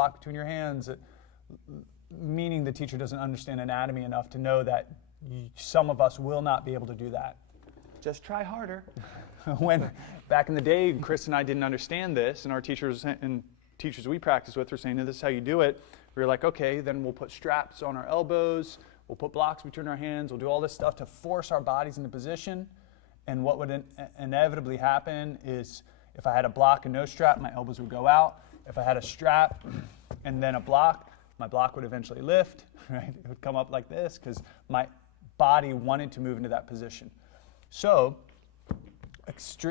block between your hands, meaning the teacher doesn't understand anatomy enough to know that some of us will not be able to do that. Just try harder. When back in the day, Chris and I didn't understand this, and our teachers and teachers we practice with were saying, this is how you do it. We were like, okay, then we'll put straps on our elbows, we'll put blocks between our hands, we'll do all this stuff to force our bodies into position. And what would inevitably happen is if I had a block and no strap, my elbows would go out. If I had a strap and then a block, my block would eventually lift, right? It would come up like this because my body wanted to move into that position. So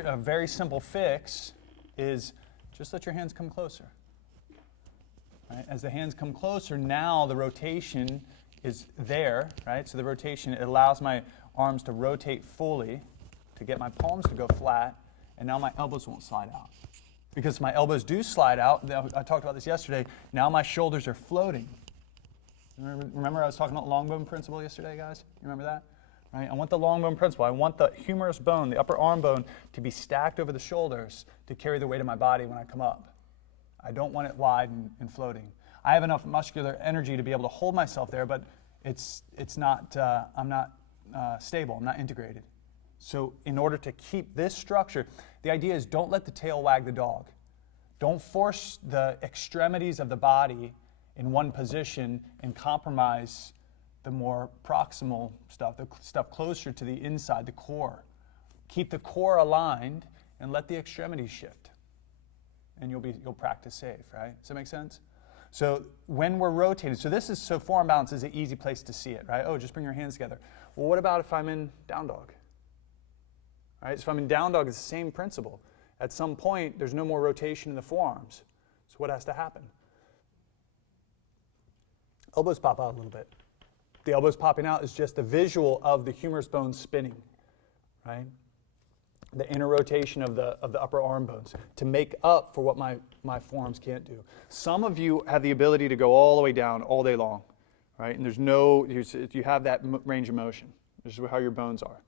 a very simple fix is just let your hands come closer. Right? As the hands come closer, now the rotation is there, right? So the rotation, it allows my arms to rotate fully, to get my palms to go flat, and now my elbows won't slide out. Because my elbows do slide out, I talked about this yesterday, now my shoulders are floating. Remember I was talking about long bone principle yesterday, guys? You remember that? Right? I want the long bone principle. I want the humerus bone, the upper arm bone, to be stacked over the shoulders to carry the weight of my body when I come up. I don't want it wide and floating. I have enough muscular energy to be able to hold myself there, but it's not, I'm not stable, I'm not integrated. So in order to keep this structure, the idea is don't let the tail wag the dog. Don't force the extremities of the body in one position and compromise the more proximal stuff, the stuff closer to the inside, the core. Keep the core aligned and let the extremities shift. And you'll practice safe, right? Does that make sense? So when we're rotating, so forearm balance is an easy place to see it, right? Oh, just bring your hands together. Well, what about if I'm in down dog? All right, so if I'm in down dog, it's the same principle. At some point, there's no more rotation in the forearms. So what has to happen? Elbows pop out a little bit. The elbows popping out is just the visual of the humerus bone spinning, right? The inner rotation of the upper arm bones to make up for what my forearms can't do. Some of you have the ability to go all the way down all day long, right? And you have that range of motion. This is how your bones are.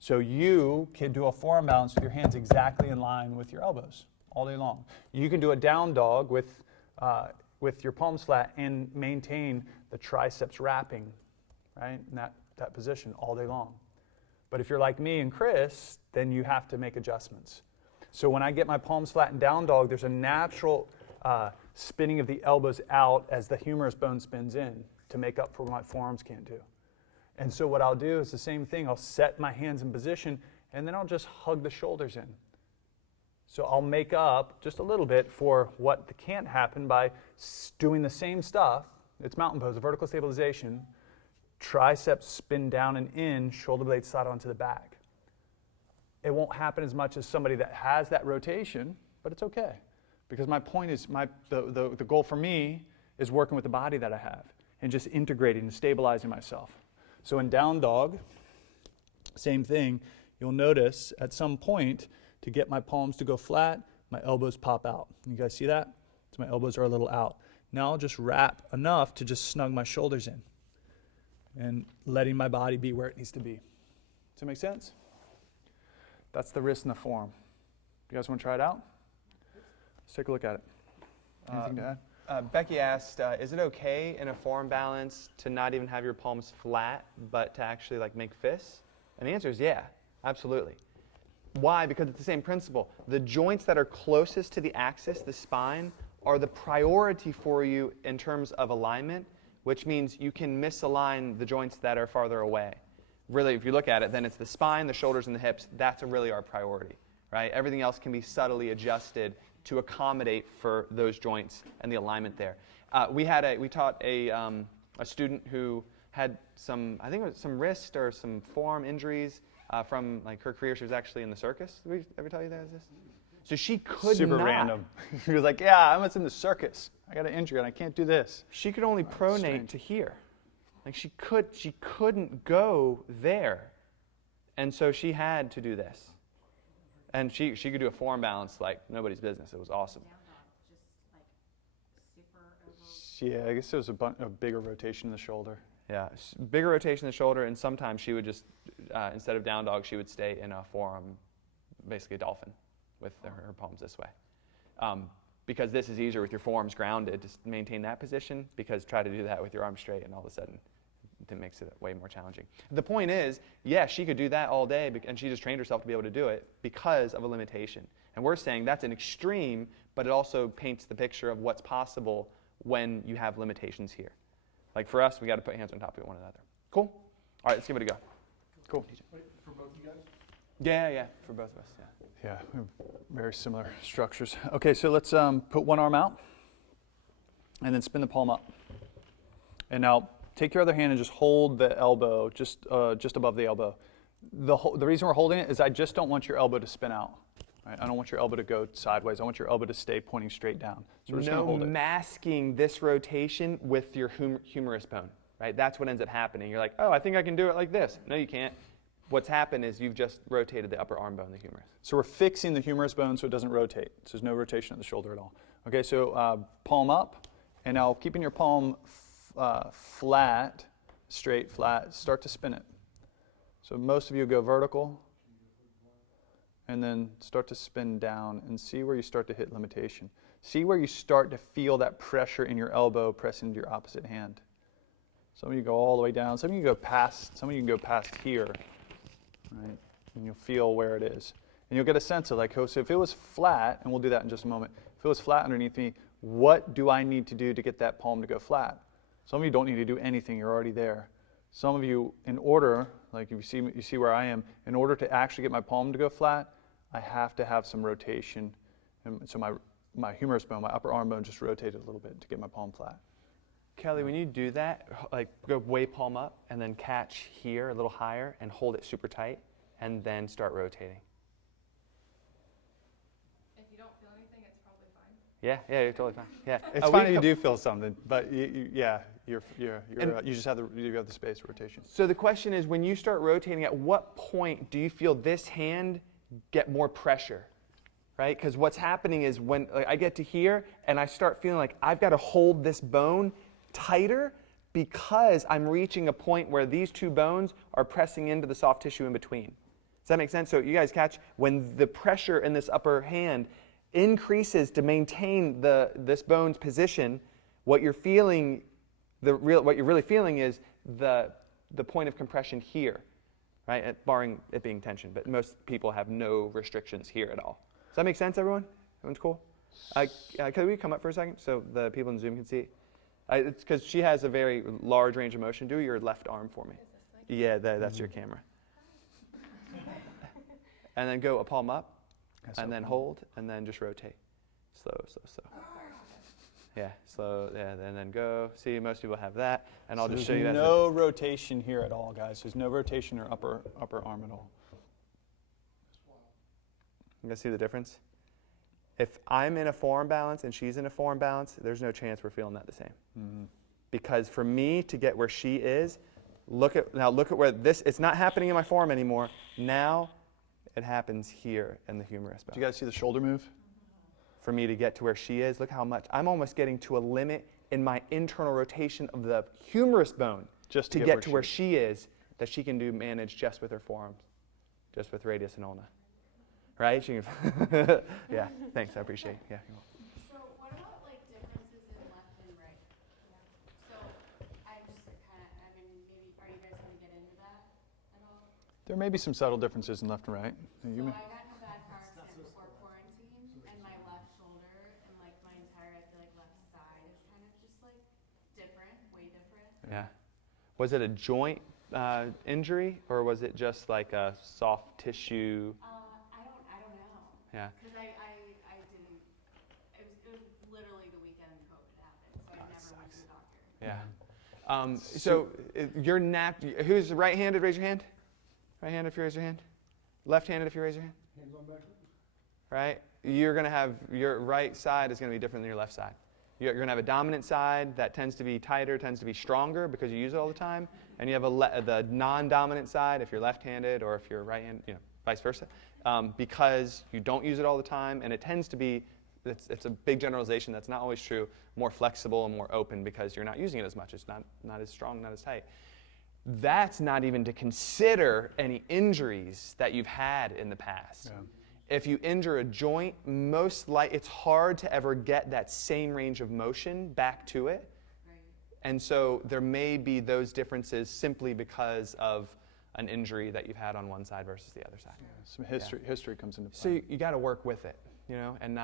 So you can do a forearm balance with your hands exactly in line with your elbows all day long. You can do a down dog with your palms flat and maintain the triceps wrapping, right, in that position all day long. But if you're like me and Chris, then you have to make adjustments. So when I get my palms flat in down dog, there's a natural spinning of the elbows out as the humerus bone spins in to make up for what my forearms can't do. And so what I'll do is the same thing. I'll set my hands in position, and then I'll just hug the shoulders in. So I'll make up just a little bit for what can't happen by doing the same stuff. It's mountain pose, vertical stabilization. Triceps spin down and in, shoulder blades slide onto the back. It won't happen as much as somebody that has that rotation, but it's okay. Because my point is, the goal for me is working with the body that I have and just integrating and stabilizing myself. So in down dog, same thing. You'll notice at some point to get my palms to go flat, my elbows pop out. You guys see that? So my elbows are a little out. Now I'll just wrap enough to just snug my shoulders in and letting my body be where it needs to be. Does that make sense? That's the wrist and the forearm. You guys want to try it out? Let's take a look at it. Anything to add? Becky asked, is it okay in a forearm balance to not even have your palms flat, but to actually make fists? And the answer is yeah, absolutely. Why? Because it's the same principle. The joints that are closest to the axis, the spine, are the priority for you in terms of alignment, which means you can misalign the joints that are farther away. Really, if you look at it, then it's the spine, the shoulders, and the hips. That's really our priority, right? Everything else can be subtly adjusted to accommodate for those joints and the alignment there. We taught a student who had some, I think it was some wrist or some forearm injuries from her career. She was actually in the circus. Did we ever tell you that? So she could Super not. random. She was like, yeah, I was in the circus. I got an injury and I can't do this. She could only pronate to here. She couldn't go there. And so she had to do this. And she could do a forearm balance like nobody's business. It was awesome. Yeah, I guess there was a bigger rotation in the shoulder. Yeah, bigger rotation in the shoulder, and sometimes she would just, instead of down dog, she would stay in a forearm, basically a dolphin, with her palms this way. because this is easier with your forearms grounded to maintain that position, because try to do that with your arms straight and all of a sudden that makes it way more challenging. The point is, yeah, she could do that all day, and she just trained herself to be able to do it because of a limitation. And we're saying that's an extreme, but it also paints the picture of what's possible when you have limitations here. Like for us, we got to put hands on top of one another. Cool? All right, let's give it a go. Cool. Wait, for both of you guys? Yeah, for both of us, yeah. Yeah, we have very similar structures. Okay, so let's put one arm out and then spin the palm up. And now take your other hand and just hold the elbow just above the elbow. The reason we're holding it is I just don't want your elbow to spin out. Right? I don't want your elbow to go sideways. I want your elbow to stay pointing straight down. So we're just going to hold it. Masking this rotation with your humerus bone, right? That's what ends up happening. You're like, oh, I think I can do it like this. No, you can't. What's happened is you've just rotated the upper arm bone, the humerus. So we're fixing the humerus bone so it doesn't rotate. So there's no rotation at the shoulder at all. Okay, so palm up, and now keeping your palm flat, straight, flat, start to spin it. So most of you go vertical, and then start to spin down and see where you start to hit limitation. See where you start to feel that pressure in your elbow pressing into your opposite hand. Some of you go all the way down. Some of you go past. Some of you can go past here, right? And you'll feel where it is, and you'll get a sense of like, oh, so if it was flat, and we'll do that in just a moment. If it was flat underneath me, what do I need to do to get that palm to go flat? Some of you don't need to do anything. You're already there. Some of you, in order, like if you see where I am, in order to actually get my palm to go flat, I have to have some rotation. And so my humerus bone, my upper arm bone just rotated a little bit to get my palm flat. Kelly, when you do that, like go way palm up and then catch here a little higher and hold it super tight and then start rotating. If you don't feel anything, it's probably fine. Yeah, you're totally fine. Yeah, It's fine if you do feel something, but you just have the space rotation. So the question is, when you start rotating, at what point do you feel this hand get more pressure, right? Because what's happening is when I get to here and I start feeling like I've got to hold this bone tighter because I'm reaching a point where these two bones are pressing into the soft tissue in between. Does that make sense? So you guys catch when the pressure in this upper hand increases to maintain this bone's position, what you're feeling, what you're really feeling is the point of compression here, right? Barring it being tension, but most people have no restrictions here at all. Does that make sense, everyone? Everyone's cool? Could we come up for a second so the people in Zoom can see? It's because she has a very large range of motion. Do your left arm for me. Yeah, that's your camera. And then go a palm up, and then hold, and then just rotate. Slow. Yeah, slow, yeah, and then go. See, most people have that, and I'll just show you that. There's no rotation here at all, guys. There's no rotation or upper arm at all. You guys see the difference? If I'm in a forearm balance and she's in a forearm balance, there's no chance we're feeling that the same. Mm-hmm. Because for me to get where she is, look at where this, it's not happening in my forearm anymore. Now it happens here in the humerus bone. Do you guys see the shoulder move? For me to get to where she is, look how much, I'm almost getting to a limit in my internal rotation of the humerus bone just to get to where she is, that she can manage just with her forearms, just with radius and ulna. Right? She can yeah, thanks, I appreciate it. Yeah. So what about like differences in left and right? Yeah. So I just kind of, maybe, are you guys going to get into that at all? There may be some subtle differences in left and right. So I got in a bad car accident before quarantine, and my left shoulder and like my entire, I feel like left side is kind of just like different, way different. Yeah. Was it a joint injury, or was it just like a soft tissue? I don't know. Yeah. Because I didn't, it was literally the weekend COVID happened, so I never went to the doctor. Yeah. So you're who's right-handed, raise your hand. Right-handed if you raise your hand. Left-handed if you raise your hand. Hands on back. Right? You're going to have, your right side is going to be different than your left side. You're going to have a dominant side that tends to be tighter, tends to be stronger because you use it all the time. And you have the non-dominant side if you're left-handed or if you're right-handed, vice versa, because you don't use it all the time. And it tends to be, it's a big generalization, that's not always true, more flexible and more open because you're not using it as much. It's not as strong, not as tight. That's not even to consider any injuries that you've had in the past. Yeah. If you injure a joint, it's hard to ever get that same range of motion back to it. Right. And so there may be those differences simply because of an injury that you've had on one side versus the other side. Some history comes into play. So you got to work with it, and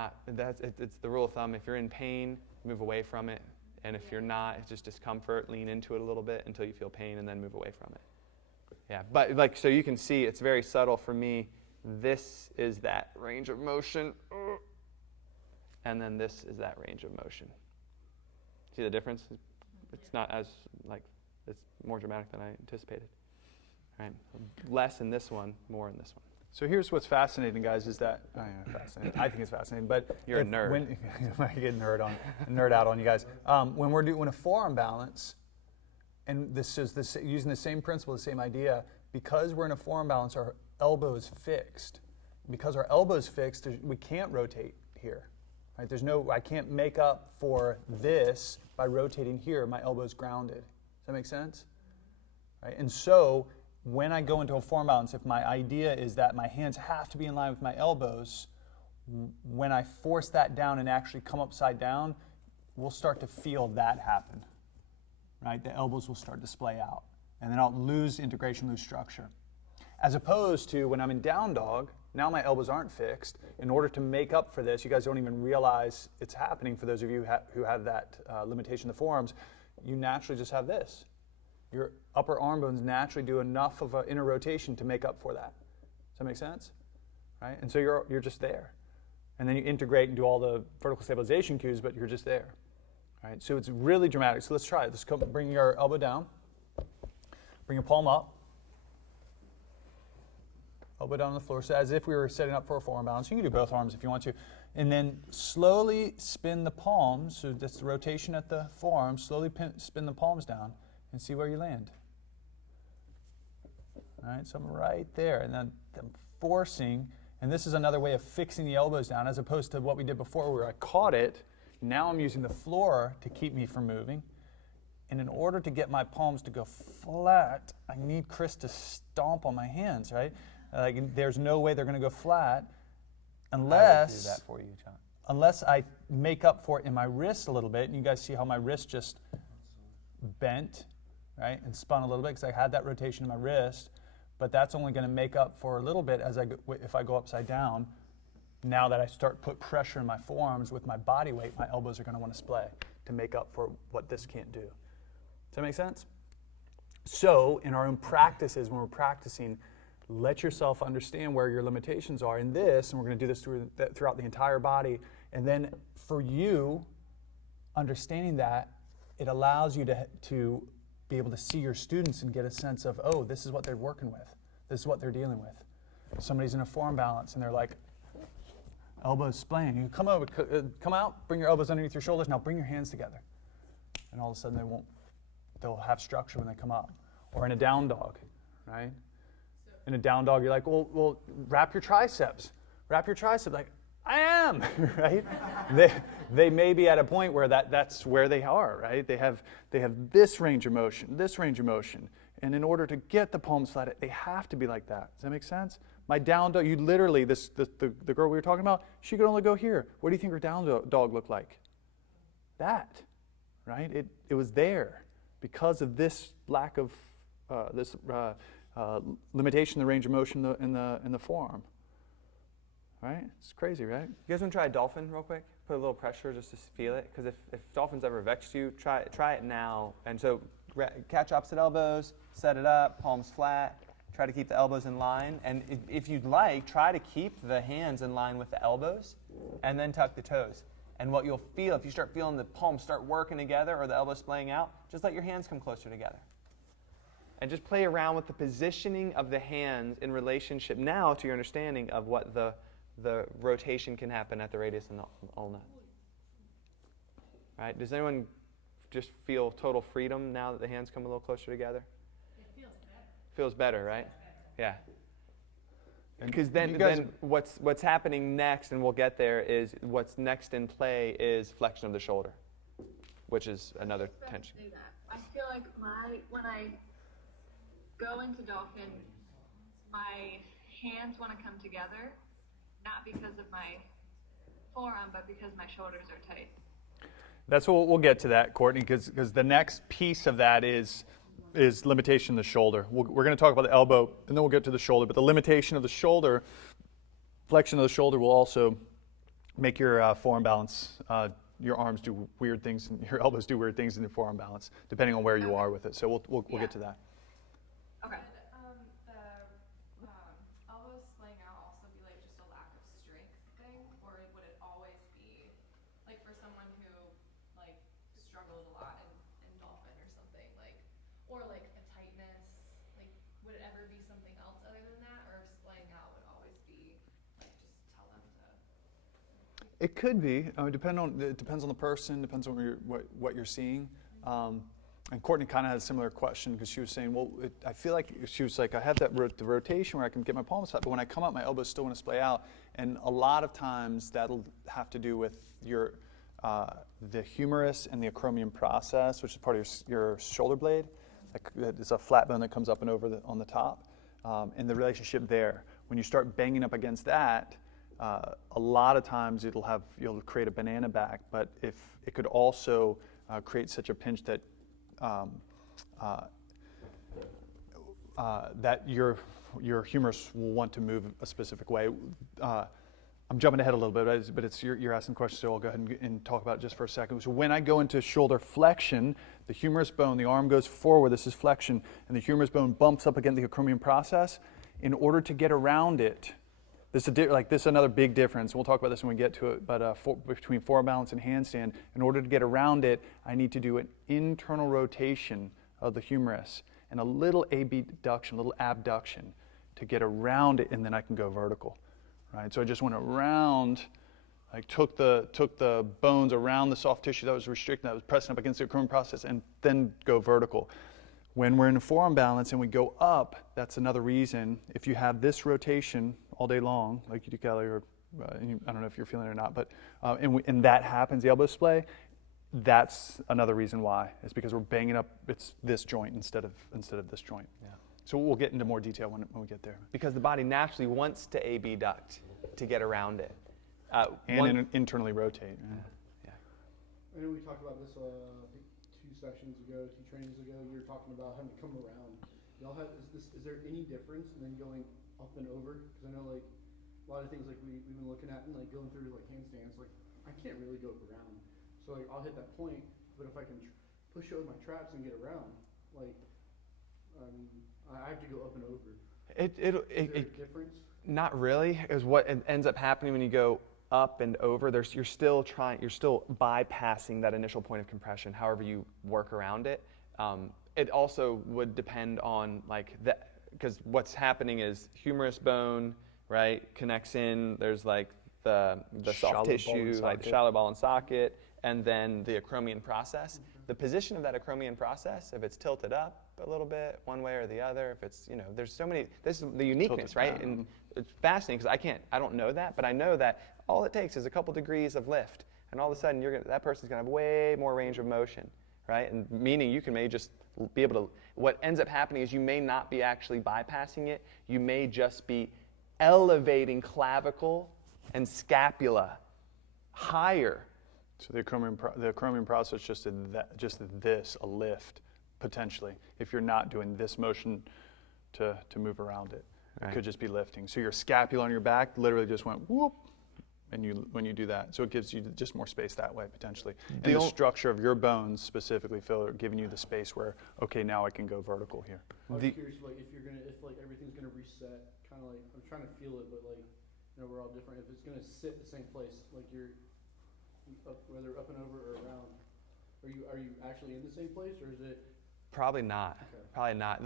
it's the rule of thumb. If you're in pain, move away from it. And if you're not, it's just discomfort, lean into it a little bit until you feel pain and then move away from it. Yeah, but so you can see it's very subtle for me. This is that range of motion, and then this is that range of motion. See the difference? It's not as, it's more dramatic than I anticipated. Right? Less in this one, more in this one. So here's what's fascinating, guys, is that I think it's fascinating, but You're a nerd. When I get nerd out on you guys. When we're doing a forearm balance, and this is using the same principle, the same idea, because we're in a forearm balance, our elbow is fixed. Because our elbow is fixed, we can't rotate here. Right? I can't make up for this by rotating here. My elbow's grounded. Does that make sense? Right? And so when I go into a forearm balance, if my idea is that my hands have to be in line with my elbows, when I force that down and actually come upside down, we'll start to feel that happen. Right? The elbows will start to splay out. And then I'll lose integration, lose structure. As opposed to when I'm in down dog, now my elbows aren't fixed. In order to make up for this, you guys don't even realize it's happening for those of you who have that limitation in the forearms, you naturally just have this. Your upper arm bones naturally do enough of an inner rotation to make up for that. Does that make sense? Right? And so you're just there. And then you integrate and do all the vertical stabilization cues, but you're just there. Right? So it's really dramatic. So let's try it. Let's bring your elbow down. Bring your palm up. Elbow down on the floor. So as if we were setting up for a forearm balance. You can do both arms if you want to. And then slowly spin the palms. So that's the rotation at the forearm. Slowly spin the palms down and see where you land. All right, so I'm right there. And then I'm forcing, and this is another way of fixing the elbows down as opposed to what we did before where I caught it. Now I'm using the floor to keep me from moving. And in order to get my palms to go flat, I need Chris to stomp on my hands, right? There's no way they're going to go flat unless I would do that for you, John. Unless I make up for it in my wrist a little bit. And you guys see how my wrist just bent, right, and spun a little bit because I had that rotation in my wrist. But that's only going to make up for a little bit if I go upside down. Now that I start put pressure in my forearms with my body weight, my elbows are going to want to splay to make up for what this can't do. Does that make sense? So in our own practices, when we're practicing, let yourself understand where your limitations are in this, and we're going to do this throughout the entire body. And then for you, understanding that, it allows you to be able to see your students and get a sense of, oh, this is what they're working with. This is what they're dealing with. Somebody's in a forearm balance, and they're like, elbows splaying. You come out, bring your elbows underneath your shoulders. Now bring your hands together. And all of a sudden they'll have structure when they come up. Or in a down dog, right? In a down dog, you're like, well, wrap your triceps. Wrap your triceps. Like, I am, right? They may be at a point where that's where they are, right? They have this range of motion, this range of motion. And in order to get the palms flat, they have to be like that. Does that make sense? My down dog, you literally, the girl we were talking about, she could only go here. What do you think her down dog looked like? That, right? It was there because of this lack of limitation, the range of motion in the forearm. Right? It's crazy, right? You guys want to try a dolphin real quick? Put a little pressure just to feel it. Because if dolphins ever vex you, try it now. And so catch opposite elbows, set it up, palms flat. Try to keep the elbows in line. And if you'd like, try to keep the hands in line with the elbows and then tuck the toes. And what you'll feel, if you start feeling the palms start working together or the elbows splaying out, just let your hands come closer together. And just play around with the positioning of the hands in relationship now to your understanding of what the rotation can happen at the radius and the ulna. Right? Does anyone just feel total freedom now that the hands come a little closer together? It feels better. Feels better, right? Yeah. And because then what's happening next, and we'll get there, is what's next in play is flexion of the shoulder, which is another tension. I feel like when I go into dolphin, my hands want to come together, not because of my forearm, but because my shoulders are tight. That's what we'll get to that, Courtney, because the next piece of that is limitation of the shoulder. We're going to talk about the elbow, and then we'll get to the shoulder. But the limitation of the shoulder, flexion of the shoulder, will also make your forearm balance. Your arms do weird things, and your elbows do weird things in your forearm balance, depending on where you are with it. So we'll get to that. Okay. The elbows splaying out also be like just a lack of strength thing, or would it always be like for someone who like struggled a lot in dolphin or something, like, or like a tightness, like would it ever be something else other than that, or splaying out would always be like just tell them to. It could be. It depends on the person. Depends on what you're seeing. And Courtney kind of had a similar question because she was saying, well, I feel like she was like, I have the rotation where I can get my palms flat, but when I come up, my elbows still want to splay out. And a lot of times that'll have to do with the humerus and the acromion process, which is part of your shoulder blade. It's a flat bone that comes up and over on the top, and the relationship there. When you start banging up against that, a lot of times you'll create a banana back, but if it could also create such a pinch that that your humerus will want to move a specific way. I'm jumping ahead a little bit, but you're asking questions, so I'll go ahead and talk about it just for a second. So when I go into shoulder flexion, the humerus bone, the arm goes forward, this is flexion, and the humerus bone bumps up against the acromion process. In order to get around it, this is another big difference. We'll talk about this when we get to it, but between forearm balance and handstand, in order to get around it, I need to do an internal rotation of the humerus and a little abduction, a little abduction to get around it, and then I can go vertical. Right? So I just went around, I took the bones around the soft tissue that was restricted, that was pressing up against the acromion process, and then go vertical. When we're in forearm balance and we go up, that's another reason. If you have this rotation all day long, like you do, Kelly, or I don't know if you're feeling it or not, but and that happens, the elbow splay, that's another reason why. It's because we're banging up this joint instead of this joint. Yeah. So we'll get into more detail when we get there. Because the body naturally wants to abduct to get around it. Internally rotate. Yeah. I know we talked about this I think 2 sessions ago, 2 trainings ago. You were talking about having to come around. Y'all have is there any difference in then going up and over? Because I know like a lot of things like we've been looking at and like going through like handstands, like I can't really go around. So like I'll hit that point, but if I can push it with my traps and get around, like I have to go up and over. Is there a difference? Not really. Is what ends up happening when you go up and over. You're still bypassing that initial point of compression. However you work around it. It also would depend on like that, because what's happening is humerus bone, right, connects in. There's like the soft tissue, like the shallow ball and socket, and then the acromion process. The position of that acromion process, if it's tilted up a little bit, one way or the other, if it's, there's so many, this is the uniqueness, right? And it's fascinating because I don't know that, but I know that all it takes is a couple degrees of lift, and all of a sudden that person's gonna have way more range of motion, right? And meaning you may just be able to, what ends up happening is you may not be actually bypassing it, you may just be elevating clavicle and scapula higher. So the acromion process just this, a lift, potentially, if you're not doing this motion to move around it. Right. It could just be lifting. So your scapula on your back literally just went whoop, and when you do that. So it gives you just more space that way, potentially. And the structure of your bones specifically, Phil, are giving you the space where, okay, now I can go vertical here. I was curious, like, if like everything's gonna reset, kind of like, I'm trying to feel it, but like, we're all different. If it's gonna sit the same place, like you're up, whether up and over or around, are you actually in the same place, or is it? Probably not. Okay. Probably not.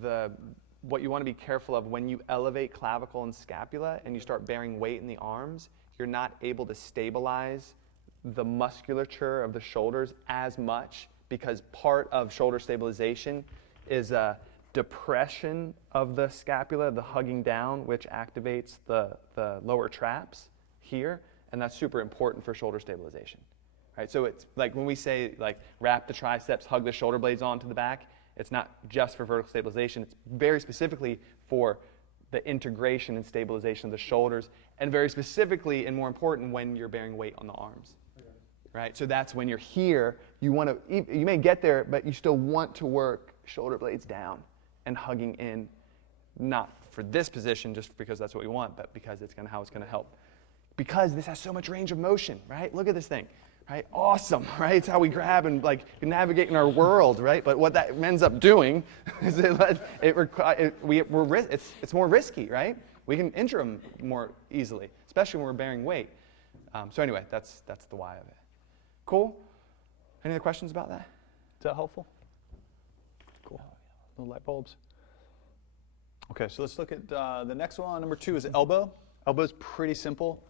The what you want to be careful of when you elevate clavicle and scapula and you start bearing weight in the arms, you're not able to stabilize the musculature of the shoulders as much, because part of shoulder stabilization is a depression of the scapula, the hugging down, which activates the lower traps here, and that's super important for shoulder stabilization. Right? So it's like when we say like wrap the triceps, hug the shoulder blades onto the back, it's not just for vertical stabilization, it's very specifically for the integration and stabilization of the shoulders, and very specifically, and more important, when you're bearing weight on the arms. Right? So that's when you're here, you may get there, but you still want to work shoulder blades down and hugging in, not for this position just because that's what we want, but because it's how it's going to help. Because this has so much range of motion, right? Look at this thing, right? Awesome, right? It's how we grab and like navigate in our world, right? But what that ends up doing is it's more risky, right? We can injure them more easily, especially when we're bearing weight. So anyway, that's the why of it. Cool? Any other questions about that? Is that helpful? Cool. Little light bulbs. Okay, so let's look at the next one. Number 2 is elbow. Elbow is pretty simple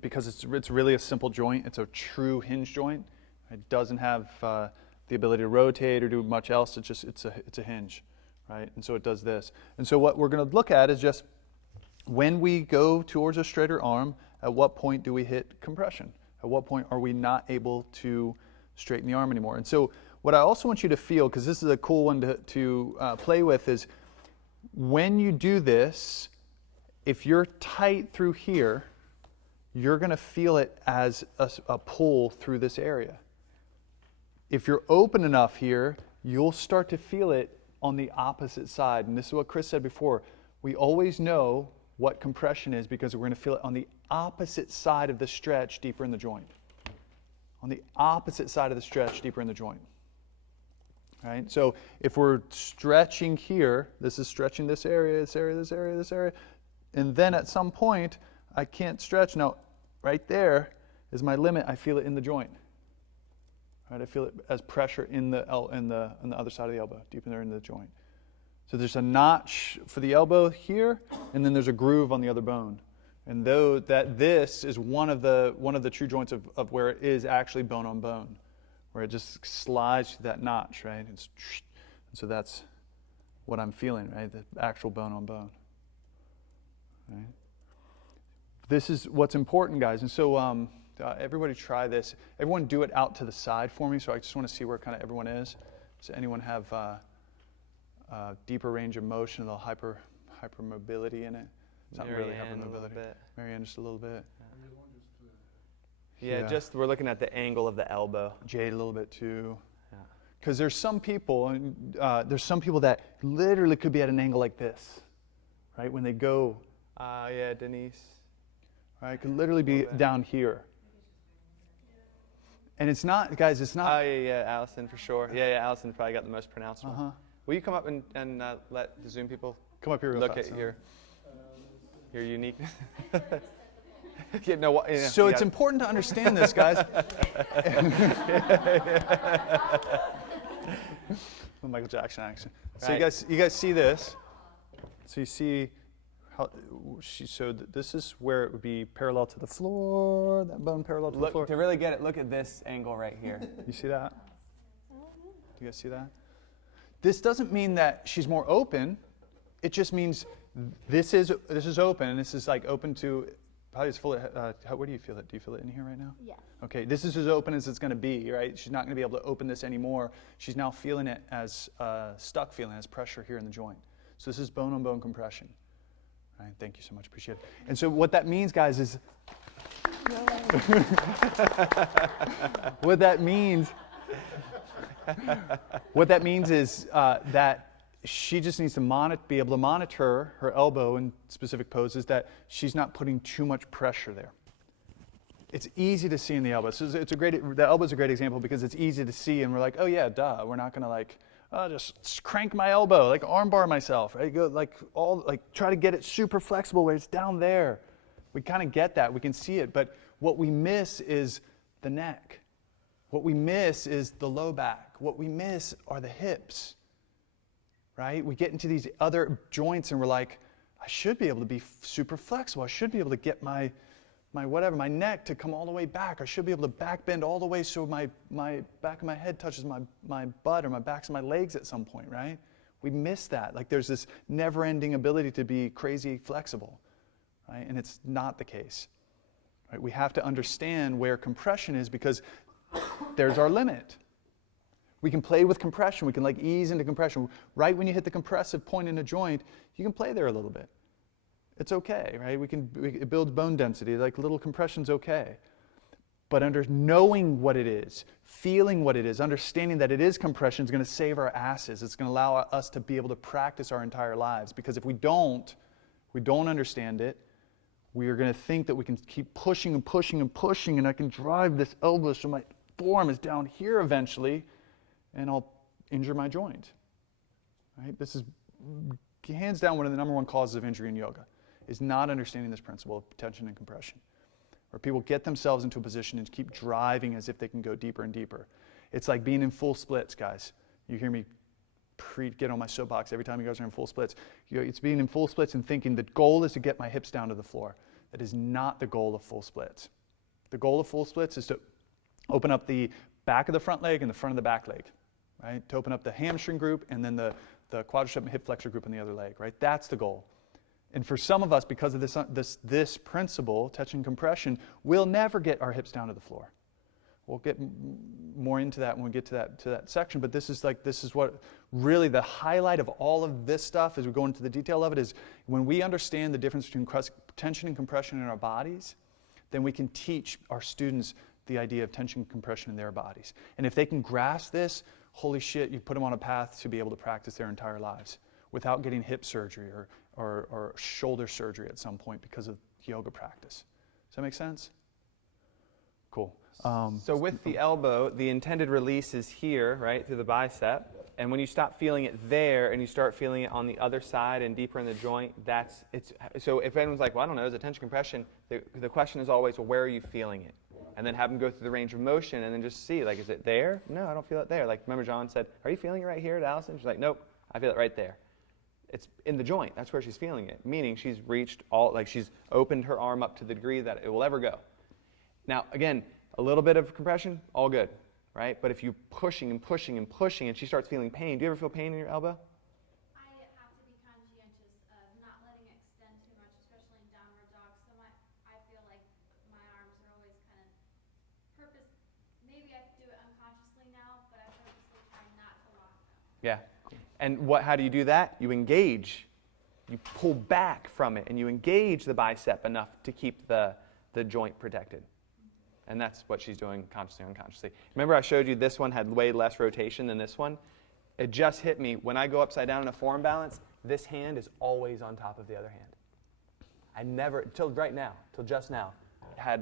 because it's really a simple joint. It's a true hinge joint. It doesn't have the ability to rotate or do much else. It's a hinge, right? And so it does this. And so what we're going to look at is just when we go towards a straighter arm, at what point do we hit compression? At what point are we not able to straighten the arm anymore? And so what I also want you to feel, because this is a cool one to play with, is when you do this, if you're tight through here, you're going to feel it as a pull through this area. If you're open enough here, you'll start to feel it on the opposite side. And this is what Chris said before. We always know what compression is because we're going to feel it on the opposite side of the stretch deeper in the joint. On the opposite side of the stretch deeper in the joint. Right? So if we're stretching here, this is stretching this area, this area, this area, this area, and then at some point I can't stretch. Now, right there is my limit. I feel it in the joint. Right? I feel it as pressure on the other side of the elbow, deep in there into the joint. So there's a notch for the elbow here, and then there's a groove on the other bone. And though that this is one of the true joints of where it is actually bone on bone, where it just slides through that notch, right? And so that's what I'm feeling, right? The actual bone on bone. Right? This is what's important, guys. And so everybody try this. Everyone do it out to the side for me. So I just want to see where kind of everyone is. Does anyone have deeper range of motion, a little hypermobility in it? It's not really hypermobility. Marianne, just a little bit. Yeah, just we're looking at the angle of the elbow. Jade a little bit too. Because there's some people, that literally could be at an angle like this, right? When they go. Yeah, Denise. Right, could literally be down here. And it's not, guys, it's not. Oh, yeah, Allison for sure. Yeah, Allison probably got the most pronounced one. Will you come up and let the Zoom people come up here real look fast, at your uniqueness? So it's important to understand this, guys. Michael Jackson action. So Right. you guys see this. So you see how this is where it would be parallel to the floor, that bone parallel to the floor. To really get it, look at this angle right here. You see that? Do you guys see that? This doesn't mean that she's more open. It just means this is open, and this is like open to, probably it's fully, where do you feel it? Do you feel it in here right now? Yes. Okay, this is as open as it's going to be, right? She's not going to be able to open this anymore. She's now feeling it as stuck feeling, as pressure here in the joint. So this is bone-on-bone compression. Right, thank you so much, appreciate it. And so what that means, guys, is, what that means is that she just needs to be able to monitor her elbow in specific poses, that she's not putting too much pressure there. It's easy to see in the elbow. So the elbow's a great example because it's easy to see, and we're like, oh yeah, duh. We're not gonna just crank my elbow, like arm bar myself. Right? Go try to get it super flexible where it's down there. We kind of get that. We can see it, but what we miss is the neck. What we miss is the low back. What we miss are the hips. Right? We get into these other joints and we're like, I should be able to be super flexible. I should be able to get my neck to come all the way back. I should be able to back bend all the way so my back of my head touches my butt or my backs of my legs at some point, right? We miss that. Like there's this never-ending ability to be crazy flexible, right? And it's not the case. Right? We have to understand where compression is because there's our limit. We can play with compression. We can like ease into compression. Right when you hit the compressive point in a joint, you can play there a little bit. It's okay, right? It builds bone density. Like little compression's okay. But knowing what it is, feeling what it is, understanding that it is compression is going to save our asses. It's going to allow us to be able to practice our entire lives. Because if we don't understand it, we are going to think that we can keep pushing and pushing and pushing, and I can drive this elbow so my forearm is down here eventually, and I'll injure my joint. Right? This is hands down one of the number one causes of injury in yoga, is not understanding this principle of tension and compression. Where people get themselves into a position and keep driving as if they can go deeper and deeper. It's like being in full splits, guys. You hear me get on my soapbox every time you guys are in full splits. It's being in full splits and thinking the goal is to get my hips down to the floor. That is not the goal of full splits. The goal of full splits is to open up the back of the front leg and the front of the back leg, right? To open up the hamstring group and then the quadricep and hip flexor group in the other leg, right? That's the goal. And for some of us, because of this principle, tension and compression, we'll never get our hips down to the floor. We'll get more into that when we get to that section. But this is what really the highlight of all of this stuff, as we go into the detail of it, is when we understand the difference between tension and compression in our bodies, then we can teach our students the idea of tension and compression in their bodies. And if they can grasp this, holy shit, you put them on a path to be able to practice their entire lives without getting hip surgery or shoulder surgery at some point because of yoga practice. Does that make sense? Cool. So with the elbow, the intended release is here, right, through the bicep. And when you stop feeling it there and you start feeling it on the other side and deeper in the joint, so if anyone's like, well, I don't know, is it tension compression? The question is always, well, where are you feeling it? And then have them go through the range of motion and then just see, like, is it there? No, I don't feel it there. Like, remember John said, are you feeling it right here at Allison? She's like, nope, I feel it right there. It's in the joint. That's where she's feeling it, meaning she's reached she's opened her arm up to the degree that it will ever go. Now, again, a little bit of compression, all good, right? But if you're pushing and pushing and pushing and she starts feeling pain, do you ever feel pain in your elbow? I have to be conscientious of not letting it extend too much, especially in downward dog. So I feel like my arms are always kind of maybe I do it unconsciously now, but I purposely try not to lock them. Yeah. And how do you do that? You engage. You pull back from it and you engage the bicep enough to keep the joint protected. And that's what she's doing consciously or unconsciously. Remember I showed you this one had way less rotation than this one? It just hit me. When I go upside down in a forearm balance, this hand is always on top of the other hand. I never, till just now, I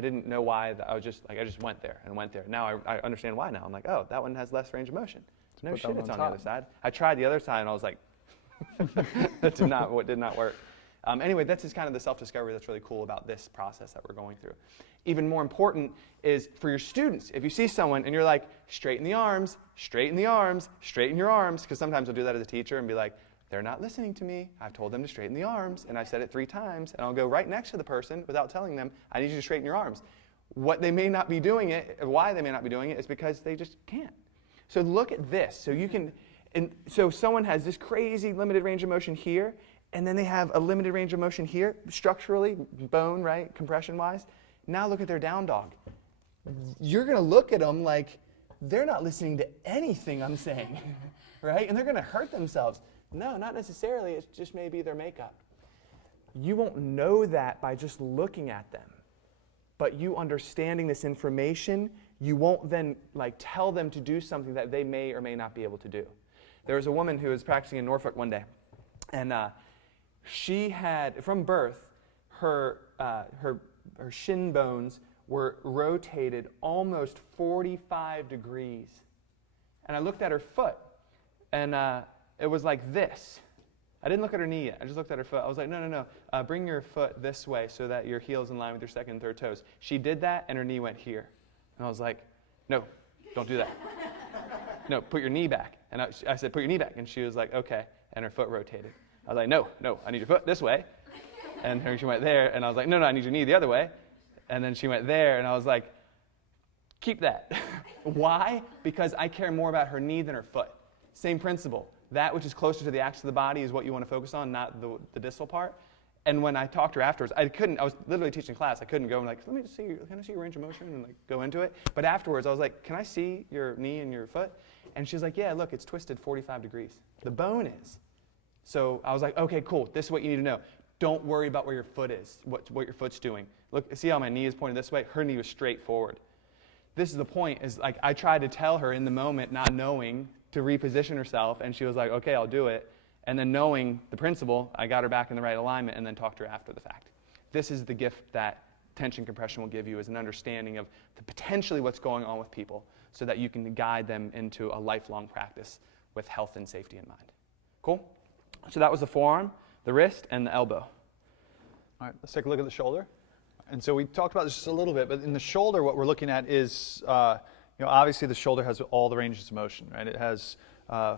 didn't know why. I just went there and went there. Now I understand why now. I'm like, oh, that one has less range of motion. No shit, it's on the other side. I tried the other side and I was like, that did not work. Anyway, that's just kind of the self-discovery that's really cool about this process that we're going through. Even more important is for your students, if you see someone and you're like, straighten the arms, straighten the arms, straighten your arms, because sometimes I'll do that as a teacher and be like, they're not listening to me. I've told them to straighten the arms, and I said it 3 times, and I'll go right next to the person without telling them, I need you to straighten your arms. What they may not be doing it, why they may not be doing it, is because they just can't. So look at this. So someone has this crazy limited range of motion here, and then they have a limited range of motion here, structurally, bone, right, compression-wise. Now look at their down dog. You're going to look at them like they're not listening to anything I'm saying, right? And they're going to hurt themselves. No, not necessarily. It's just maybe their makeup. You won't know that by just looking at them. But you understanding this information, you won't then tell them to do something that they may or may not be able to do. There was a woman who was practicing in Norfolk one day, and she had, from birth, her shin bones were rotated almost 45 degrees. And I looked at her foot, and it was like this. I didn't look at her knee yet. I just looked at her foot. I was like, no. Bring your foot this way so that your heel's in line with your second and third toes. She did that, and her knee went here. And I was like, no, don't do that. No, put your knee back. And I said, put your knee back. And she was like, okay. And her foot rotated. I was like, no, I need your foot this way. And she went there. And I was like, no, I need your knee the other way. And then she went there. And I was like, keep that. Why? Because I care more about her knee than her foot. Same principle. That which is closer to the axis of the body is what you want to focus on, not the distal part. And when I talked to her afterwards, I was literally teaching class. I couldn't go and like, can I see your range of motion and like go into it? But afterwards, I was like, can I see your knee and your foot? And she's like, yeah, look, it's twisted 45 degrees. The bone is. So I was like, okay, cool. This is what you need to know. Don't worry about where your foot is, what your foot's doing. Look, see how my knee is pointed this way? Her knee was straight forward. This is the point, is like I tried to tell her in the moment, not knowing, to reposition herself, and she was like, okay, I'll do it. And then knowing the principle, I got her back in the right alignment and then talked to her after the fact. This is the gift that tension compression will give you, is an understanding of potentially what's going on with people so that you can guide them into a lifelong practice with health and safety in mind. Cool? So that was the forearm, the wrist, and the elbow. All right, let's take a look at the shoulder. And so we talked about this just a little bit, but in the shoulder, what we're looking at is, obviously the shoulder has all the ranges of motion, right? It has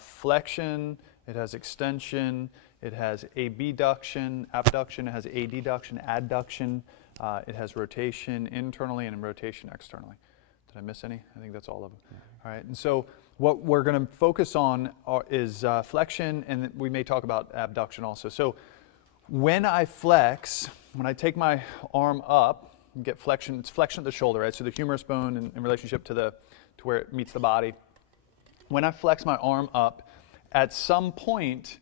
flexion, it has extension, it has abduction, it has adduction, adduction, it has rotation internally and rotation externally. Did I miss any? I think that's all of them. All right, and so what we're going to focus on is flexion, and we may talk about abduction also. So when I flex, when I take my arm up and get flexion, it's flexion at the shoulder, right? So the humerus bone in relationship to where it meets the body. When I flex my arm up, at some point,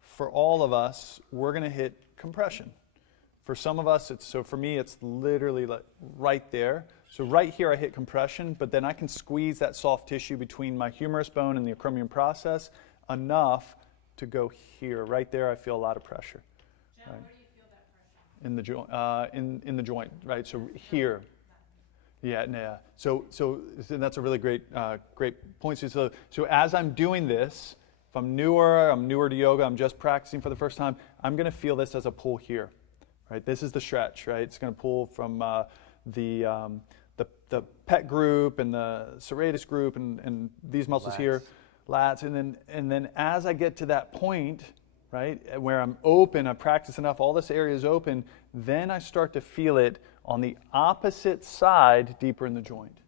for all of us, we're going to hit compression. For some of us, for me, it's literally like right there. So right here, I hit compression, but then I can squeeze that soft tissue between my humerus bone and the acromion process enough to go here. Right there, I feel a lot of pressure. John, Right. where do you feel that pressure? In the joint, in the joint, right? So here, yeah. So that's a really great point. So as I'm doing this, if I'm newer to yoga, I'm just practicing for the first time, I'm going to feel this as a pull here, right? This is the stretch, right? It's going to pull from the pec group and the serratus group and these muscles here, lats, and then as I get to that point, right, where I'm open, I practice enough, all this area is open, then I start to feel it on the opposite side deeper in the joint.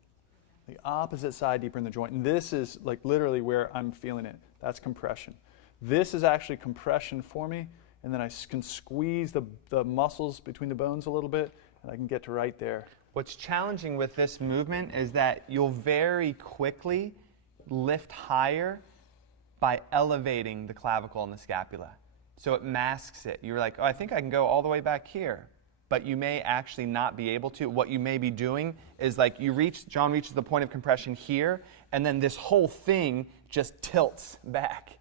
The opposite side deeper in the joint. And this is like literally where I'm feeling it. That's compression. This is actually compression for me, and then I can squeeze the muscles between the bones a little bit, and I can get to right there. What's challenging with this movement is that you'll very quickly lift higher by elevating the clavicle and the scapula. So it masks it. You're like, oh, I think I can go all the way back here. But you may actually not be able to. What you may be doing is like John reaches the point of compression here, and then this whole thing just tilts back,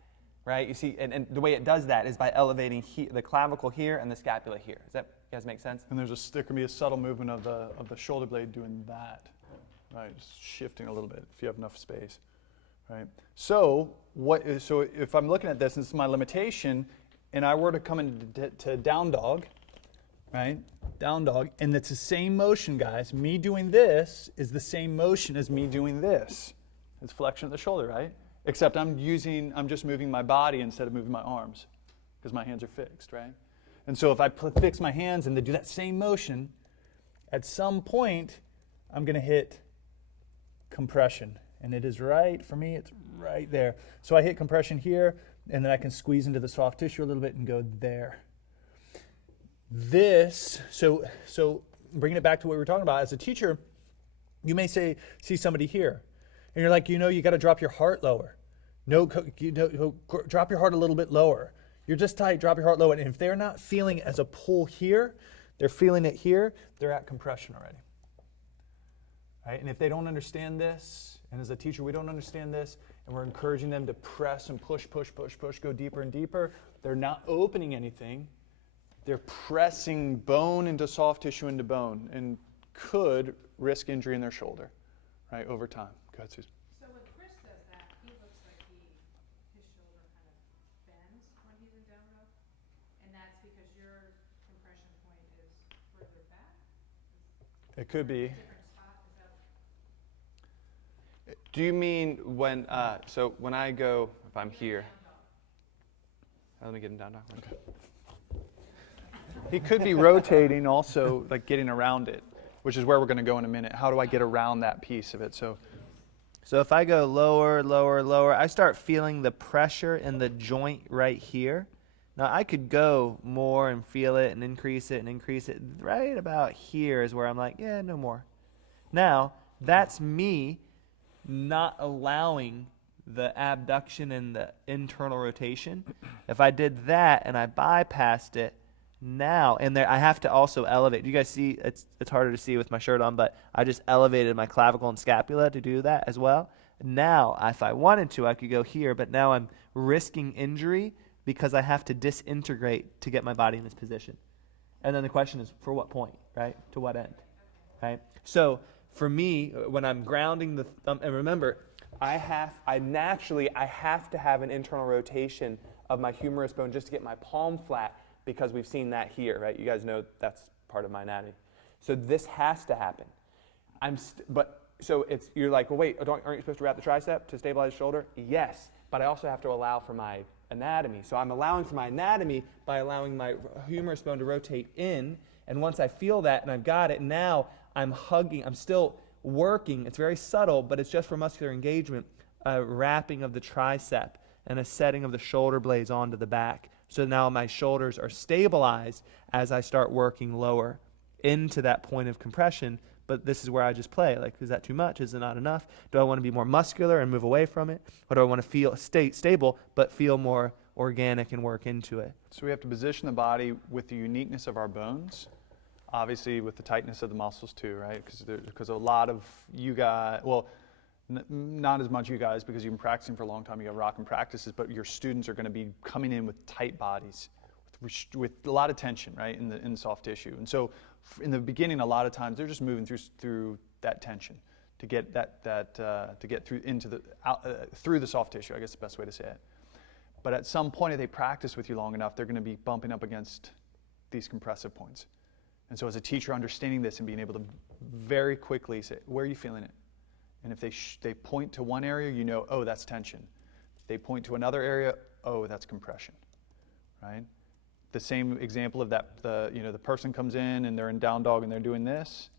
right? You see, and the way it does that is by elevating the clavicle here and the scapula here. Does that guys make sense? And there can be a subtle movement of the shoulder blade doing that, right? Just shifting a little bit if you have enough space, right? So if I'm looking at this, and this is my limitation, and I were to come into down dog, right? Down dog, and it's the same motion, guys. Me doing this is the same motion as me doing this. It's flexion of the shoulder, right? Except I'm just moving my body instead of moving my arms because my hands are fixed, right? And so if I fix my hands and they do that same motion, at some point, I'm going to hit compression. And it is right, for me, it's right there. So I hit compression here, and then I can squeeze into the soft tissue a little bit and go there. So bringing it back to what we were talking about, as a teacher, you may see somebody here, and you're like, you got to drop your heart lower. Drop your heart a little bit lower. You're just tight, drop your heart lower. And if they're not feeling it as a pull here, they're feeling it here, they're at compression already. Right? And if they don't understand this, and as a teacher we don't understand this, and we're encouraging them to press and push, go deeper and deeper, they're not opening anything. They're pressing bone into soft tissue into bone and could risk injury in their shoulder, right, over time. Go ahead, Susan. So when Chris does that, he looks like his shoulder kind of bends when he's in down dog, and that's because your compression point is further back? It could be. Different spot, is that? Do you mean when I go, if I'm here, let me get him down now. Okay. He could be rotating also, like getting around it, which is where we're going to go in a minute. How do I get around that piece of it? So if I go lower, I start feeling the pressure in the joint right here. Now I could go more and feel it and increase it and increase it. Right about here is where I'm like, yeah, no more. Now, that's me not allowing the abduction and the internal rotation. If I did that and I bypassed it, now, and there I have to also elevate. You guys see, it's harder to see with my shirt on, but I just elevated my clavicle and scapula to do that as well. Now, if I wanted to, I could go here, but now I'm risking injury because I have to disintegrate to get my body in this position. And then the question is, for what point, right? To what end, right? So for me, when I'm grounding the thumb, and remember, I have to have an internal rotation of my humerus bone just to get my palm flat, because we've seen that here, right? You guys know that's part of my anatomy. So this has to happen. You're like, well, wait, aren't you supposed to wrap the tricep to stabilize the shoulder? Yes, but I also have to allow for my anatomy. So I'm allowing for my anatomy by allowing my humerus bone to rotate in, and once I feel that and I've got it, now I'm hugging, I'm still working. It's very subtle, but it's just for muscular engagement, a wrapping of the tricep and a setting of the shoulder blades onto the back. So now my shoulders are stabilized as I start working lower into that point of compression. But this is where I just play. Like, is that too much? Is it not enough? Do I want to be more muscular and move away from it? Or do I want to stay stable but feel more organic and work into it? So we have to position the body with the uniqueness of our bones, obviously with the tightness of the muscles too, right? Because a lot of you guys, well, not as much you guys because you've been practicing for a long time, you have rocking practices, but your students are going to be coming in with tight bodies, with a lot of tension, right, in the soft tissue. And so in the beginning, a lot of times they're just moving through that tension to get to get through through the soft tissue, I guess the best way to say it. But at some point, if they practice with you long enough, they're going to be bumping up against these compressive points. And so as a teacher, understanding this and being able to very quickly say, where are you feeling it? And if they point to one area, you know, oh, that's tension. They point to another area, oh, that's compression, right? The same example of that, the person comes in and they're in down dog and they're doing this,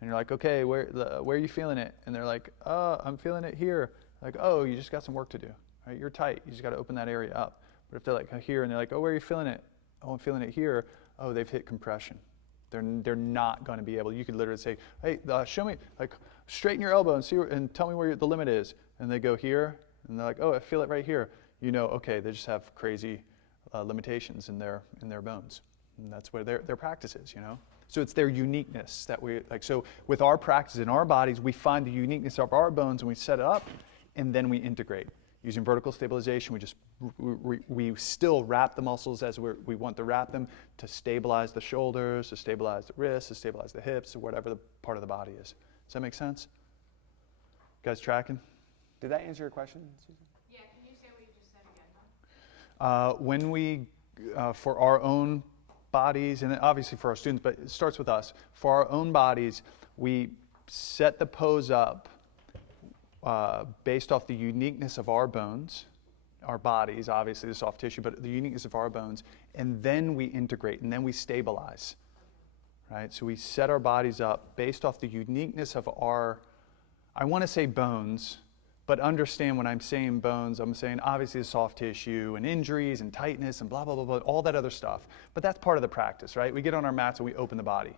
and you're like, okay, where are you feeling it? And they're like, oh, I'm feeling it here. Like, oh, you just got some work to do, right? You're tight. You just got to open that area up. But if they're like here and they're like, oh, where are you feeling it? Oh, I'm feeling it here. Oh, they've hit compression. They're not going to be able. You could literally say, hey, show me, like, straighten your elbow and tell me where the limit is. And they go here, and they're like, oh, I feel it right here. You know, okay, they just have crazy limitations in their bones, and that's where their practice is. You know, so it's their uniqueness that we like. So with our practice in our bodies, we find the uniqueness of our bones and we set it up, and then we integrate. Using vertical stabilization, we still wrap the muscles as we want to wrap them to stabilize the shoulders, to stabilize the wrists, to stabilize the hips, or whatever the part of the body is. Does that make sense? You guys tracking? Did that answer your question, Susan? Yeah, can you say what you just said again? When we, for our own bodies, and obviously for our students, but it starts with us. For our own bodies, we set the pose up based off the uniqueness of our bones, our bodies, obviously the soft tissue, but the uniqueness of our bones, and then we integrate, and then we stabilize, right? So we set our bodies up based off the uniqueness of our, I want to say bones, but understand when I'm saying bones, I'm saying obviously the soft tissue and injuries and tightness and blah, blah, blah, blah, all that other stuff. But that's part of the practice, right? We get on our mats and we open the body.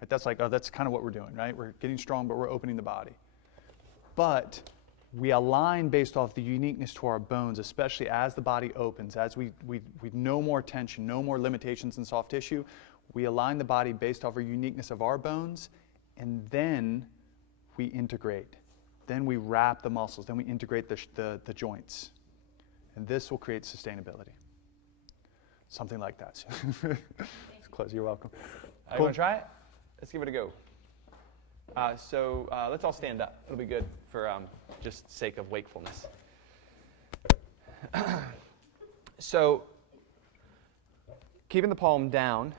Right? That's like, that's kind of what we're doing, right? We're getting strong, but we're opening the body. But we align based off the uniqueness to our bones, especially as the body opens, as we no more tension, no more limitations in soft tissue. We align the body based off the uniqueness of our bones, and then we integrate. Then we wrap the muscles, then we integrate the joints. And this will create sustainability. Something like that. Close, you're welcome. You want to try it? Let's give it a go. So let's all stand up. It'll be good for just sake of wakefulness. So keeping the palm down,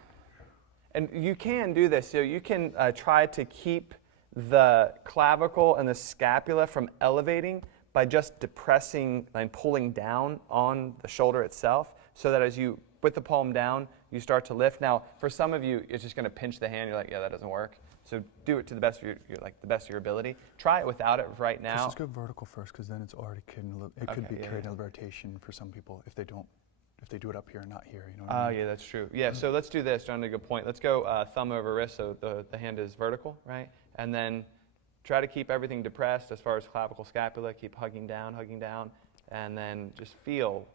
and you can do this. So you can try to keep the clavicle and the scapula from elevating by just depressing and pulling down on the shoulder itself, so that as you put the palm down, you start to lift. Now, for some of you, it's just going to pinch the hand. You're like, yeah, that doesn't work. So do it to the best of the best of your ability. Try it without it right now. Let's go vertical first, because then it's already creating a little, it could be creating a rotation for some people if they don't if they do it up here and not here. You know what I Oh, mean? yeah, that's true. Yeah, so let's do this. John, a good point. Let's go thumb over wrist, so the hand is vertical, right? And then try to keep everything depressed as far as clavicle, scapula. Keep hugging down, and then just feel.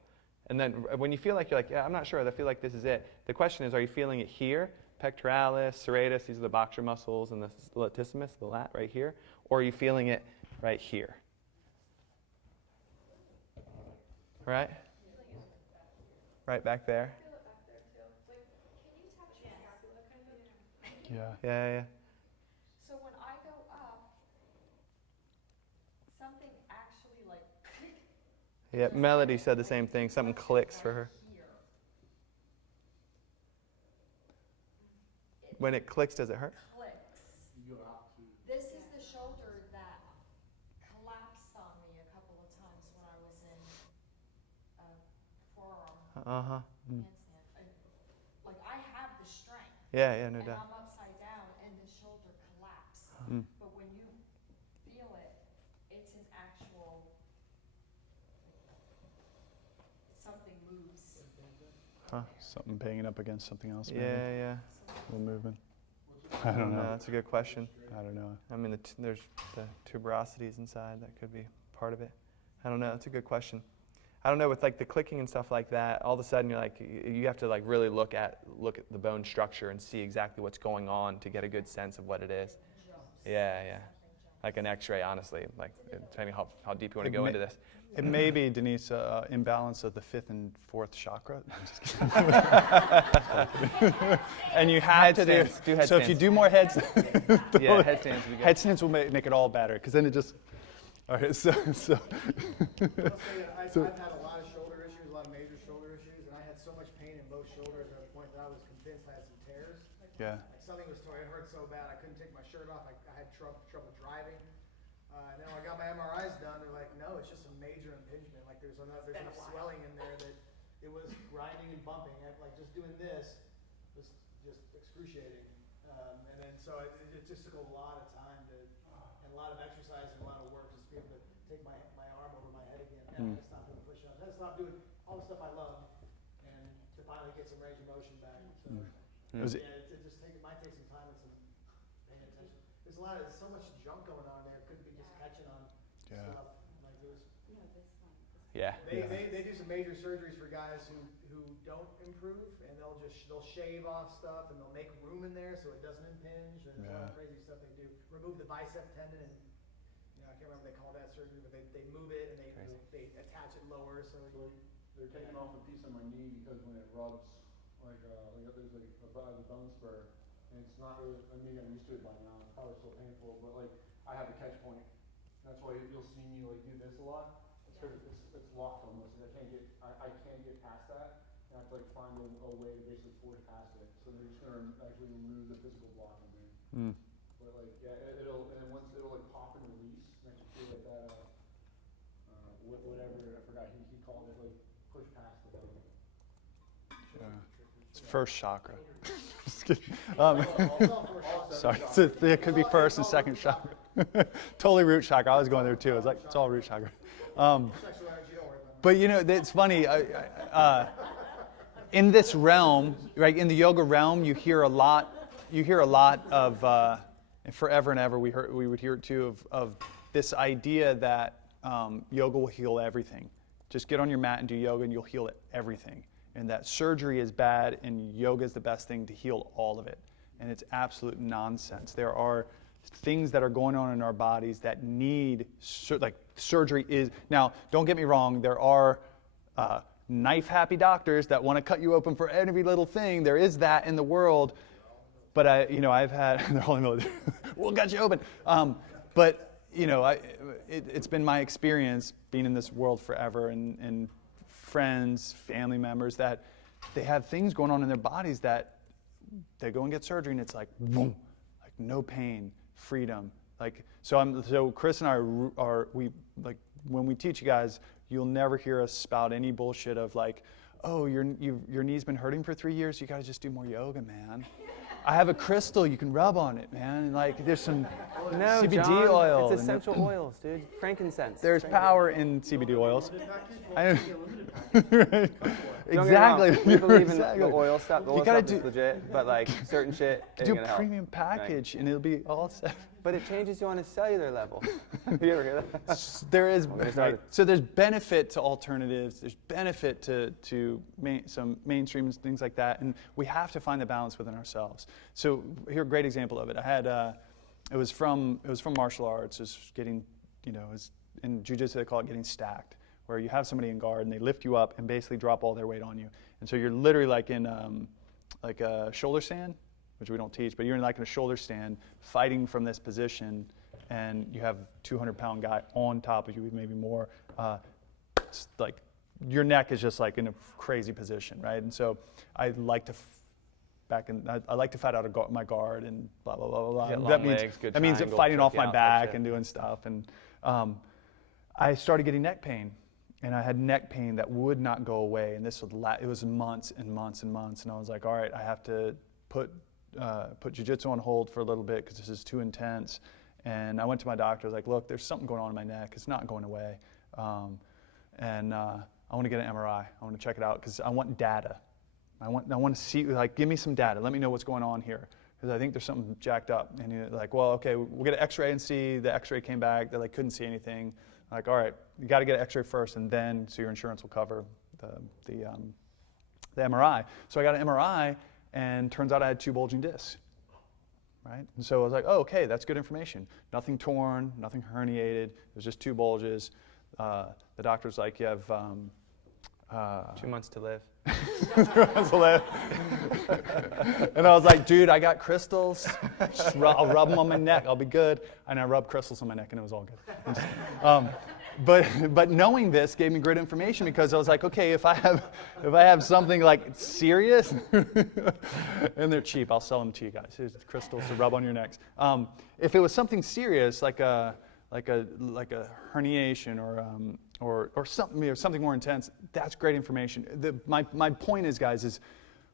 And then when you feel like you're like, yeah, I'm not sure. I feel like this is it. The question is, are you feeling it here? Pectoralis, serratus, these are the boxer muscles, and the latissimus, the lat, right here. Or are you feeling it right here? Right? Right back there. I feel it back there too. Like, can you touch your scapula kind of? Yeah. Yeah. So when I go up, something actually like click Yeah, Melody said the same thing. Something clicks for her. here. When it clicks, does it hurt? Clicks. You go out to. This is the shoulder that collapsed on me a couple of times when I was in forearm Uh-huh. handstand. Like I have the strength, Yeah, no and doubt. I'm upside down, and the shoulder collapsed. Mm. But when you feel it, it's an actual something moves. Something banging up against something else. Maybe. Yeah. A little movement. I don't know. That's a good question. I don't know. I mean, there's the tuberosities inside. That could be part of it. I don't know. That's a good question. I don't know, with like the clicking and stuff like that, all of a sudden you're like, you have to like really look at the bone structure and see exactly what's going on to get a good sense of what it is. Yeah. Like an X-ray, honestly, like depending how deep you want to go into this. It may be, Denise, imbalance of the 5th and 4th chakra. I'm just kidding. And you have to Headstands. Do So if you headstands. do more heads, Yeah, headstands would be good. headstands will make it all better, because then it just. All right, so I'll say that I've had a lot of shoulder issues, a lot of major shoulder issues, and I had so much pain in both shoulders at the point that I was convinced I had some tears. yeah. Like something was torn. It hurt so bad I couldn't take my shirt off. I had trouble driving. And then when I got my MRIs done, they're like, no, it's just a major impingement. Like there's enough swelling in there that it was grinding and bumping. Like just doing this was just excruciating. And then so it just took a lot of time and a lot of exercise and a lot of work just to be able to take my arm over my head again. And I had to stop doing push-ups. I had to stop doing all the stuff I love and to finally get some range of motion back. So Was it- yeah, it might take some time and some paying attention. There's so much junk going on there. It couldn't be just catching on Yeah. stuff. Like there's, Yeah. they do some major surgeries for guys who don't improve, and they'll shave off stuff and they'll make room in there so it doesn't impinge. And a lot of crazy stuff they do. Remove the bicep tendon and I can't remember what they call that surgery, but they move it and they attach it lower so they're taking off a piece of my knee because when it rubs, like there's a bone spur, and it's not really. I mean, I'm used to it by now. It's probably still painful, but like I have a catch point. That's why you'll see me like do this a lot. It's because it's locked almost. And I can't get past that. And I have to like find a way to basically force past it. So they're just gonna actually remove the physical block in there. But like yeah, it'll like pop and release. And I can feel like that. Whatever I forgot he called it, like push past the bone. It's first chakra. Just kidding. Sorry, it could be first and second chakra. Totally root chakra. I was going there too. It's like it's all root chakra. But you know, it's funny. In this realm, right, in the yoga realm, you hear a lot of, and forever and ever we would hear it too of this idea that yoga will heal everything. Just get on your mat and do yoga, and you'll heal everything. And that surgery is bad, and yoga is the best thing to heal all of it. And it's absolute nonsense. There are things that are going on in our bodies that need, like surgery is. Now, don't get me wrong, there are knife-happy doctors that want to cut you open for every little thing. There is that in the world. But I've had, they're all in the military, we'll cut you open. But it's been my experience being in this world forever and friends, family members, that they have things going on in their bodies that they go and get surgery and it's like, boom, like no pain, freedom. Like, so Chris and I we like, when we teach you guys, you'll never hear us spout any bullshit of like, oh, your knee's been hurting for 3 years, you gotta just do more yoga, man. I have a crystal you can rub on it, man. And like, there's some No, CBD John, oil. it's and essential oils, dude. Frankincense. There's power in CBD oils. I, Don't get me exactly. wrong, we believe in Exactly. the oil stuff. The You oil gotta stuff is legit, but like certain shit ain't Do gonna help. premium package, and it'll be all set. But it changes you on a cellular level. You ever hear that? There is, Well, right. So there's benefit to alternatives. There's benefit to some mainstream and things like that, and we have to find the balance within ourselves. So here, a great example of it. I had it was from martial arts. It's getting, it's in jiu-jitsu they call it getting stacked, where you have somebody in guard and they lift you up and basically drop all their weight on you, and so you're literally like in like a shoulder stand, which we don't teach, but you're in like in a shoulder stand fighting from this position, and you have 200-pound guy on top of you, maybe more. It's like your neck is just like in a crazy position, right? And so I like to I like to fight out of my guard and blah blah blah blah. Get That long means legs, good that means triangle, fighting choke off you my out type back shit. and doing stuff. And I started getting neck pain, and I had neck pain that would not go away. And this would it was months and months and months. And I was like, all right, I have to put jiu-jitsu on hold for a little bit because this is too intense. And I went to my doctor. I was like, look, there's something going on in my neck. It's not going away. And I want to get an MRI. I want to check it out because I want data. I want to see, like, give me some data. Let me know what's going on here because I think there's something jacked up. And you're like, well, okay, we'll get an X-ray and see. The X-ray came back. They like couldn't see anything. I'm like, all right, you got to get an X-ray first, and then so your insurance will cover the MRI. So I got an MRI, and turns out I had 2 bulging discs. Right? And so I was like, oh, okay, that's good information. Nothing torn, nothing herniated. It was just 2 bulges. The doctor's like, you have 2 months to live. 2 months to live. And I was like, dude, I got crystals. I'll rub them on my neck. I'll be good. And I rubbed crystals on my neck, and it was all good. But knowing this gave me great information because I was like, okay, if I have something like serious, and they're cheap, I'll sell them to you guys. Here's the crystals to rub on your necks. If it was something serious like a herniation or something more intense, that's great information. My point is, guys, is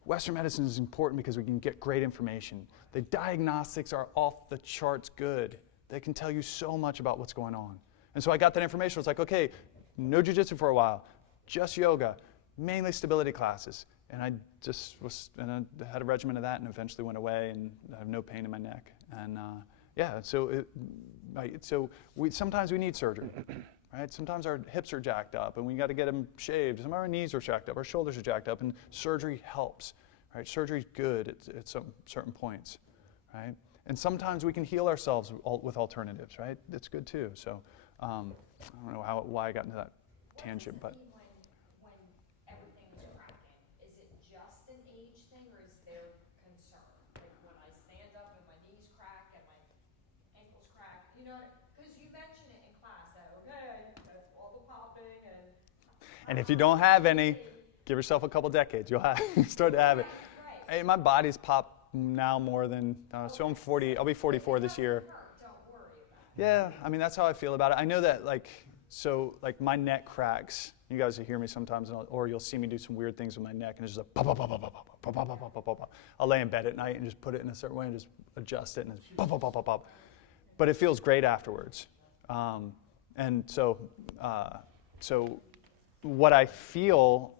Western medicine is important because we can get great information. The diagnostics are off the charts good. They can tell you so much about what's going on. And so I got that information. I was like, okay, no jiu-jitsu for a while, just yoga, mainly stability classes. And I had a regimen of that, and eventually went away, and I have no pain in my neck. And sometimes we need surgery, right? Sometimes our hips are jacked up, and we got to get them shaved. Sometimes our knees are jacked up, our shoulders are jacked up, and surgery helps, right? Surgery's good at some certain points, right? And sometimes we can heal ourselves with alternatives, right? That's good too. So. I don't know why I got into that tangent, but. When everything's cracking, is it just an age thing, or is there concern? Like when I stand up and my knees crack and my ankles crack, because you mentioned it in class that, okay, that's all the popping And if you don't have any, give yourself a couple decades. You'll start to have it. Right. Hey, my body's popped now more than, so I'm 40, I'll be 44 this year. Yeah, I mean, that's how I feel about it. I know that, like my neck cracks. You guys will hear me sometimes, or you'll see me do some weird things with my neck, and it's just like, pop, pop, pop, pop, pop, pop, pop, pop, pop, pop, pop. I'll lay in bed at night and just put it in a certain way and just adjust it, and it's pop, pop, pop, pop, pop. But it feels great afterwards. And so what I feel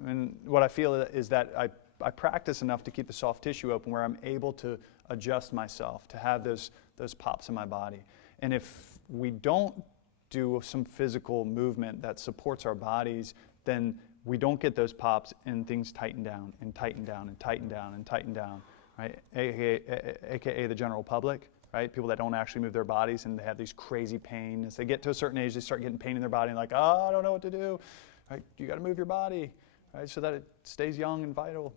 is that I practice enough to keep the soft tissue open where I'm able to adjust myself, to have those pops in my body. And if we don't do some physical movement that supports our bodies, then we don't get those pops, and things tighten down and tighten down and tighten down and tighten down, right? AKA the general public, right? People that don't actually move their bodies, and they have these crazy pain. As they get to a certain age, they start getting pain in their body and like, oh, I don't know what to do. Right? You got to move your body, right? So that it stays young and vital.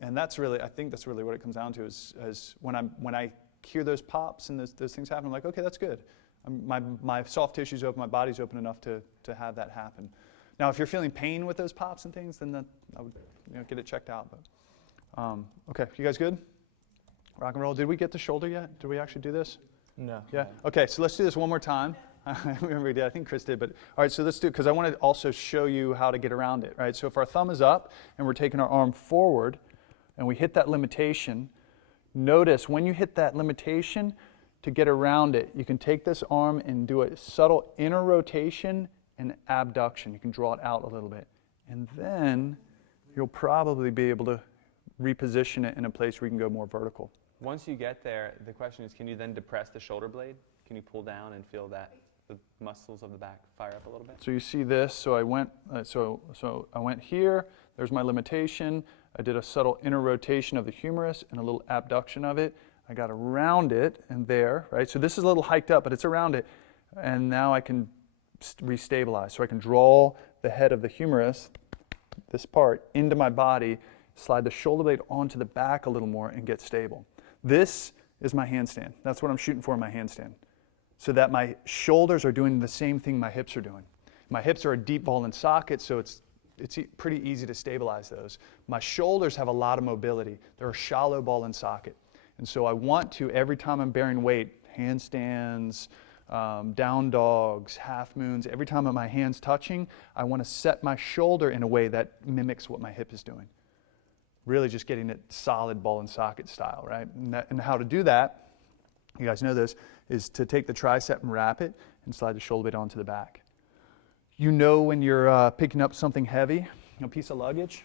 And I think that's really what it comes down to is when I hear those pops and those things happen, I'm like, okay, that's good. My soft tissue's open, my body's open enough to have that happen. Now, if you're feeling pain with those pops and things, then I would get it checked out. But okay, you guys good? Rock and roll. Did we get the shoulder yet? Did we actually do this? No. Yeah. Okay, so let's do this one more time. I remember we did. I think Chris did. But all right, so let's do it because I want to also show you how to get around it. Right. So if our thumb is up and we're taking our arm forward, and we hit that limitation, Notice when you hit that limitation, to get around it, you can take this arm and do a subtle inner rotation and abduction. You can draw it out a little bit. And then you'll probably be able to reposition it in a place where you can go more vertical. Once you get there, the question is, can you then depress the shoulder blade? Can you pull down and feel that the muscles of the back fire up a little bit? So you see this, so I went I went here, there's my limitation. I did a subtle inner rotation of the humerus and a little abduction of it. I got around it and there, right? So this is a little hiked up, but it's around it. And now I can restabilize. So I can draw the head of the humerus, this part, into my body, slide the shoulder blade onto the back a little more and get stable. This is my handstand. That's what I'm shooting for in my handstand. So that my shoulders are doing the same thing my hips are doing. My hips are a deep ball and socket, so it's pretty easy to stabilize those. My shoulders have a lot of mobility. They're a shallow ball and socket. And so I want to, every time I'm bearing weight, handstands, down dogs, half moons, every time my hand's touching, I want to set my shoulder in a way that mimics what my hip is doing. Really just getting it solid ball and socket style, right? And how to do that, you guys know this, is to take the tricep and wrap it and slide the shoulder blade onto the back. You know when you're picking up something heavy, a piece of luggage,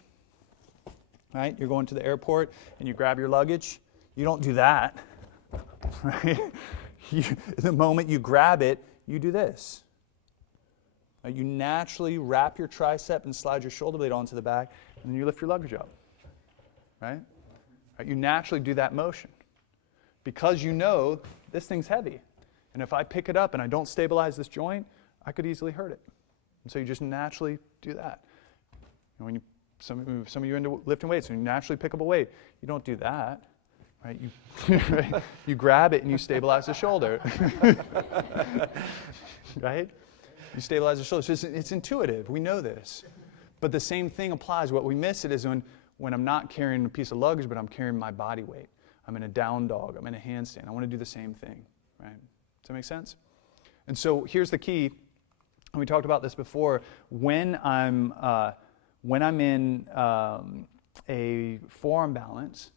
right? You're going to the airport and you grab your luggage. You don't do that, right? The moment you grab it, you do this. You naturally wrap your tricep and slide your shoulder blade onto the back, and then you lift your luggage up, right? You naturally do that motion because you know this thing's heavy. And if I pick it up and I don't stabilize this joint, I could easily hurt it. And so you just naturally do that. And when some of you are into lifting weights, and you naturally pick up a weight, you don't do that. Right? Right? You grab it and you stabilize the shoulder. Right? You stabilize the shoulder. So it's intuitive. We know this. But the same thing applies. What we miss it is when I'm not carrying a piece of luggage, but I'm carrying my body weight. I'm in a down dog. I'm in a handstand. I want to do the same thing. Right? Does that make sense? And so here's the key. And we talked about this before. When I'm in a forearm balance,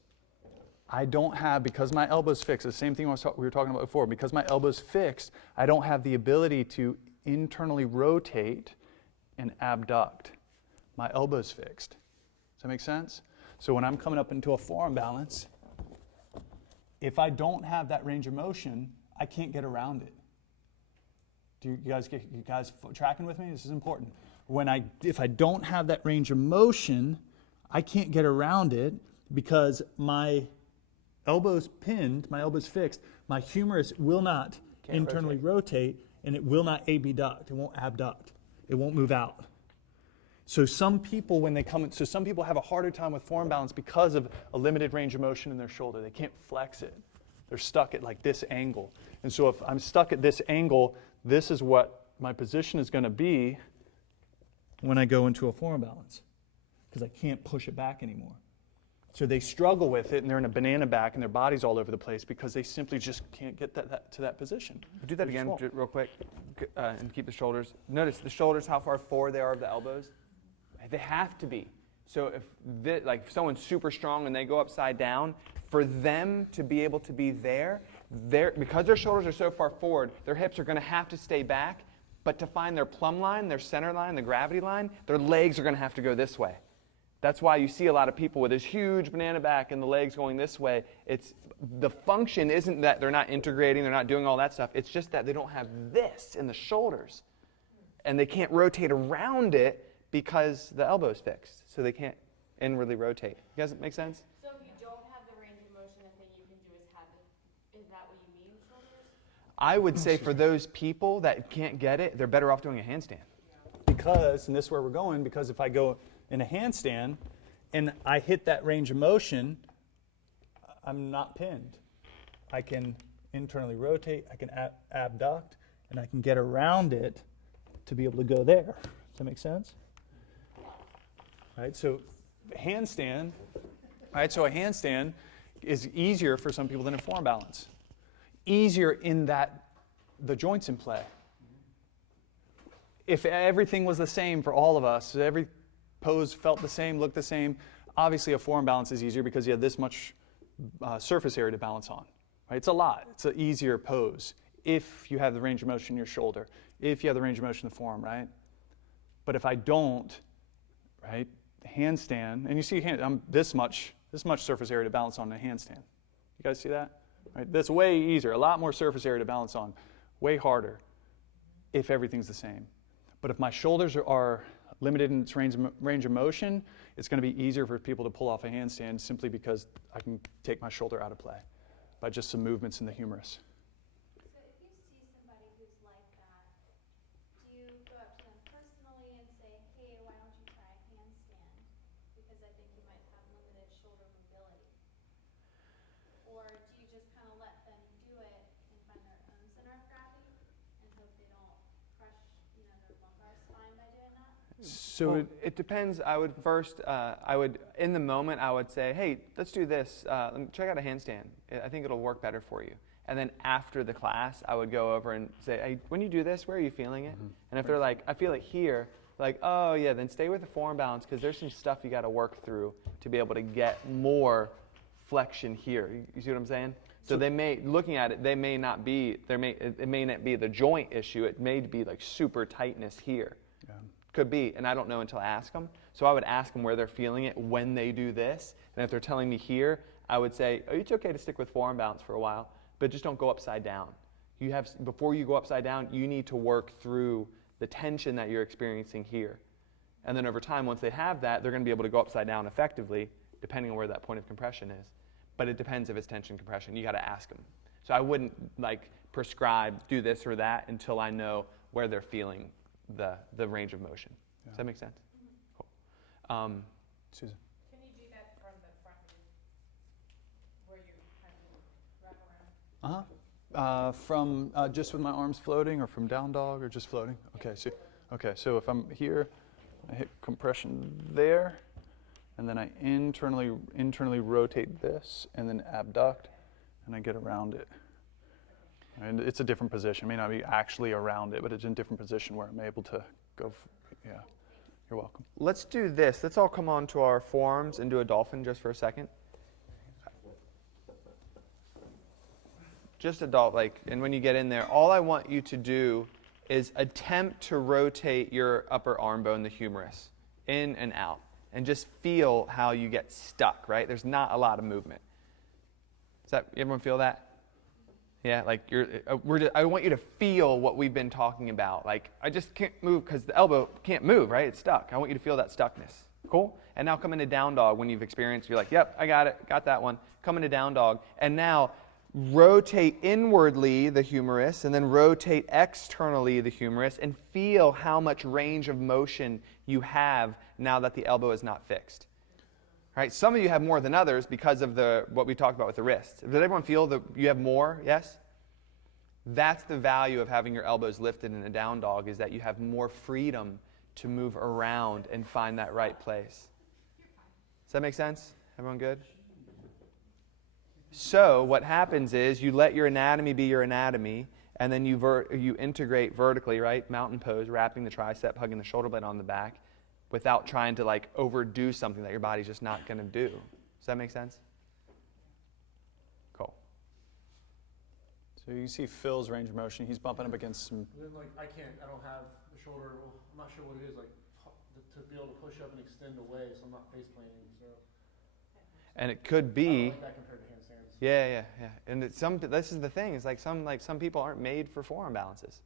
I don't have, because my elbow's fixed, the same thing we were talking about before, because my elbow's fixed, I don't have the ability to internally rotate and abduct. My elbow's fixed. Does that make sense? So when I'm coming up into a forearm balance, if I don't have that range of motion, I can't get around it. Do you guys tracking with me? This is important. If I don't have that range of motion, I can't get around it because my elbow's pinned, my elbow's fixed, my humerus will not internally rotate, and it will not abduct. It won't abduct. It won't move out. So some people, some people have a harder time with forearm balance because of a limited range of motion in their shoulder. They can't flex it. They're stuck at like this angle. And so if I'm stuck at this angle, this is what my position is going to be when I go into a forearm balance, because I can't push it back anymore. So they struggle with it, and they're in a banana back, and their body's all over the place because they simply just can't get to that position. Do that again real quick, and keep the shoulders. Notice the shoulders, how far forward they are of the elbows. They have to be. So if someone's super strong and they go upside down, for them to be able to be there, because their shoulders are so far forward, their hips are going to have to stay back, but to find their plumb line, their center line, the gravity line, their legs are going to have to go this way. That's why you see a lot of people with this huge banana back and the legs going this way. The function isn't that they're not integrating, they're not doing all that stuff. It's just that they don't have this in the shoulders. And they can't rotate around it because the elbow's fixed. So they can't inwardly rotate. You guys make sense? So if you don't have the range of motion, the thing you can do is that what you mean, shoulders? I would say for those people that can't get it, they're better off doing a handstand. Because, and this is where we're going, because if I go in a handstand and I hit that range of motion, I'm not pinned. I can internally rotate, I can abduct, and I can get around it to be able to go there. Does that make sense? Right, so handstand, right, so a handstand is easier for some people than a forearm balance. Easier in that the joint's in play. If everything was the same for all of us, every pose felt the same, looked the same, obviously a forearm balance is easier because you have this much surface area to balance on. Right? It's a lot. It's an easier pose if you have the range of motion in your shoulder, if you have the range of motion in the forearm, right? But if I don't, right, handstand, and you see I'm this much surface area to balance on in a handstand. You guys see that? Right? That's way easier, a lot more surface area to balance on, way harder if everything's the same. But if my shoulders are limited in its range of motion, it's going to be easier for people to pull off a handstand simply because I can take my shoulder out of play by just some movements in the humerus. So if you see somebody who's like that, do you go up to them personally and say, hey, why don't you try a handstand? Because I think you might have limited shoulder mobility. Or do you just kind of let them do it and find their own center of gravity and hope they don't crush, their lumbar spine by doing that? So Well, it depends. I would first, in the moment, I would say, hey, let's do this. Check out a handstand. I think it'll work better for you. And then after the class, I would go over and say, hey, when you do this, where are you feeling it? And if they're like, I feel it here, like, oh yeah, then stay with the forearm balance because there's some stuff you got to work through to be able to get more flexion here. You see what I'm saying? So they may, looking at it, it may not be the joint issue. It may be like super tightness here. yeah. Could be, and I don't know until I ask them. So I would ask them where they're feeling it when they do this. And if they're telling me here, I would say, oh, it's okay to stick with forearm balance for a while, but just don't go upside down. Before you go upside down, you need to work through the tension that you're experiencing here. And then over time, once they have that, they're going to be able to go upside down effectively, depending on where that point of compression is. But it depends if it's tension compression. You got to ask them. So I wouldn't prescribe do this or that until I know where they're feeling the range of motion. Yeah. Does that make sense? Cool. Susan. Can you do that from the front view, where you kind of wrap around? From just with my arms floating, or from down dog, or just floating? Okay, so if I'm here, I hit compression there, and then I internally rotate this, and then abduct, and I get around it. And it's a different position. It may not be actually around it, but it's in a different position where I'm able to go. Yeah, you're welcome. Let's do this. Let's all come onto our forearms and do a dolphin just for a second. Just a dolphin, and when you get in there, all I want you to do is attempt to rotate your upper arm bone, the humerus, in and out, and just feel how you get stuck, right? There's not a lot of movement. Everyone feel that? Yeah, I want you to feel what we've been talking about. Like, I just can't move because the elbow can't move, right? It's stuck. I want you to feel that stuckness. Cool? And now come into down dog when you've experienced, you're like, yep, I got it, got that one. Come into down dog. And now rotate inwardly the humerus and then rotate externally the humerus and feel how much range of motion you have now that the elbow is not fixed. Right? Some of you have more than others because of what we talked about with the wrists. Does everyone feel that you have more? Yes? That's the value of having your elbows lifted in a down dog, is that you have more freedom to move around and find that right place. Does that make sense? Everyone good? So what happens is you let your anatomy be your anatomy, and then you integrate vertically, right? Mountain pose, wrapping the tricep, hugging the shoulder blade on the back, without trying to overdo something that your body's just not going to do. Does that make sense? Cool. So you see Phil's range of motion. He's bumping up against some. And then I don't have the shoulder, I'm not sure what it is, to be able to push up and extend away, so I'm not face planting, so. And it could be. I don't like that compared to handstands. Yeah. And this is the thing, is some people aren't made for forearm balances.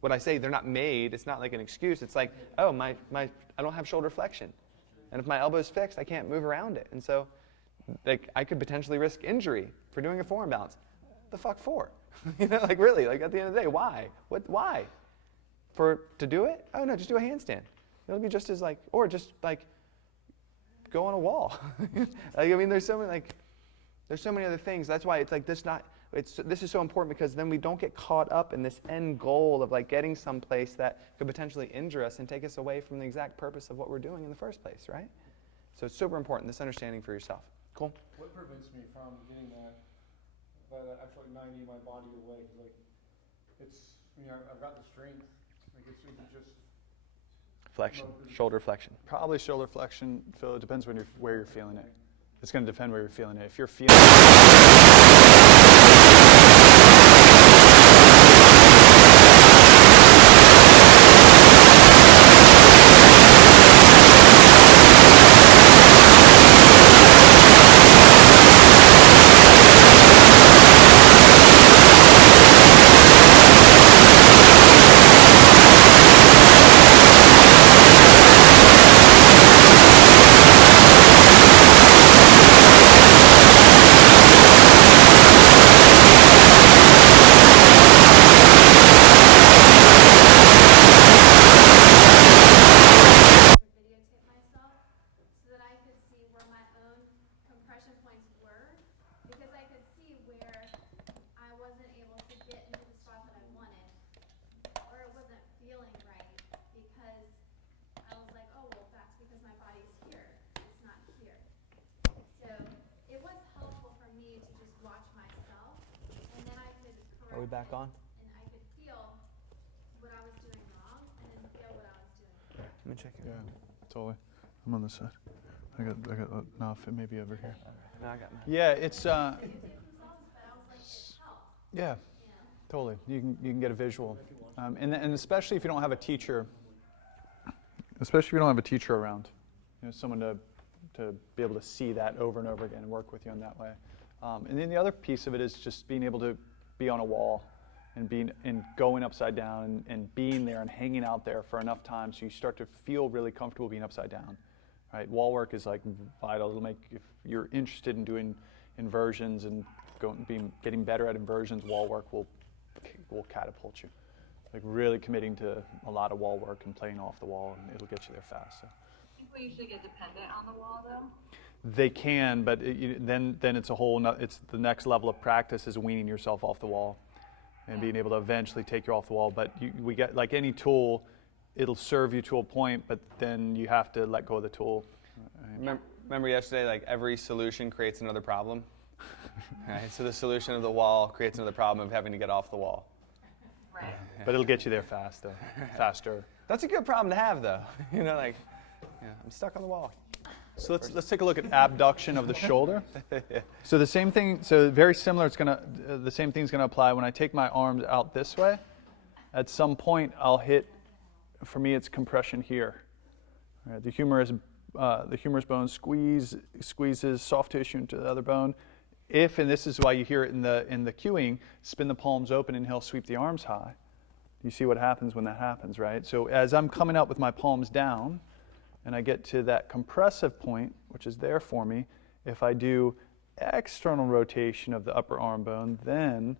When I say they're not made, it's not like an excuse. It's like, oh, I don't have shoulder flexion. And if my elbow is fixed, I can't move around it. And so I could potentially risk injury for doing a forearm balance. The fuck for? Really, at the end of the day, why? Why? To do it? Oh no, just do a handstand. It'll be just as or just go on a wall. There's so many other things. That's why this is so important, because then we don't get caught up in this end goal of getting someplace that could potentially injure us and take us away from the exact purpose of what we're doing in the first place, right? So it's super important, this understanding for yourself. Cool? What prevents me from getting that actual 90 my body away? I've got the strength. It's just Flexion, shoulder flexion. Probably shoulder flexion, Phil. It depends where you're feeling it. It's going to depend where you're feeling it. If you're feeling videotape myself so that I could see where my own compression points were, because I could see where I wasn't able to get into the spot that I wanted, or it wasn't feeling right, because I was like, oh, well, that's because my body's here, it's not here. So it was helpful for me to just watch myself, and then I could correct Are we back it, on? and I could feel what I was doing wrong, and then feel what I was doing right. Let me check it. Yeah, totally. I'm on this side. I got no, it may be over here. No, I got mine. Yeah, it's Videotape themselves, but I was like, it helped, yeah, you know? totally. You can get a visual, and especially if you don't have a teacher, around, someone to be able to see that over and over again and work with you in that way. And then the other piece of it is just being able to be on a wall and going upside down and being there and hanging out there for enough time so you start to feel really comfortable being upside down. Right? Wall work is like vital. It'll make, if you're interested in doing inversions and getting better at inversions, wall work will catapult you. Like really committing to a lot of wall work and playing off the wall, and it'll get you there fast. So. People usually get dependent on the wall, though. They can, but then it's it's the next level of practice is weaning yourself off the wall and being able to eventually take you off the wall. But we get, like any tool, it'll serve you to a point, but then you have to let go of the tool. Remember yesterday, like every solution creates another problem? Right? So the solution of the wall creates another problem of having to get off the wall. Right. But it'll get you there faster. That's a good problem to have, though. I'm stuck on the wall. So let's take a look at abduction of the shoulder. So the same thing. So very similar. The same thing's gonna apply when I take my arms out this way. At some point, I'll hit. For me, it's compression here. All right, the humerus bone squeezes soft tissue into the other bone. And this is why you hear it in the cueing, spin the palms open, inhale, sweep the arms high. You see what happens when that happens, right? So as I'm coming up with my palms down, and I get to that compressive point, which is there for me, if I do external rotation of the upper arm bone, then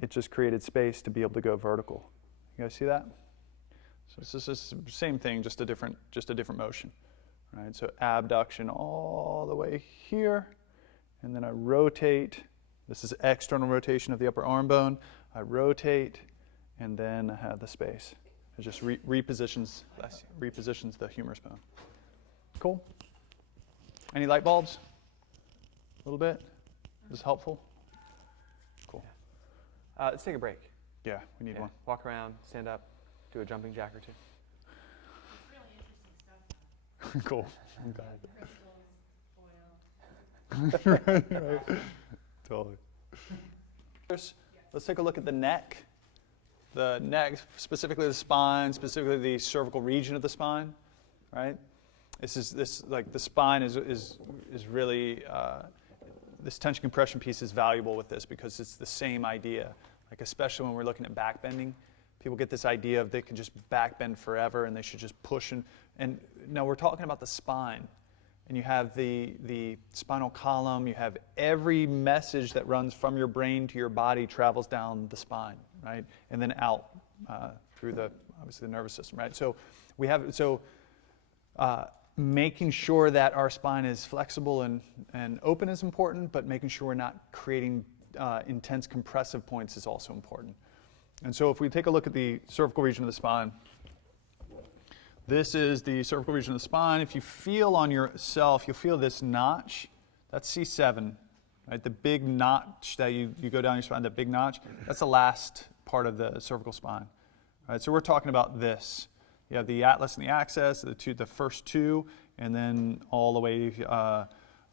it just created space to be able to go vertical. You guys see that? So this is the same thing, just a different motion, right? So abduction all the way here, and then I rotate. This is external rotation of the upper arm bone. I rotate, and then I have the space. It just repositions the humerus bone. Cool. Any light bulbs? A little bit? Is this helpful? Cool. Let's take a break. Yeah, we need one. Walk around, stand up, do a jumping jack or two. It's really interesting stuff. Cool. Crystals, oil. Right. Totally. Let's take a look at the neck. The neck, specifically the spine, specifically the cervical region of the spine, right? The spine is really this tension compression piece is valuable with this because it's the same idea. Like especially when we're looking at back bending, people get this idea of they can just back bend forever and they should just push and no, we're talking about the spine. And you have the spinal column, you have every message that runs from your brain to your body travels down the spine, right? And then out through obviously the nervous system, right? So making sure that our spine is flexible and open is important, but making sure we're not creating intense compressive points is also important. And so if we take a look at the cervical region of the spine, this is the cervical region of the spine. If you feel on yourself, you'll feel this notch. That's C7, right? The big notch that you go down your spine, that big notch, that's the last part of the cervical spine. All right, so we're talking about this. You have the atlas and the axis, the first two, and then all the way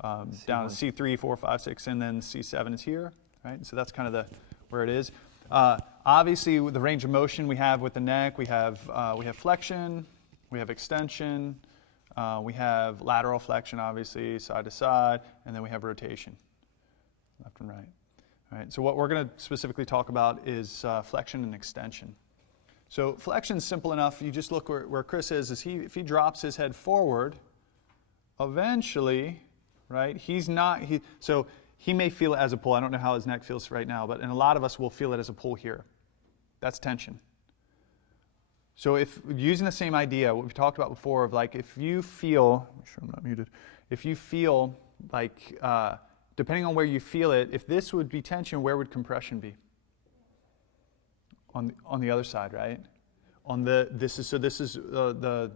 down to C3, 4, 5, 6, and then C7 is here, right? So that's kind of where it is. Obviously, with the range of motion we have with the neck, we have flexion, we have extension, we have lateral flexion, obviously, side to side, and then we have rotation, left and right. All right, so what we're going to specifically talk about is flexion and extension. So flexion is simple enough. You just look where Chris is if he drops his head forward, eventually, right, so he may feel it as a pull. I don't know how his neck feels right now, but and a lot of us will feel it as a pull here. That's tension. So if using the same idea, what we've talked about before, of like if you feel, make sure I'm not muted, if you feel like, depending on where you feel it, if this would be tension, where would compression be? On the other side, right? This is the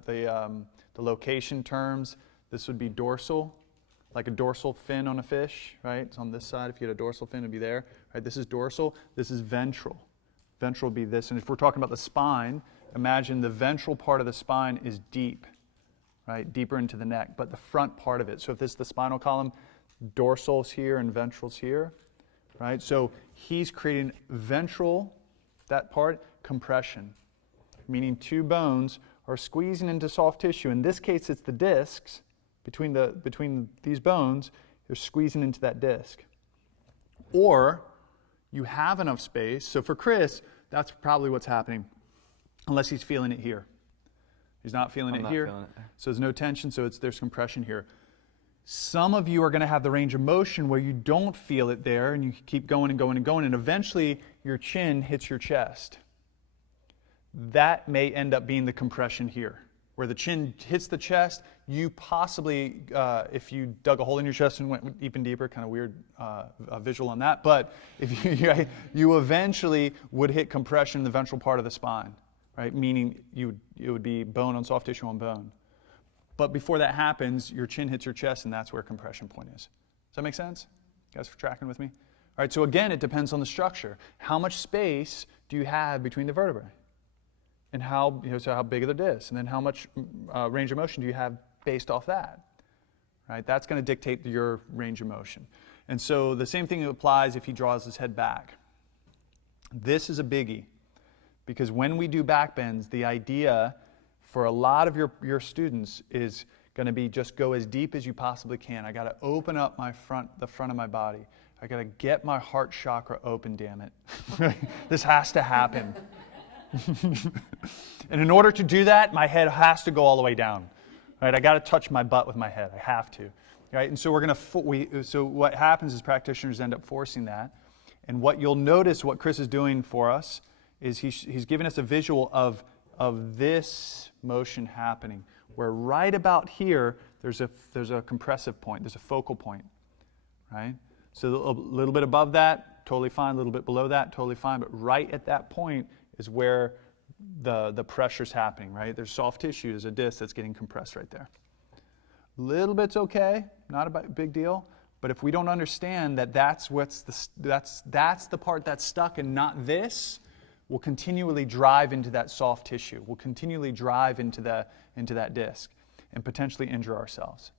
location terms. This would be dorsal, like a dorsal fin on a fish, right? It's on this side. If you had a dorsal fin, it'd be there, right? This is dorsal. This is ventral. Ventral would be this. And if we're talking about the spine, imagine the ventral part of the spine is deep, right? Deeper into the neck, but the front part of it. So if this is the spinal column, dorsal's here and ventral's here, right? So he's creating ventral, that part, compression, meaning two bones are squeezing into soft tissue. In this case, it's the discs between these bones. You're squeezing into that disc. Or you have enough space. So for Chris, that's probably what's happening, unless he's feeling it here. He's not feeling it here. So there's no tension, so there's compression here. Some of you are going to have the range of motion where you don't feel it there, and you keep going and going and going, and eventually your chin hits your chest. That may end up being the compression here. Where the chin hits the chest, you possibly, if you dug a hole in your chest and went even deeper, kind of weird visual on that, but if you eventually would hit compression in the ventral part of the spine, right? Meaning it would be bone on soft tissue on bone. But before that happens, your chin hits your chest, and that's where compression point is. Does that make sense? You guys for tracking with me? All right, so again, it depends on the structure. How much space do you have between the vertebrae? And how big are the discs? And then how much range of motion do you have based off that? Right? That's going to dictate your range of motion. And so the same thing applies if he draws his head back. This is a biggie, because when we do back bends, the idea for a lot of your students is going to be just go as deep as you possibly can. I got to open up the front of my body. I got to get my heart chakra open, damn it. This has to happen. And in order to do that, my head has to go all the way down. Right? I got to touch my butt with my head. I have to. Right? And so so what happens is practitioners end up forcing that. And what you'll notice, what Chris is doing for us, is he's giving us a visual of this motion happening, where right about here there's a compressive point, there's a focal point, right? So a little bit above that, totally fine. A little bit below that, totally fine. But right at that point is where the pressure's happening, right? There's soft tissue, there's a disc that's getting compressed right there. Little bit's okay, not a big deal. But if we don't understand that that's the part that's stuck and not this, we'll continually drive into that soft tissue. We'll continually drive into that disc and potentially injure ourselves.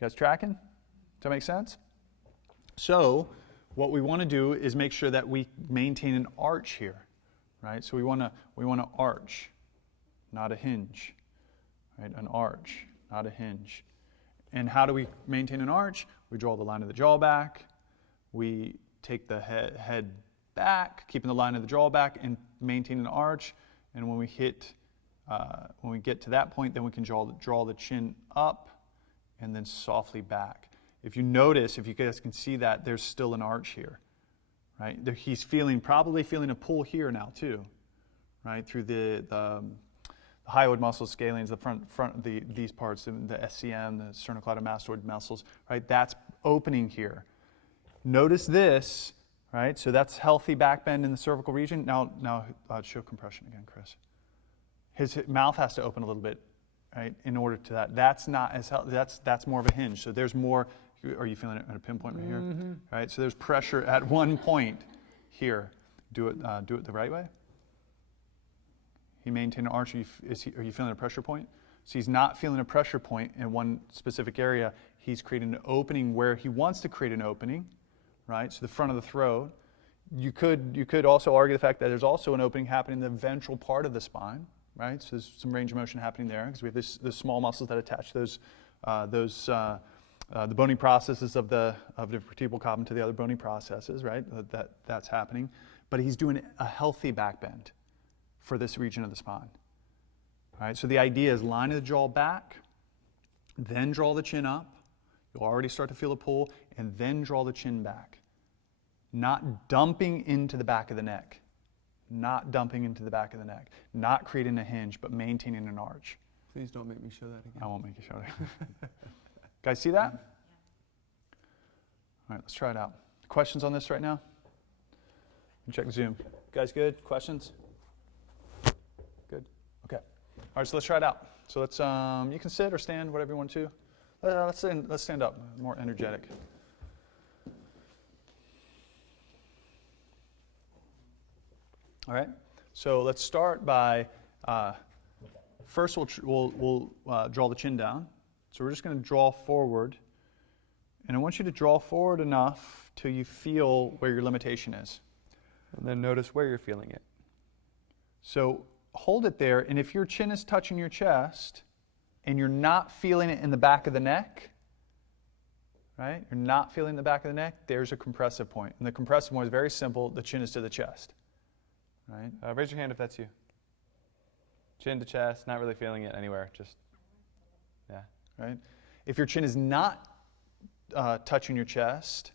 You guys tracking? Does that make sense? So what we want to do is make sure that we maintain an arch here, right? So we want to arch, not a hinge, right? An arch, not a hinge. And how do we maintain an arch? We draw the line of the jaw back. We take the head back, keeping the line of the jaw back, and maintain an arch. And when we get to that point, then we can draw the chin up and then softly back. If you notice, if you guys can see that, there's still an arch here, right? He's probably feeling a pull here now too, right? Through the hyoid muscles, scalenes, the front these parts, the SCM, the sternocleidomastoid muscles, right? That's opening here. Notice this, right? So that's healthy back bend in the cervical region. Now show compression again, Chris. His mouth has to open a little bit, right? In order to that. That's not as healthy. That's more of a hinge. So there's more. Are you feeling it at a pinpoint right here? Mm-hmm. Right. So there's pressure at one point here. Do it the right way. He maintained an arch. Are you feeling a pressure point? So he's not feeling a pressure point in one specific area. He's creating an opening where he wants to create an opening, right? So the front of the throat. You could also argue the fact that there's also an opening happening in the ventral part of the spine, right? So there's some range of motion happening there because we have the small muscles that attach the bony processes of the vertebral column to the other bony processes, right? That's happening. But he's doing a healthy back bend for this region of the spine. All right, so the idea is line of the jaw back, then draw the chin up. You'll already start to feel a pull, and then draw the chin back. Not dumping into the back of the neck. Not dumping into the back of the neck. Not creating a hinge, but maintaining an arch. Please don't make me show that again. I won't make you show it. Guys, see that? All right, let's try it out. Questions on this right now? Check Zoom. Guys good? Questions? Good? Okay. All right, so let's try it out. So let's, you can sit or stand, whatever you want to. Let's stand up, more energetic. All right, so let's start by, first we'll draw the chin down. So we're just going to draw forward. And I want you to draw forward enough till you feel where your limitation is. And then notice where you're feeling it. So hold it there, and if your chin is touching your chest and you're not feeling it in the back of the neck, right? You're not feeling the back of the neck, there's a compressive point. And the compressive point is very simple. The chin is to the chest, right? Raise your hand if that's you. Chin to chest, not really feeling it anywhere, just, yeah. Right? If your chin is not touching your chest,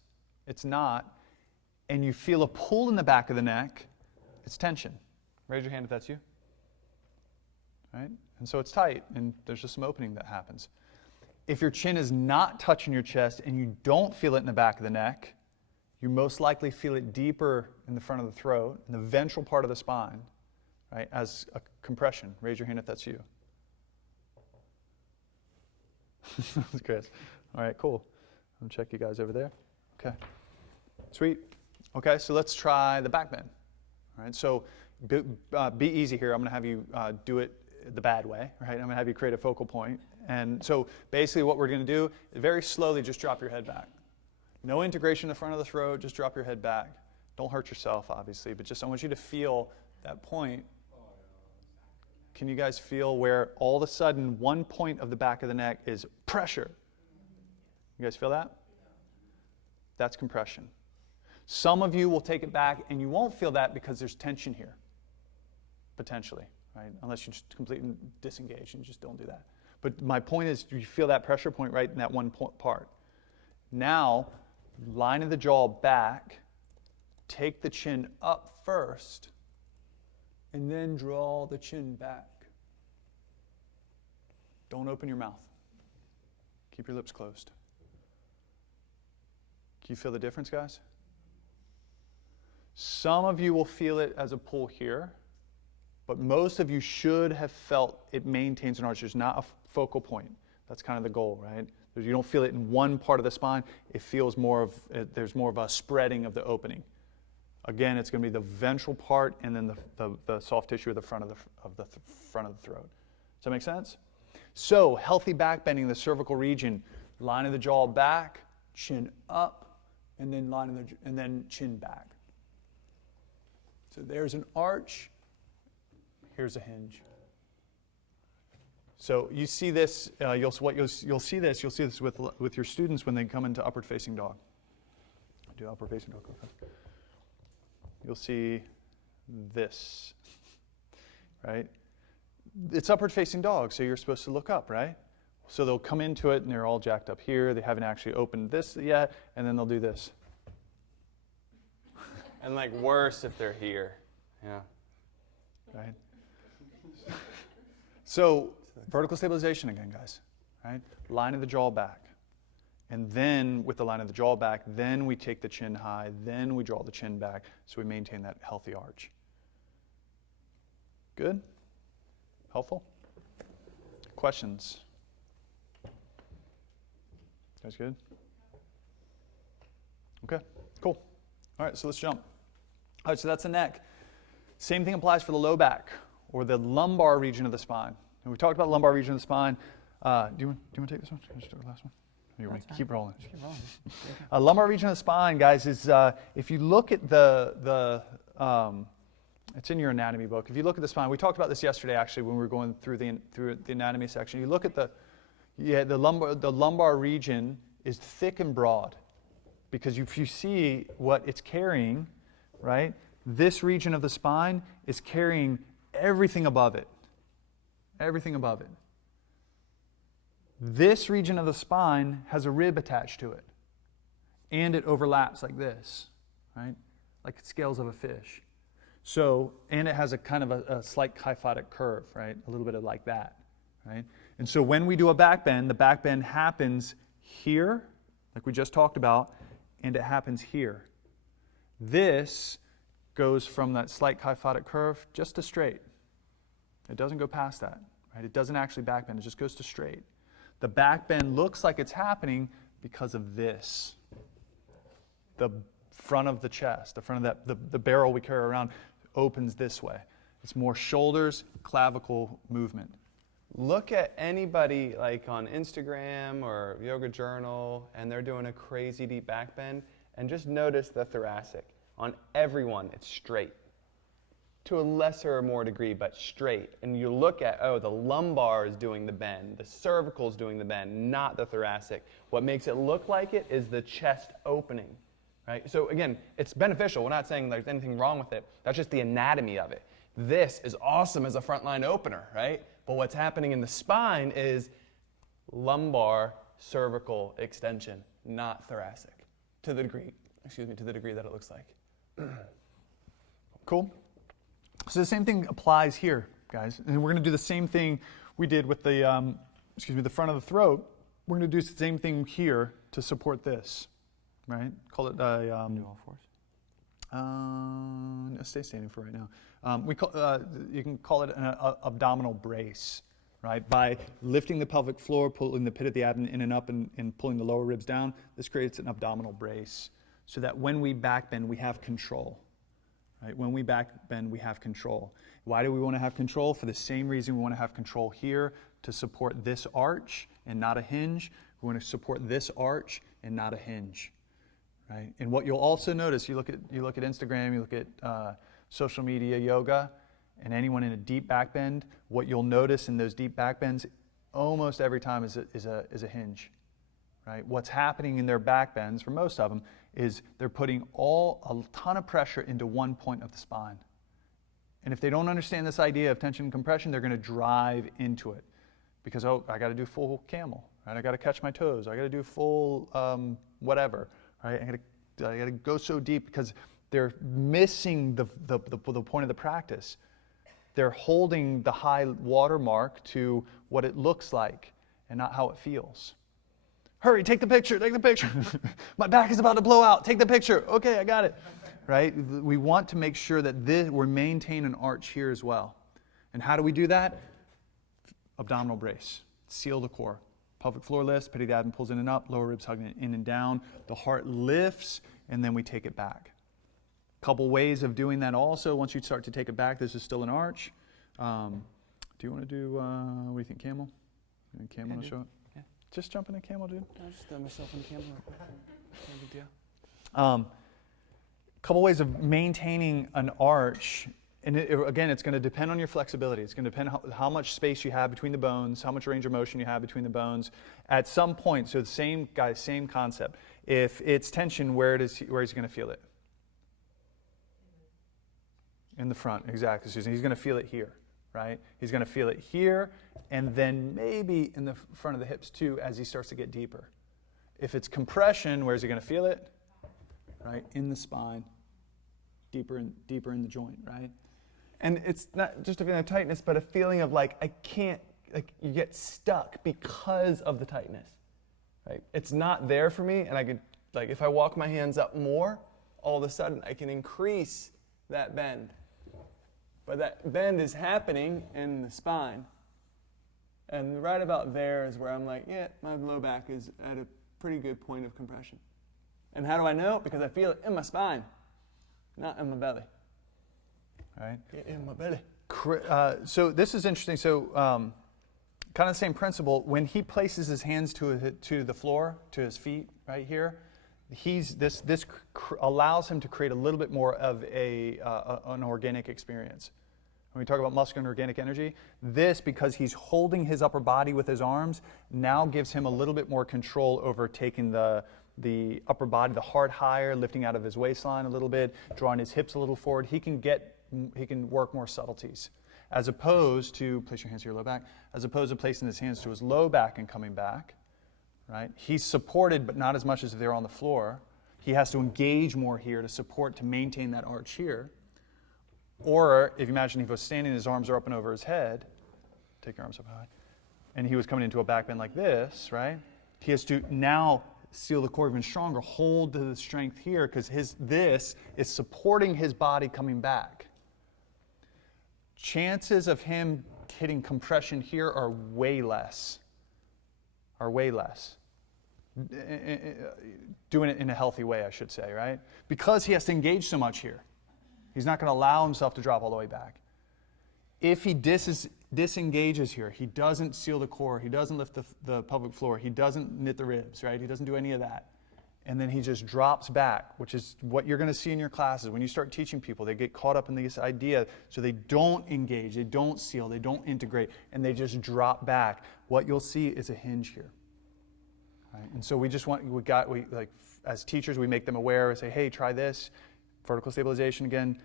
it's not, and you feel a pull in the back of the neck, it's tension. Raise your hand if that's you. Right? And so it's tight, and there's just some opening that happens. If your chin is not touching your chest and you don't feel it in the back of the neck, you most likely feel it deeper in the front of the throat, in the ventral part of the spine, right, as a compression. Raise your hand if that's you. That's Chris. All right, cool. I'll check you guys over there. Okay. Sweet. Okay, so let's try the back bend. All right, so be easy here. I'm going to have you do it the bad way, right? I'm going to have you create a focal point. And so basically what we're going to do is very slowly just drop your head back. No integration in the front of the throat, just drop your head back. Don't hurt yourself, obviously, but just I want you to feel that point. Can you guys feel where all of a sudden one point of the back of the neck is pressure? You guys feel that? That's compression. Some of you will take it back and you won't feel that because there's tension here, potentially, right? Unless you just completely disengage and just don't do that. But my point is you feel that pressure point right in that one part. Now, line of the jaw back, take the chin up first, and then draw the chin back. Don't open your mouth. Keep your lips closed. Can you feel the difference, guys? Some of you will feel it as a pull here, but most of you should have felt it maintains an arch. There's not a focal point. That's kind of the goal, right? You don't feel it in one part of the spine. It feels more of, there's more of a spreading of the opening. Again, it's going to be the ventral part and then the soft tissue of the front of the front of the throat. Does that make sense? So, healthy back bending, the cervical region, line of the jaw back, chin up, and then chin back. So there's an arch. Here's a hinge. So you see this. You'll see this. You'll see this with your students when they come into upward facing dog. Do upward facing dog. Okay. You'll see this, right? It's upward facing dog, so you're supposed to look up, right? So they'll come into it and they're all jacked up here. They haven't actually opened this yet, and then they'll do this. And like worse if they're here. Yeah. Right? So vertical stabilization again, guys. Right? Line of the jaw back. And then with the line of the jaw back, then we take the chin high, then we draw the chin back, so we maintain that healthy arch. Good? Helpful? Questions? Guys good? Okay, cool. All right, so let's jump. All right, so that's the neck. Same thing applies for the low back or the lumbar region of the spine. And we talked about the lumbar region of the spine. Do you want to take this one? Or just do the last one? You want me to keep rolling? Just keep rolling. Lumbar region of the spine, guys, is if you look at it's in your anatomy book. If you look at the spine, we talked about this yesterday actually when we were going through the anatomy section. You look at the lumbar region is thick and broad because if you see what it's carrying, right? This region of the spine is carrying everything above it. Everything above it. This region of the spine has a rib attached to it. And it overlaps like this, right? Like scales of a fish. So, and it has a kind of a slight kyphotic curve, right? A little bit of like that, right? And so when we do a back bend, the back bend happens here, like we just talked about, and it happens here. This goes from that slight kyphotic curve just to straight. It doesn't go past that, right? It doesn't actually back bend, it just goes to straight. The back bend looks like it's happening because of this. The front of the chest, the front of the barrel we carry around opens this way. It's more shoulders, clavicle movement. Look at anybody like on Instagram or Yoga Journal, and they're doing a crazy deep back bend, and just notice the thoracic. On everyone, it's straight. To a lesser or more degree, but straight. And you look at, oh, the lumbar is doing the bend, the cervical is doing the bend, not the thoracic. What makes it look like it is the chest opening, right? So again, it's beneficial. We're not saying there's anything wrong with it. That's just the anatomy of it. This is awesome as a frontline opener, right? But what's happening in the spine is lumbar cervical extension, not thoracic, to the degree that it looks like. Cool? So the same thing applies here, guys. And we're going to do the same thing we did with the, the front of the throat. We're going to do the same thing here to support this, right? Call it Do all fours. no, stay standing for right now. You can call it an abdominal brace, right? By lifting the pelvic floor, pulling the pit of the abdomen in and up, and pulling the lower ribs down, this creates an abdominal brace so that when we back bend, we have control. Right? When we back bend, we have control. Why do we want to have control? For the same reason we want to have control here, to support this arch and not a hinge. We want to support this arch and not a hinge. Right? And what you'll also notice, you look at Instagram, you look at social media, yoga, and anyone in a deep back bend, what you'll notice in those deep back bends almost every time is a hinge. Right? What's happening in their back bends, for most of them, is they're putting a ton of pressure into one point of the spine. And if they don't understand this idea of tension and compression, they're going to drive into it. Because, I got to do full camel, right? I got to catch my toes. I got to do full whatever, right? I got to go so deep because they're missing the point of the practice. They're holding the high watermark to what it looks like and not how it feels. Hurry, take the picture. My back is about to blow out. Take the picture. Okay, I got it. Right? We want to make sure that we maintain an arch here as well. And how do we do that? Abdominal brace. Seal the core. Pelvic floor lifts, pit of the abdomen pulls in and up, lower ribs hugging in and down. The heart lifts, and then we take it back. Couple ways of doing that also. Once you start to take it back, this is still an arch. Do you want to do, what do you think, camel? Camel to show it? Yeah. Just jump in a camel, dude. I'll just throw myself in camel real quick. No big deal. Couple ways of maintaining an arch. And again, it's going to depend on your flexibility. It's going to depend how much space you have between the bones, how much range of motion you have between the bones. At some point, so the same concept. If it's tension, where is he going to feel it? In the front, exactly, Susan. He's going to feel it here, right? He's going to feel it here, and then maybe in the front of the hips too as he starts to get deeper. If it's compression, where's he going to feel it? Right, in the spine, deeper in the joint, right? And it's not just a feeling of tightness, but a feeling of like, I can't, like you get stuck because of the tightness, right? It's not there for me, and I could, like if I walk my hands up more, all of a sudden I can increase that bend. But that bend is happening in the spine. And right about there is where I'm like, yeah, my low back is at a pretty good point of compression. And how do I know? Because I feel it in my spine, not in my belly. All right. In my belly. So this is interesting. So kind of the same principle. When he places his hands to the floor, to his feet right here, this allows him to create a little bit more of an organic experience. When we talk about muscular and organic energy, this, because he's holding his upper body with his arms, now gives him a little bit more control over taking the upper body, the heart higher, lifting out of his waistline a little bit, drawing his hips a little forward. He can work more subtleties. As opposed to, place your hands to your low back, as opposed to placing his hands to his low back and coming back, right? He's supported, but not as much as if they're on the floor. He has to engage more here to support, to maintain that arch here. Or if you imagine he was standing, his arms are up and over his head, take your arms up high, and he was coming into a back bend like this, right? He has to now seal the core even stronger, hold the strength here, because this is supporting his body coming back. Chances of him hitting compression here are way less. Doing it in a healthy way, I should say, right? Because he has to engage so much here. He's not going to allow himself to drop all the way back. If he disengages here, he doesn't seal the core, he doesn't lift the pelvic floor, he doesn't knit the ribs, right? He doesn't do any of that. And then he just drops back, which is what you're going to see in your classes. When you start teaching people, they get caught up in this idea, so they don't engage, they don't seal, they don't integrate, and they just drop back. What you'll see is a hinge here. Right? And so as teachers, we make them aware and say, hey, try this. Vertical stabilization again,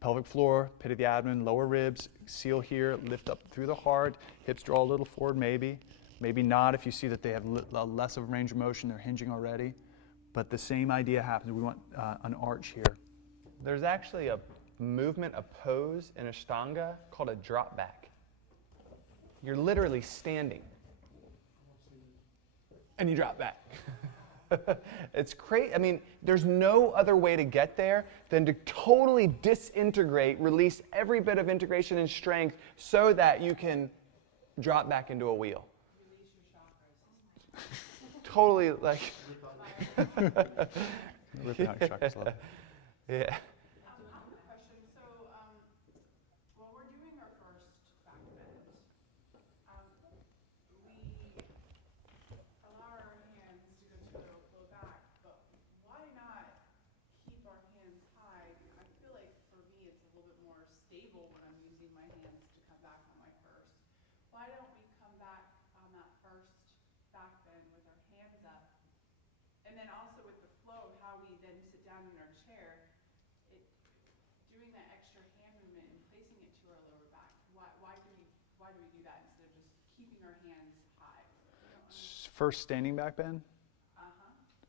pelvic floor, pit of the abdomen, lower ribs, seal here, lift up through the heart, hips draw a little forward maybe not if you see that they have less of a range of motion, they're hinging already. But the same idea happens. We want an arch here. There's actually a movement, a pose in Ashtanga called a drop back. You're literally standing and you drop back. It's crazy. I mean, there's no other way to get there than to totally disintegrate, release every bit of integration and strength so that you can drop back into a wheel. Totally like. Ripping out your chakras a little. Yeah. I have a question. So, when we're doing our first back bend, we allow our hands to go to the low back, but why not keep our hands high? I feel like for me it's a little bit more stable when I'm using my hands to come back on my first. Why don't we come back on that first back bend with our hands up? And then also with the flow of how we then sit down in our chair, doing that extra hand movement and placing it to our lower back. Why do we do that instead of just keeping our hands high? First standing back bend.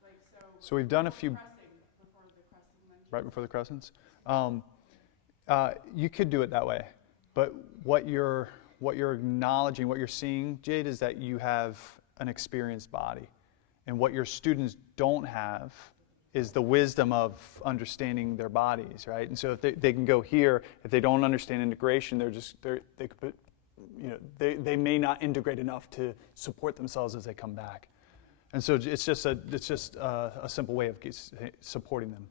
Like So we've done a few before the crescent lunges. right before the crescents. You could do it that way, but what you're acknowledging, what you're seeing, Jade, is that you have an experienced body. And what your students don't have is the wisdom of understanding their bodies, right? And so if they can go here, if they don't understand integration, they may not integrate enough to support themselves as they come back. And so it's just a simple way of supporting them,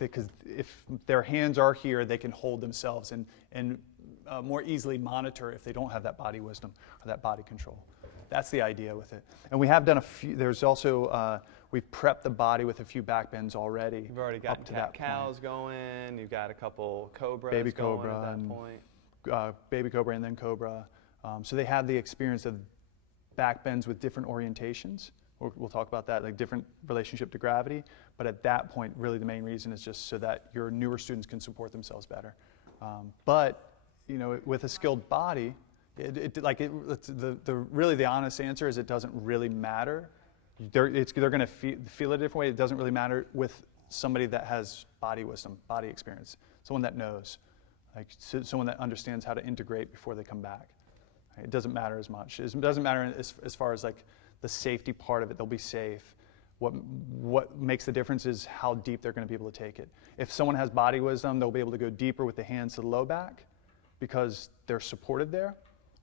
because if their hands are here, they can hold themselves and more easily monitor if they don't have that body wisdom or that body control. That's the idea with it. And we have done a few, there's also, we've prepped the body with a few back bends already. You've already got cat-cows going, you've got a couple cobras baby going cobra at that and, point. Baby cobra and then cobra. So they have the experience of back bends with different orientations. We'll talk about that, like different relationship to gravity. But at that point, really the main reason is just so that your newer students can support themselves better. But with a skilled body, really the honest answer is it doesn't really matter. They're going to feel it a different way. It doesn't really matter with somebody that has body wisdom, body experience, someone that knows, someone that understands how to integrate before they come back. It doesn't matter as much. It doesn't matter as far as the safety part of it. They'll be safe. What makes the difference is how deep they're going to be able to take it. If someone has body wisdom, they'll be able to go deeper with the hands to the low back because they're supported there.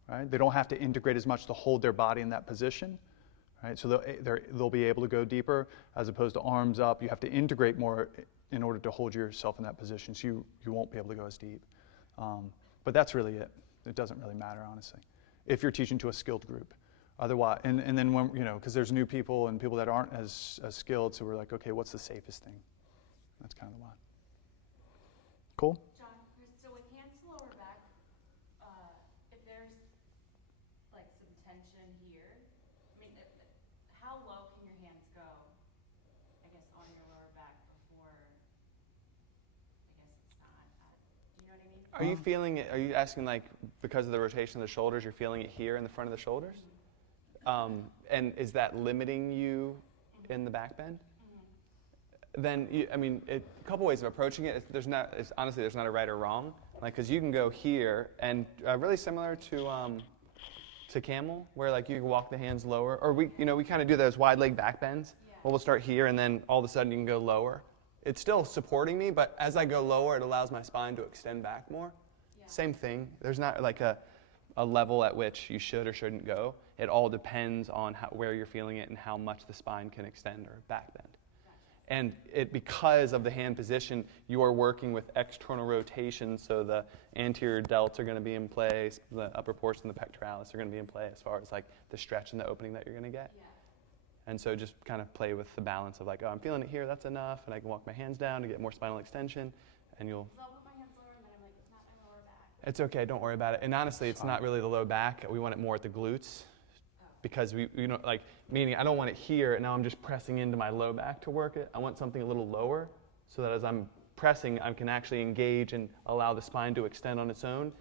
Right? They don't have to integrate as much to hold their body in that position. Right? So they'll be able to go deeper as opposed to arms up. You have to integrate more in order to hold yourself in that position, so you won't be able to go as deep. But that's really it. It doesn't really matter, honestly. if you're teaching to a skilled group. Otherwise, and then when, because there's new people and people that aren't as skilled, so we're like, okay, what's the safest thing? That's kind of the why. Cool? John, so with hands to lower back, if there's like some tension here, I mean, how low can your hands go, I guess, on your lower back before, I guess it's not, do you know what I mean? Are you feeling it? Are you asking like because of the rotation of the shoulders, you're feeling it here in the front of the shoulders? And is that limiting you in the back bend? Then, a couple ways of approaching it. Honestly, there's not a right or wrong. Like, because you can go here, and really similar to camel, where like you can walk the hands lower, or we kind of do those wide leg back bends. Yeah. Well, we'll start here, and then all of a sudden you can go lower. It's still supporting me, but as I go lower, it allows my spine to extend back more. Yeah. Same thing. There's not like a level at which you should or shouldn't go. It all depends on where you're feeling it and how much the spine can extend or back bend. And because of the hand position, you are working with external rotation, so the anterior delts are going to be in place, the upper portion of the pectoralis are going to be in play as far as like the stretch and the opening that you're going to get. Yeah. And so just kind of play with the balance of like, oh, I'm feeling it here, that's enough, and I can walk my hands down to get more spinal extension, and you'll... I'll put my hands lower, and then I'm like, it's not my lower back. It's okay, don't worry about it. And honestly, it's not really the low back. We want it more at the glutes. Because meaning I don't want it here and now I'm just pressing into my low back to work it. I want something a little lower so that as I'm pressing, I can actually engage and allow the spine to extend on its own,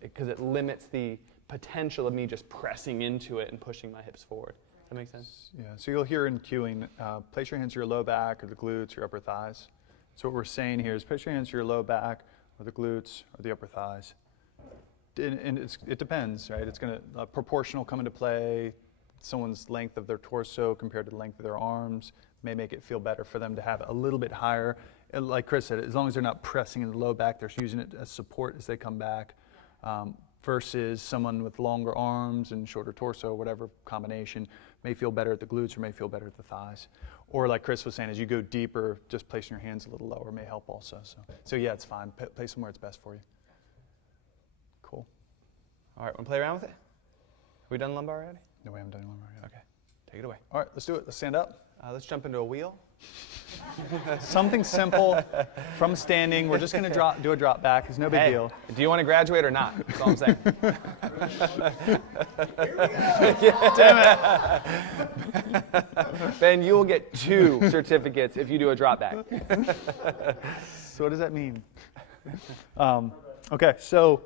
because it limits the potential of me just pressing into it and pushing my hips forward. Does that make sense? Yeah, so you'll hear in cueing, place your hands to your low back or the glutes or upper thighs. So what we're saying here is place your hands to your low back or the glutes or the upper thighs. And it depends, right? It's going to proportional come into play. Someone's length of their torso compared to the length of their arms may make it feel better for them to have a little bit higher. And like Chris said, as long as they're not pressing in the low back, they're using it as support as they come back, versus someone with longer arms and shorter torso, whatever combination, may feel better at the glutes or may feel better at the thighs. Or like Chris was saying, as you go deeper, just placing your hands a little lower may help also. So yeah, it's fine. Place them where it's best for you. Cool. All right, want to play around with it? Have we done lumbar already? No, we haven't done lumbar yet. Okay, take it away. All right, let's do it. Let's stand up. Let's jump into a wheel. Something simple from standing. We're just going to do a drop back. It's no big deal. Do you want to graduate or not? That's all I'm saying. Damn it. Ben, you will get 2 certificates if you do a drop back. So what does that mean? Okay, so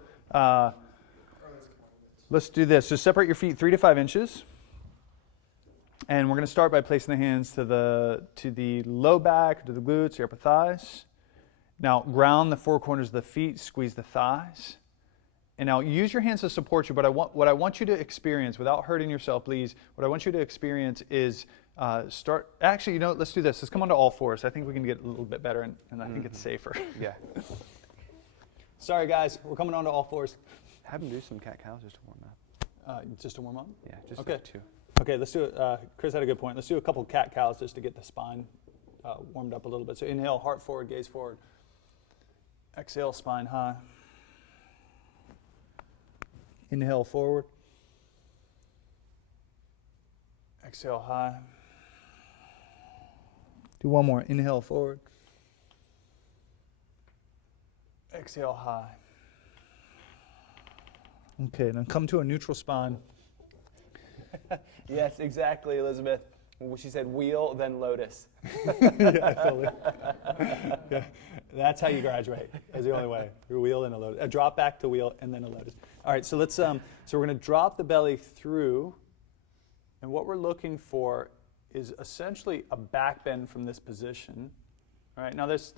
let's do this. So separate your feet 3 to 5 inches. And we're going to start by placing the hands to the low back, to the glutes, the upper thighs. Now ground the 4 corners of the feet, squeeze the thighs. And now use your hands to support you, but what I want you to experience, without hurting yourself, please, what I want you to experience is actually, let's do this. Let's come onto all fours. I think we can get a little bit better, and I think it's safer. Yeah. Sorry, guys. We're coming onto all fours. Have them do some cat-cows just to warm up. Just to warm up? Yeah, just okay. 2. Okay, let's do it. Chris had a good point. Let's do a couple cat-cows just to get the spine warmed up a little bit. So inhale, heart forward, gaze forward. Exhale, spine high. Inhale, forward. Exhale, high. Do one more. Inhale, forward. Exhale, high. Okay, now come to a neutral spine. Yes, exactly, Elizabeth. She said wheel, then lotus. Yeah, totally. Yeah. That's how you graduate. That's the only way. Your wheel and a lotus. A drop back to wheel and then a lotus. All right, so let's. So we're going to drop the belly through, and what we're looking for is essentially a back bend from this position. All right. Now there's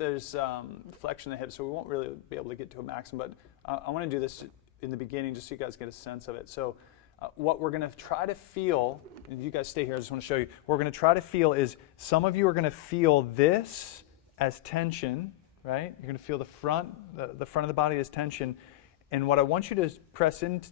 flexion of the hips, so we won't really be able to get to a maximum. But I want to do this in the beginning just so you guys get a sense of it. So. What we're going to try to feel, and you guys stay here, I just want to show you, what we're going to try to feel is some of you are going to feel this as tension, right? You're going to feel the front of the body as tension. And what I want you to press into,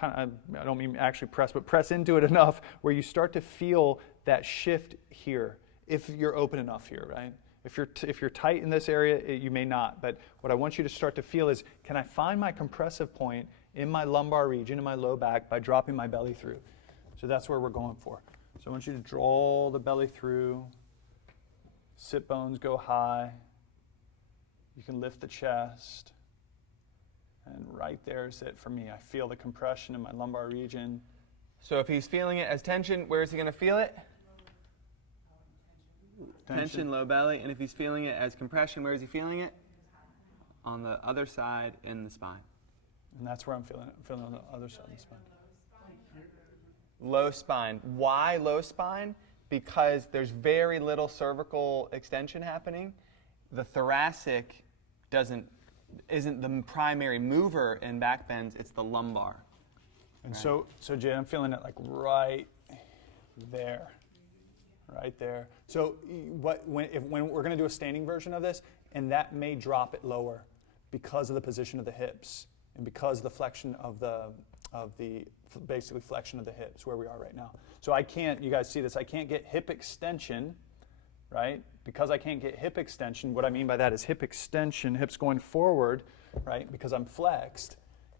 I don't mean actually press, but press into it enough where you start to feel that shift here, if you're open enough here, right? If you're tight in this area, you may not. But what I want you to start to feel is, can I find my compressive point in my lumbar region, in my low back, by dropping my belly through. So that's where we're going for. So I want you to draw the belly through. Sit bones go high. You can lift the chest. And right there is it for me. I feel the compression in my lumbar region. So if he's feeling it as tension, where is he going to feel it? Tension, low belly. And if he's feeling it as compression, where is he feeling it? On the other side in the spine. And that's where I'm feeling it. I'm feeling it on the other side of the spine. Low spine. Why low spine? Because there's very little cervical extension happening. The thoracic isn't the primary mover in back bends, it's the lumbar. And so Jay, I'm feeling it like right there. Right there. So when we're going to do a standing version of this, and that may drop it lower because of the position of the hips and because of the flexion of the basically flexion of the hips where we are right now. So I can't, you guys see this, I can't get hip extension, right? Because I can't get hip extension, what I mean by that is hip extension, hips going forward, right? Because I'm flexed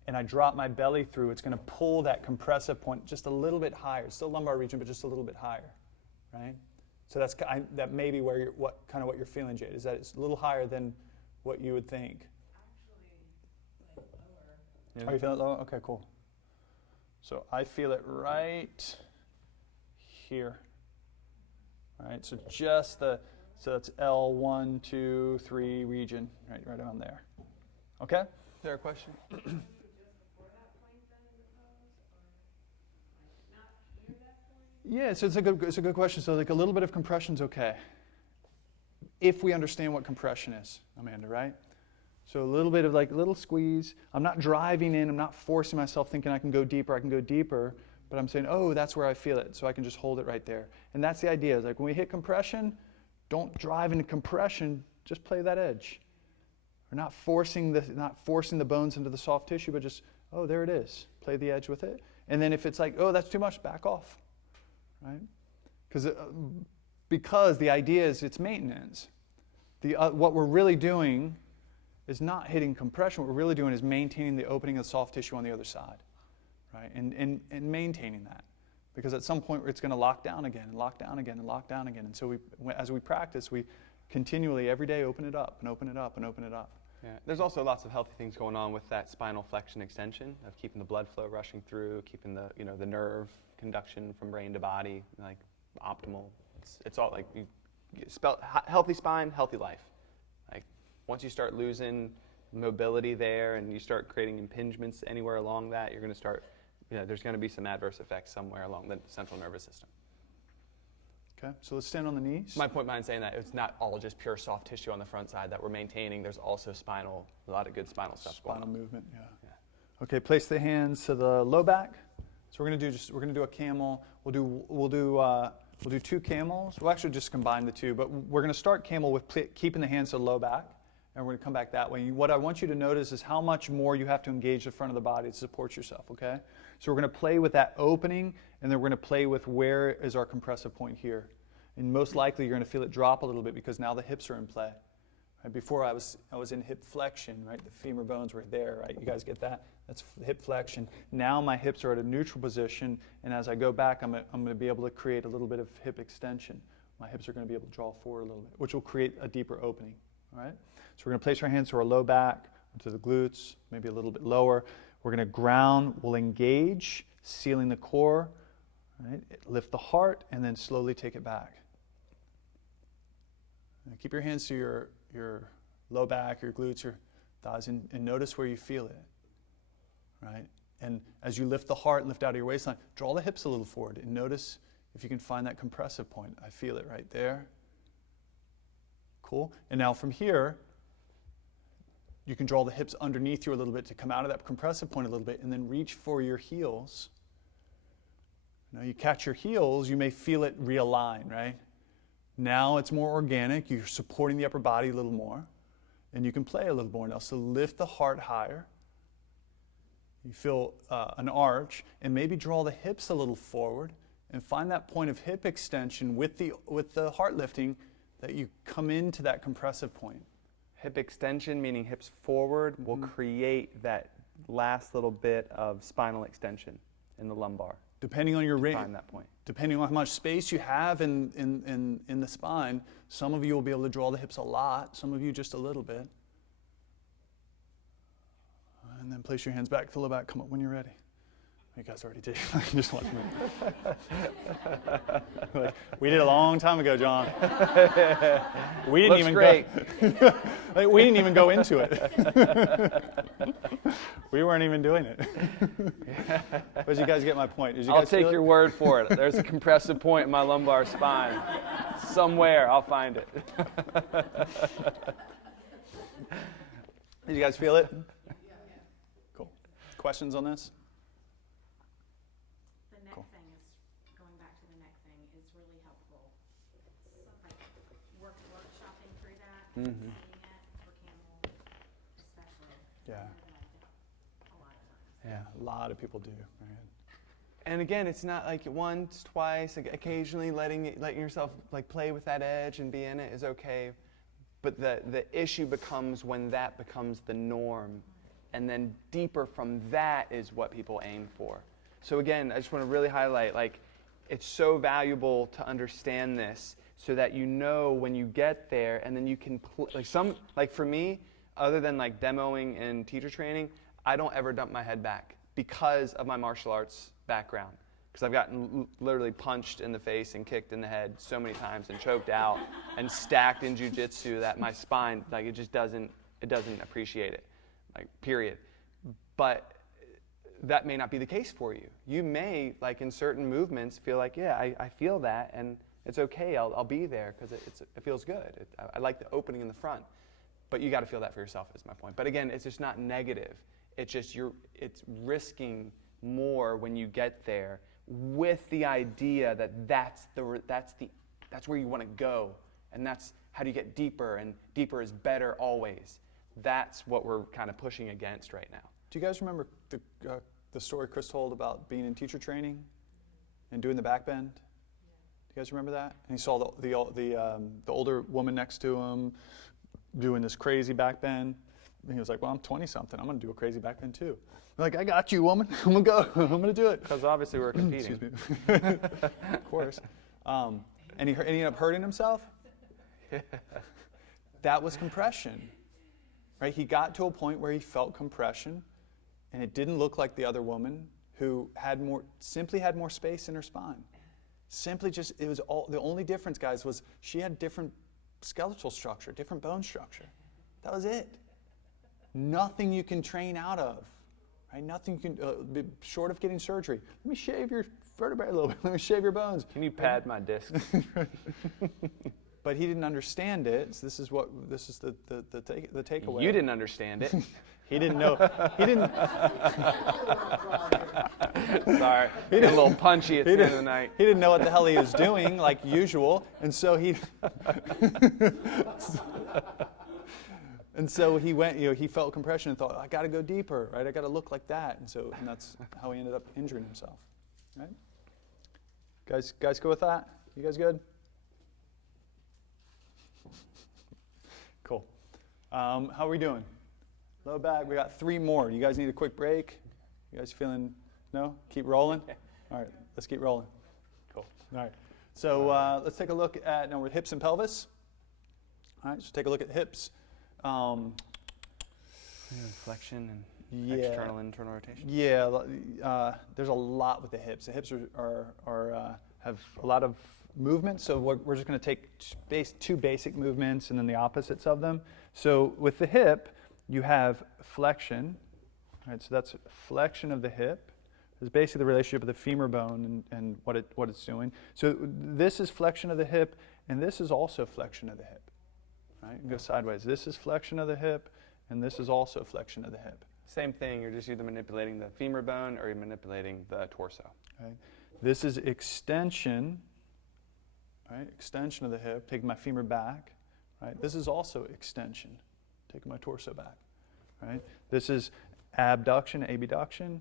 and I drop my belly through, it's going to pull that compressive point just a little bit higher. Still lumbar region, but just a little bit higher, right? So that may be where what you're feeling, Jade, is that it's a little higher than what you would think. Actually, like lower. Are you feeling it low? Okay, cool. So I feel it right here. All right, so so it's L1, 2, 3 region, right around there. Okay? Is there a question? Yeah, so it's a good question. So like a little bit of compression's okay. If we understand what compression is, Amanda, right? So a little bit of like a little squeeze. I'm not driving in, I'm not forcing myself thinking I can go deeper, but I'm saying, oh, that's where I feel it, so I can just hold it right there. And that's the idea, is like when we hit compression, don't drive into compression, just play that edge. We're not forcing the bones into the soft tissue, but just, oh, there it is. Play the edge with it. And then if it's like, oh, that's too much, back off, right? Because the idea is it's maintenance. What we're really doing is not hitting compression. What we're really doing is maintaining the opening of the soft tissue on the other side, right? And maintaining that. Because at some point it's going to lock down again and lock down again and lock down again. And so as we practice, we continually every day open it up and open it up and open it up. Yeah. There's also lots of healthy things going on with that spinal flexion extension of keeping the blood flow rushing through, keeping the nerve conduction from brain to body like optimal. It's all like you spell healthy spine, healthy life. Like once you start losing mobility there and you start creating impingements anywhere along that, you're going to start. There's going to be some adverse effects somewhere along the central nervous system. Okay, so let's stand on the knees. My point behind saying that, it's not all just pure soft tissue on the front side that we're maintaining. There's also a lot of good spinal stuff going on. Spinal movement, yeah. Okay, place the hands to the low back. So we're going to do a camel. We'll do 2 camels. We'll actually just combine the 2, but we're going to start camel with keeping the hands to the low back, and we're going to come back that way. What I want you to notice is how much more you have to engage the front of the body to support yourself, okay? So we're going to play with that opening, and then we're going to play with where is our compressive point here. And most likely you're going to feel it drop a little bit because now the hips are in play. Right? Before I was in hip flexion, right? The femur bones were there, right? You guys get that? That's hip flexion. Now my hips are at a neutral position, and as I go back, I'm going to be able to create a little bit of hip extension. My hips are going to be able to draw forward a little bit, which will create a deeper opening, all right? So we're going to place our hands to our low back, to the glutes, maybe a little bit lower. We're going to ground, we'll engage, sealing the core, right? Lift the heart, and then slowly take it back. Now keep your hands to your low back, your glutes, your thighs, and notice where you feel it, right? And as you lift the heart, lift out of your waistline, draw the hips a little forward, and notice if you can find that compressive point. I feel it right there. Cool. And now from here, you can draw the hips underneath you a little bit to come out of that compressive point a little bit, and then reach for your heels. Now you catch your heels, you may feel it realign, right? Now it's more organic. You're supporting the upper body a little more, and you can play a little more now. So lift the heart higher. You feel an arch, and maybe draw the hips a little forward, and find that point of hip extension with the heart lifting that you come into that compressive point. Hip extension, meaning hips forward, will create that last little bit of spinal extension in the lumbar. Depending on your range, Find that point. depending on how much space you have in the spine, some of you will be able to draw the hips a lot, some of you just a little bit. And then place your hands back to the low back. Come up when you're ready. You guys already did. Just watch me. Like, we did a long time ago, John. We didn't Looks even great. go. Like, we didn't even go into it. We weren't even doing it. But you guys get my point. Did you I'll guys take feel your it? word for it. There's a compressive point in my lumbar spine. Somewhere, I'll find it. Did you guys feel it? Cool. Questions on this? The neck Cool. thing is, going back to the neck thing, is really helpful. Like, workshopping through that, Mhm. seeing it for camel, especially. Yeah. something that I don't a lot of times. Yeah, a lot of people do. Right? And again, it's not like once, twice, like occasionally letting yourself like play with that edge and be in it is okay. But the issue becomes when that becomes the norm. And then deeper from that is what people aim for. So again, I just want to really highlight, like, it's so valuable to understand this so that you know when you get there, and then you can, like for me, other than like demoing and teacher training, I don't ever dump my head back because of my martial arts background. Because I've gotten literally punched in the face and kicked in the head so many times and choked out and stacked in jiu-jitsu that my spine, like, it just doesn't appreciate it, like, period. But that may not be the case for you. You may, like, in certain movements, feel like, yeah, I feel that, and it's okay, I'll be there because it feels good. I like the opening in the front. But you got to feel that for yourself, is my point. But again, it's just not negative. It's just it's risking more when you get there, with the idea that that's where you want to go, and that's how do you get deeper, and deeper is better always. That's what we're kind of pushing against right now. Do you guys remember the story Chris told about being in teacher training and doing the back bend? Do you guys remember that? And he saw the older woman next to him doing this crazy back bend. And he was like, well, I'm 20-something. I'm going to do a crazy back bend too. I'm like, I got you, woman. I'm going to go. I'm going to do it. Because obviously we're competing. Excuse me. Of course. And he ended up hurting himself. That was compression. Right? He got to a point where he felt compression, and it didn't look like the other woman who simply had more space in her spine. The only difference, guys, was she had different skeletal structure, different bone structure. That was it. Nothing you can train out of, right? Nothing you can, short of getting surgery. Let me shave your vertebrae a little bit. Let me shave your bones. Can you pad my discs? But he didn't understand it. So this is the takeaway. You didn't understand it. He didn't know. He didn't. Sorry, he did a little punchy at the end of the night. He didn't know what the hell he was doing, like usual, and so he. And so he went. He felt compression and thought, I got to go deeper, right? I got to look like that, and that's how he ended up injuring himself, right? Guys, go with that? You guys good? Cool. How are we doing? Low back. We got 3 more. You guys need a quick break? You guys feeling? No? Keep rolling? All right, let's keep rolling. Cool. All right. So let's take a look at, now we're at hips and pelvis. All right, so take a look at hips. Flexion and external, internal rotation. Yeah, there's a lot with the hips. The hips have a lot of movement, so we're just going to take 2 basic movements and then the opposites of them. So with the hip, you have flexion, right? So that's flexion of the hip. It's basically the relationship of the femur bone and what it's doing. So this is flexion of the hip, and this is also flexion of the hip. Right? You go sideways. This is flexion of the hip, and this is also flexion of the hip. Same thing. You're just either manipulating the femur bone or you're manipulating the torso. Okay. This is extension. Right? Extension of the hip, taking my femur back. Right? This is also extension, taking my torso back. Right? This is abduction, abduction,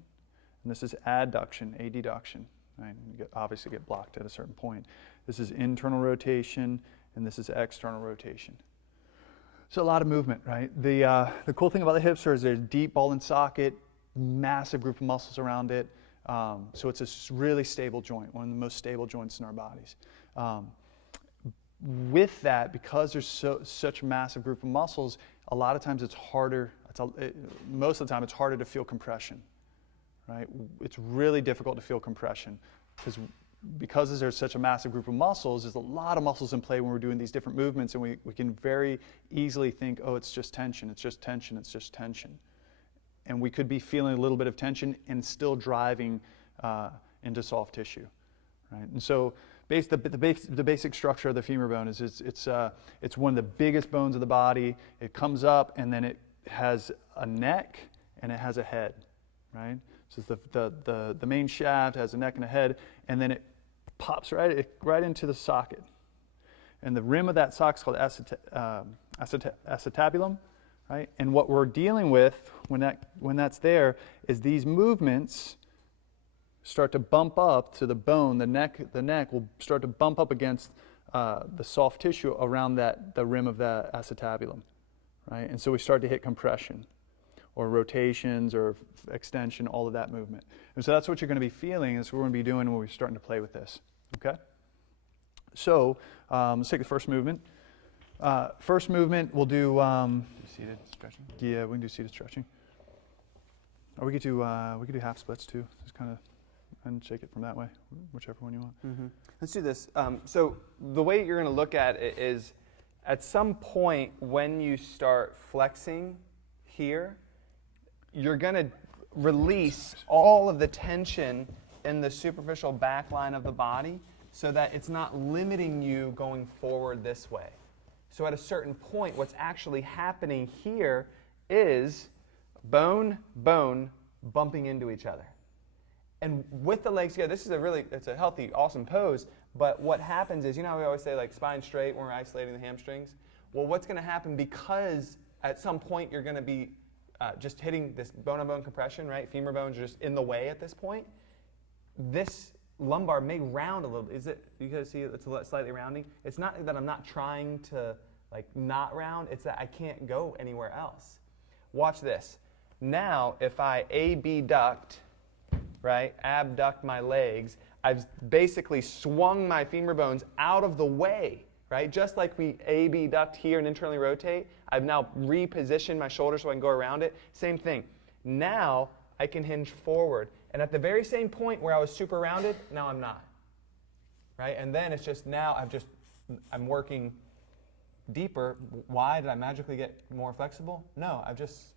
and this is adduction, adduction. Right? You obviously get blocked at a certain point. This is internal rotation, and this is external rotation. So a lot of movement, right? The cool thing about the hips is there's deep ball and socket, massive group of muscles around it. So it's a really stable joint, one of the most stable joints in our bodies. With that, because there's such a massive group of muscles, a lot of times it's harder, most of the time it's harder to feel compression, right? It's really difficult to feel compression because there's such a massive group of muscles, there's a lot of muscles in play when we're doing these different movements, and we can very easily think, oh, it's just tension, it's just tension, it's just tension. And we could be feeling a little bit of tension and still driving into soft tissue, right? And so the basic structure of the femur bone is it's one of the biggest bones of the body. It comes up, and then it has a neck and it has a head, right? So it's the main shaft has a neck and a head, and then it pops right into the socket. And the rim of that socket is called acetabulum, right? And what we're dealing with when that's there is these movements start to bump up to the bone. The neck will start to bump up against the soft tissue around the rim of the acetabulum, right? And so we start to hit compression, or rotations, or extension, all of that movement. And so that's what you're going to be feeling. That's what we're going to be doing when we're starting to play with this. Okay. So let's take the first movement. First movement, we'll do Seated stretching. Yeah, we can do seated stretching. Or we could do half splits too. Just kind of and shake it from that way, whichever one you want. Mm-hmm. Let's do this. So the way you're going to look at it is, at some point when you start flexing here, you're going to release all of the tension in the superficial back line of the body so that it's not limiting you going forward this way. So at a certain point, what's actually happening here is bone, bone bumping into each other. And with the legs together, it's a healthy, awesome pose, but what happens is, you know how we always say like spine straight when we're isolating the hamstrings? Well, what's going to happen, because at some point you're going to be just hitting this bone-on-bone compression, right? Femur bones are just in the way at this point. This lumbar may round a little bit. Is it, you guys see it's slightly rounding? It's not that I'm not trying to like not round, it's that I can't go anywhere else. Watch this. Now, if I abduct, right, abduct my legs, I've basically swung my femur bones out of the way, right? Just like we abduct here and internally rotate, I've now repositioned my shoulder so I can go around it. Same thing. Now I can hinge forward. And at the very same point where I was super rounded, now I'm not, right? And then it's just now I'm working deeper. Why? Did I magically get more flexible? No, I've just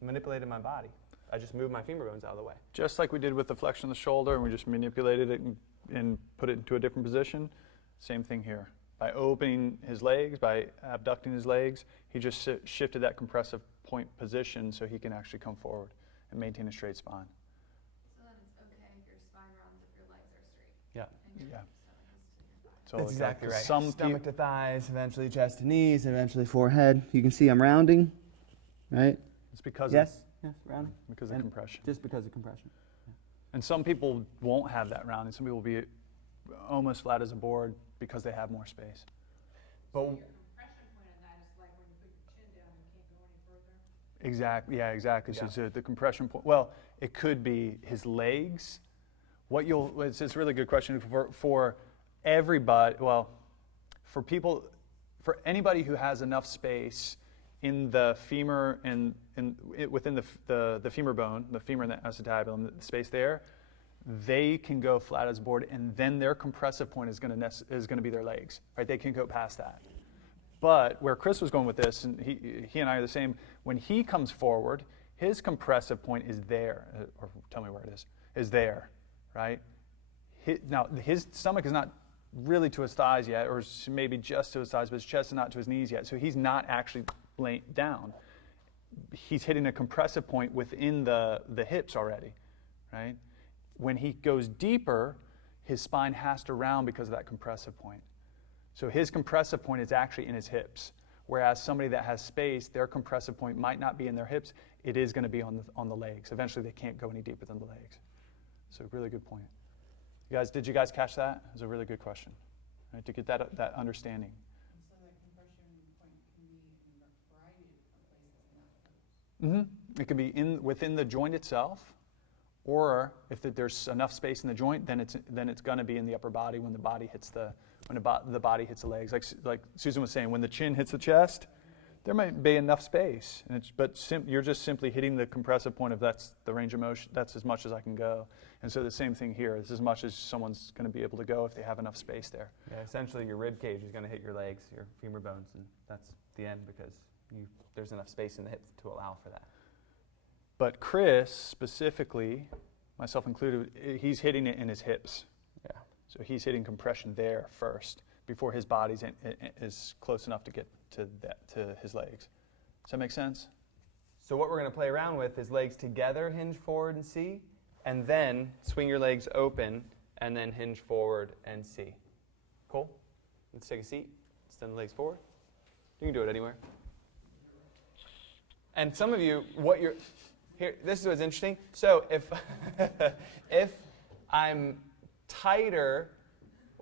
manipulated my body. I just moved my femur bones out of the way. Just like we did with the flexion of the shoulder, and we just manipulated it and put it into a different position. Same thing here. By opening his legs, by abducting his legs, he just shifted that compressive point position so he can actually come forward and maintain a straight spine. So then it's okay if your spine rounds if your legs are straight. Yeah. And your Yeah. stomach is to your thigh. So That's exactly right. Some Stomach to thighs, eventually chest to knees, eventually forehead. You can see I'm rounding, right? it's because Yes, rounding. of And compression. Just because of compression. And some people won't have that rounding. Some people will be almost flat as a board because they have more space. But Your compression point on that is like when you put your chin down and you can't go any further. Exactly. Yeah, exactly. Yeah. So the compression point. Well, it could be his legs. It's a really good question for everybody. Well, for anybody who has enough space in the femur and within the femur bone, the femur and the acetabulum, the space there, they can go flat as a board, and then their compressive point is going to be their legs. Right? They can go past that. But where Chris was going with this, and he and I are the same. When he comes forward, his compressive point is there, or tell me where it is there, right? Now his stomach is not really to his thighs yet, or maybe just to his thighs, but his chest is not to his knees yet. So he's not actually laying down. He's hitting a compressive point within the hips already, right? When he goes deeper, his spine has to round because of that compressive point. So his compressive point is actually in his hips, whereas somebody that has space, their compressive point might not be in their hips. It is going to be on the legs. Eventually, they can't go any deeper than the legs. So really good point. Did you guys catch that? It was a really good question, right? To get that understanding. And so that compression point can be in a variety of different places, not those. Mm-hmm. It can be within the joint itself, or if there's enough space in the joint, then it's going to be in the upper body when the body hits the body hits the legs. Like Susan was saying, when the chin hits the chest, there might be enough space, you're just simply hitting the compressive point of that's the range of motion. That's as much as I can go. And so the same thing here. It's as much as someone's going to be able to go if they have enough space there. Yeah, essentially your rib cage is going to hit your legs, your femur bones, and that's the end because there's enough space in the hips to allow for that. But Chris, specifically, myself included, he's hitting it in his hips. Yeah. So he's hitting compression there first before his body is close enough to get to his legs. Does that make sense? So what we're going to play around with is legs together, hinge forward and C, and then swing your legs open and then hinge forward and C. Cool? Let's take a seat. Extend the legs forward. You can do it anywhere. And some of you, here, this is what's interesting. So if I'm tighter,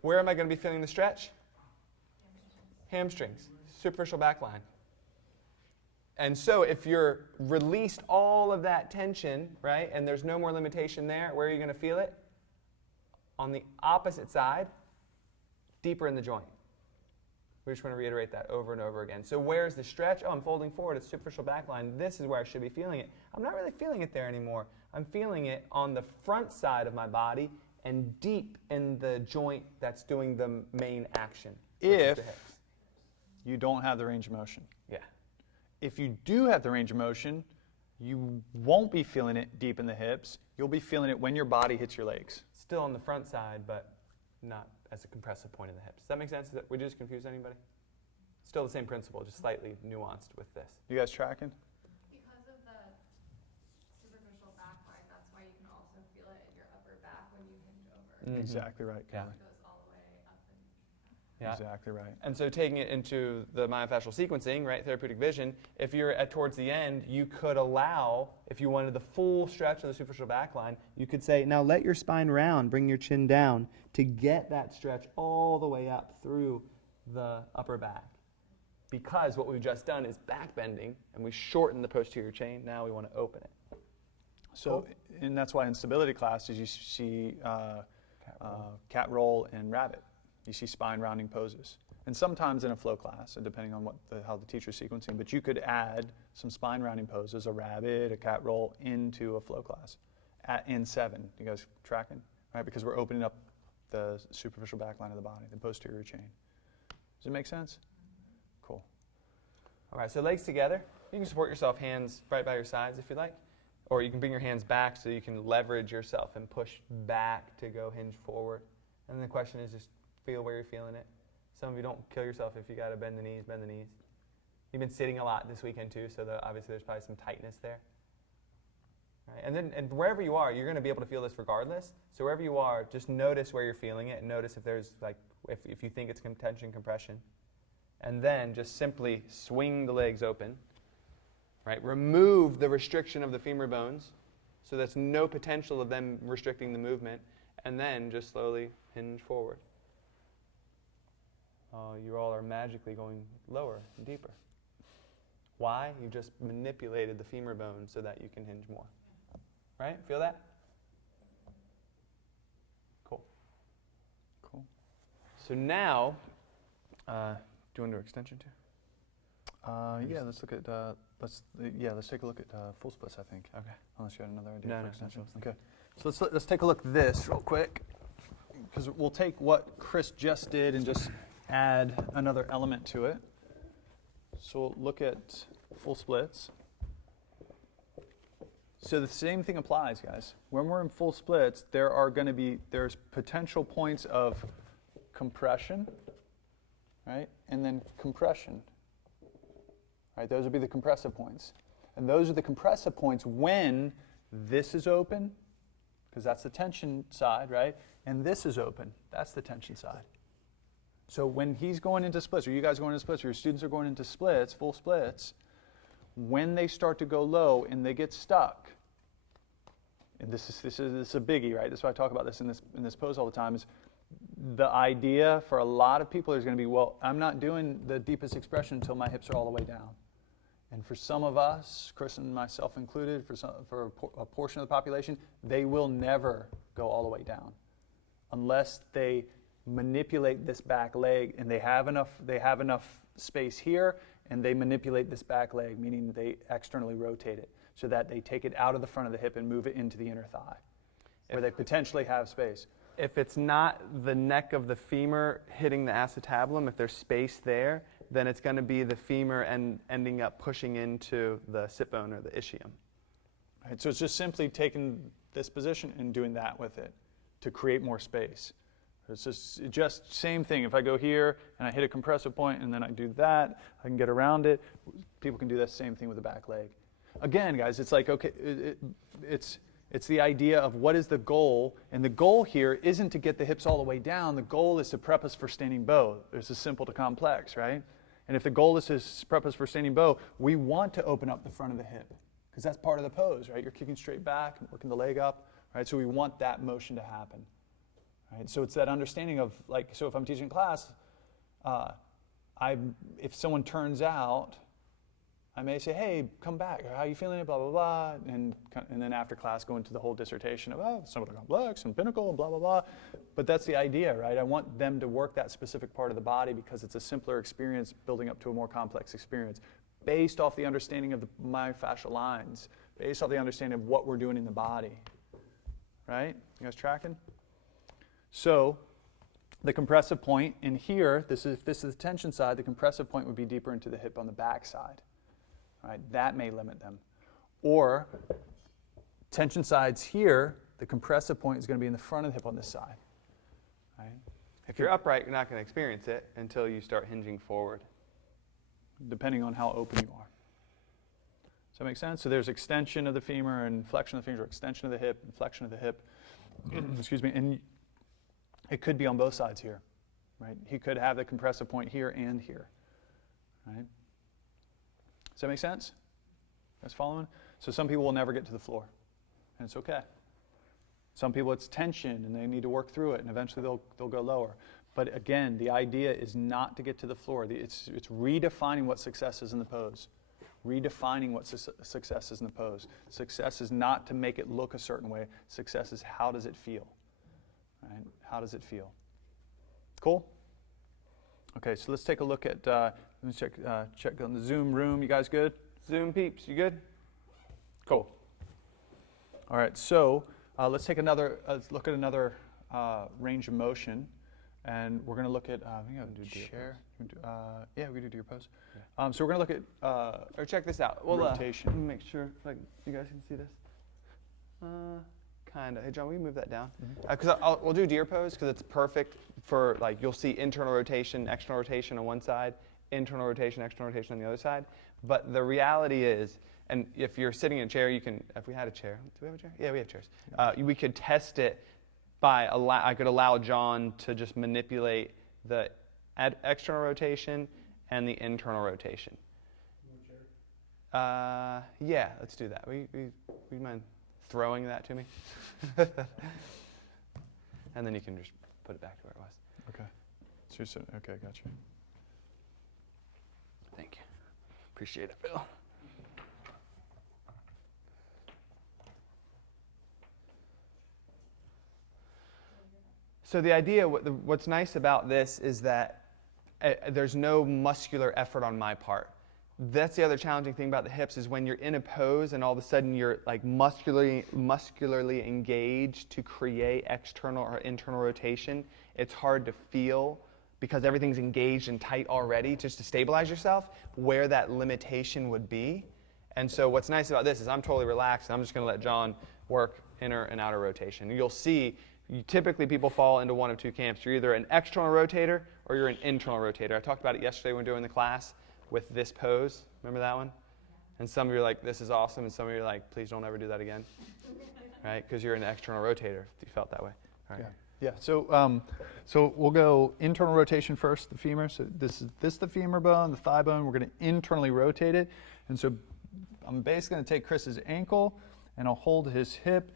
where am I going to be feeling the stretch? Hamstrings, superficial back line. And so if you're released all of that tension, right, and there's no more limitation there, where are you going to feel it? On the opposite side, deeper in the joint. We just want to reiterate that over and over again. So where's the stretch? Oh, I'm folding forward. It's superficial back line. This is where I should be feeling it. I'm not really feeling it there anymore. I'm feeling it on the front side of my body and deep in the joint that's doing the main action. If you don't have the range of motion. Yeah. If you do have the range of motion, you won't be feeling it deep in the hips. You'll be feeling it when your body hits your legs. Still on the front side, but not as a compressive point in the hips. Does that make sense? Would you just confuse anybody? Still the same principle, just slightly nuanced with this. You guys tracking? Because of the superficial back line, that's why you can also feel it in your upper back when you hinge over. Mm-hmm. Exactly right, Yeah. Kelly. It goes all the way up and Yeah. Exactly right. And so taking it into the myofascial sequencing, right, therapeutic vision, if you're towards the end, you could allow, if you wanted the full stretch of the superficial back line, you could say, now let your spine round, bring your chin down to get that stretch all the way up through the upper back. Because what we've just done is back bending, and we shorten the posterior chain. Now we want to open it. So, and that's why in stability classes you see cat roll and rabbit. You see spine rounding poses. And sometimes in a flow class, depending on how the teacher's sequencing, but you could add some spine rounding poses, a rabbit, a cat roll, into a flow class in 7. You guys tracking? Right? Because we're opening up the superficial back line of the body, the posterior chain. Does it make sense? Cool. All right, so legs together. You can support yourself, hands right by your sides if you like. Or you can bring your hands back so you can leverage yourself and push back to go hinge forward. And then the question is just feel where you're feeling it. Some of you don't kill yourself if you got to bend the knees, bend the knees. You've been sitting a lot this weekend too, so obviously there's probably some tightness there. Right? And wherever you are, you're going to be able to feel this regardless. So wherever you are, just notice where you're feeling it and notice if there's if you think it's tension, compression. And then just simply swing the legs open. Right? Remove the restriction of the femur bones so there's no potential of them restricting the movement. And then just slowly hinge forward. You all are magically going lower and deeper. Why? You just manipulated the femur bone so that you can hinge more. Right? Feel that? Cool. Cool. So now, do you want to do extension too? Yeah, let's look at let's take a look at full splits, I think. Okay. Unless you had another idea No, for no, extension. that's Okay. So let's take a look at this real quick, because we'll take what Chris just did and just add another element to it. So we'll look at full splits. So the same thing applies, guys. When we're in full splits, there's potential points of compression, right? And then compression. Right? Those would be the compressive points. And those are the compressive points when this is open, because that's the tension side, right? And this is open. That's the tension side. So when he's going into splits, or you guys going into splits, or your students are going into splits, full splits, when they start to go low and they get stuck, and this is a biggie, right? That's why I talk about this in this pose all the time, is the idea for a lot of people is going to be, well, I'm not doing the deepest expression until my hips are all the way down. And for some of us, Chris and myself included, for a portion of the population, they will never go all the way down unless they manipulate this back leg and they have enough space here, and they manipulate this back leg, meaning they externally rotate it so that they take it out of the front of the hip and move it into the inner thigh, where they potentially have space. If it's not the neck of the femur hitting the acetabulum, if there's space there, then it's going to be the femur and ending up pushing into the sit bone or the ischium. Right, so it's just simply taking this position and doing that with it to create more space. It's just same thing. If I go here and I hit a compressive point and then I do that, I can get around it. People can do that same thing with the back leg. Again, guys, it's like, okay, it's the idea of what is the goal, and the goal here isn't to get the hips all the way down. The goal is to prep us for standing bow. It's a simple to complex, right? And if the goal is to prep us for standing bow, we want to open up the front of the hip because that's part of the pose, right? You're kicking straight back and working the leg up, right? So we want that motion to happen, right? So it's that understanding of, like, so if I'm teaching class, if someone turns out, I may say, hey, come back, how are you feeling, blah, blah, blah, and then after class go into the whole dissertation of, oh, somewhat complex and pinnacle and blah, blah, blah. But that's the idea, right? I want them to work that specific part of the body because it's a simpler experience building up to a more complex experience based off the understanding of the myofascial lines, based off the understanding of what we're doing in the body, right? You guys tracking? So the compressive point in here, this is the tension side, the compressive point would be deeper into the hip on the back side. Right, that may limit them. Or tension sides here, the compressive point is going to be in the front of the hip on this side. Right? If you're upright, you're not going to experience it until you start hinging forward. Depending on how open you are. Does that make sense? So there's extension of the femur and flexion of the femur, extension of the hip and flexion of the hip. Excuse me. And it could be on both sides here. Right? He could have the compressive point here and here. Right? Does that make sense? You guys following? So some people will never get to the floor, and it's okay. Some people it's tension, and they need to work through it, and eventually they'll go lower. But again, the idea is not to get to the floor. It's redefining what success is in the pose. Redefining what success is in the pose. Success is not to make it look a certain way. Success is how does it feel? Right? How does it feel? Cool? Okay, so let's take a look at, let me check on the Zoom room. You guys good? Zoom peeps, you good? Cool. All right, so let's take look at another range of motion. And we're going to look at, we can do chair. Yeah, we can do deer pose. Yeah. So we're going to look at, or check this out. Rotation. Let me make sure you guys can see this. Kind of. Hey, John, will you move that down? Because we'll do deer pose because it's perfect for, like, you'll see internal rotation, external rotation on one side, internal rotation, external rotation on the other side. But the reality is, and if you're sitting in a chair, you can, if we had a chair, do we have a chair? Yeah, we have chairs. We could test it by, I could allow John to just manipulate the external rotation and the internal rotation. Yeah, let's do that. We mind throwing that to me? And then you can just put it back to where it was. Okay. So you're sitting, okay, gotcha. Thank you. Appreciate it, Bill. So the idea, what's nice about this is that there's no muscular effort on my part. That's the other challenging thing about the hips is when you're in a pose and all of a sudden you're like muscularly engaged to create external or internal rotation, it's hard to feel because everything's engaged and tight already just to stabilize yourself where that limitation would be. And so what's nice about this is I'm totally relaxed and I'm just going to let John work inner and outer rotation. And you'll see typically people fall into one of two camps. You're either an external rotator or you're an internal rotator. I talked about it yesterday when we were doing the class with this pose. Remember that one? And some of you are like, this is awesome. And some of you are like, please don't ever do that again. Right? Because you're an external rotator if you felt that way. All right. Yeah. So we'll go internal rotation first, the femur. So this is the femur bone, the thigh bone. We're going to internally rotate it. And so I'm basically going to take Chris's ankle and I'll hold his hip.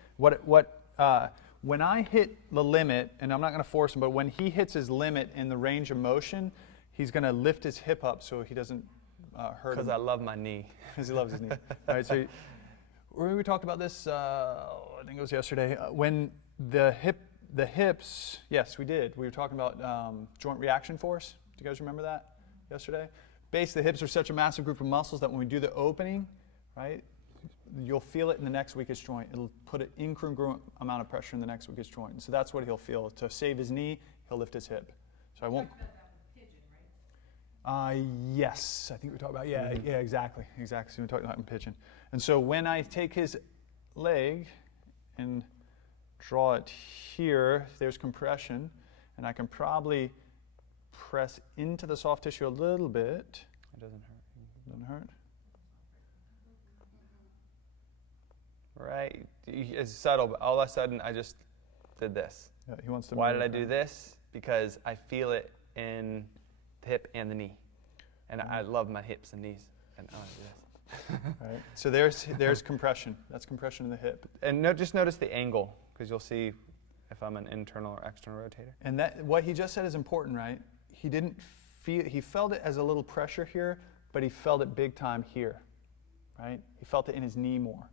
When I hit the limit, and I'm not going to force him, but when he hits his limit in the range of motion, he's going to lift his hip up so he doesn't hurt Because him. I love my knee. Because he loves his knee. All right, so we talked about this, I think it was yesterday, when the hips, yes, we did. We were talking about joint reaction force. Do you guys remember that yesterday? Basically, the hips are such a massive group of muscles that when we do the opening, right, you'll feel it in the next weakest joint. It'll put an incongruent amount of pressure in the next weakest joint. And so that's what he'll feel. To save his knee, he'll lift his hip. So I won't. Yes, I think we talked about, yeah, exactly. So we talked about in pigeon. And so when I take his leg and draw it here, there's compression, and I can probably press into the soft tissue a little bit. It doesn't hurt. Doesn't hurt. Right. It's subtle, but all of a sudden I just did this. Yeah, he wants to. Why did I do this? Because I feel it in the hip and the knee. And I love my hips and knees. And I want to do this. Right. So there's compression. That's compression in the hip. And just notice the angle, because you'll see if I'm an internal or external rotator. And that what he just said is important, right? He felt it as a little pressure here, but he felt it big time here, right? He felt it in his knee more,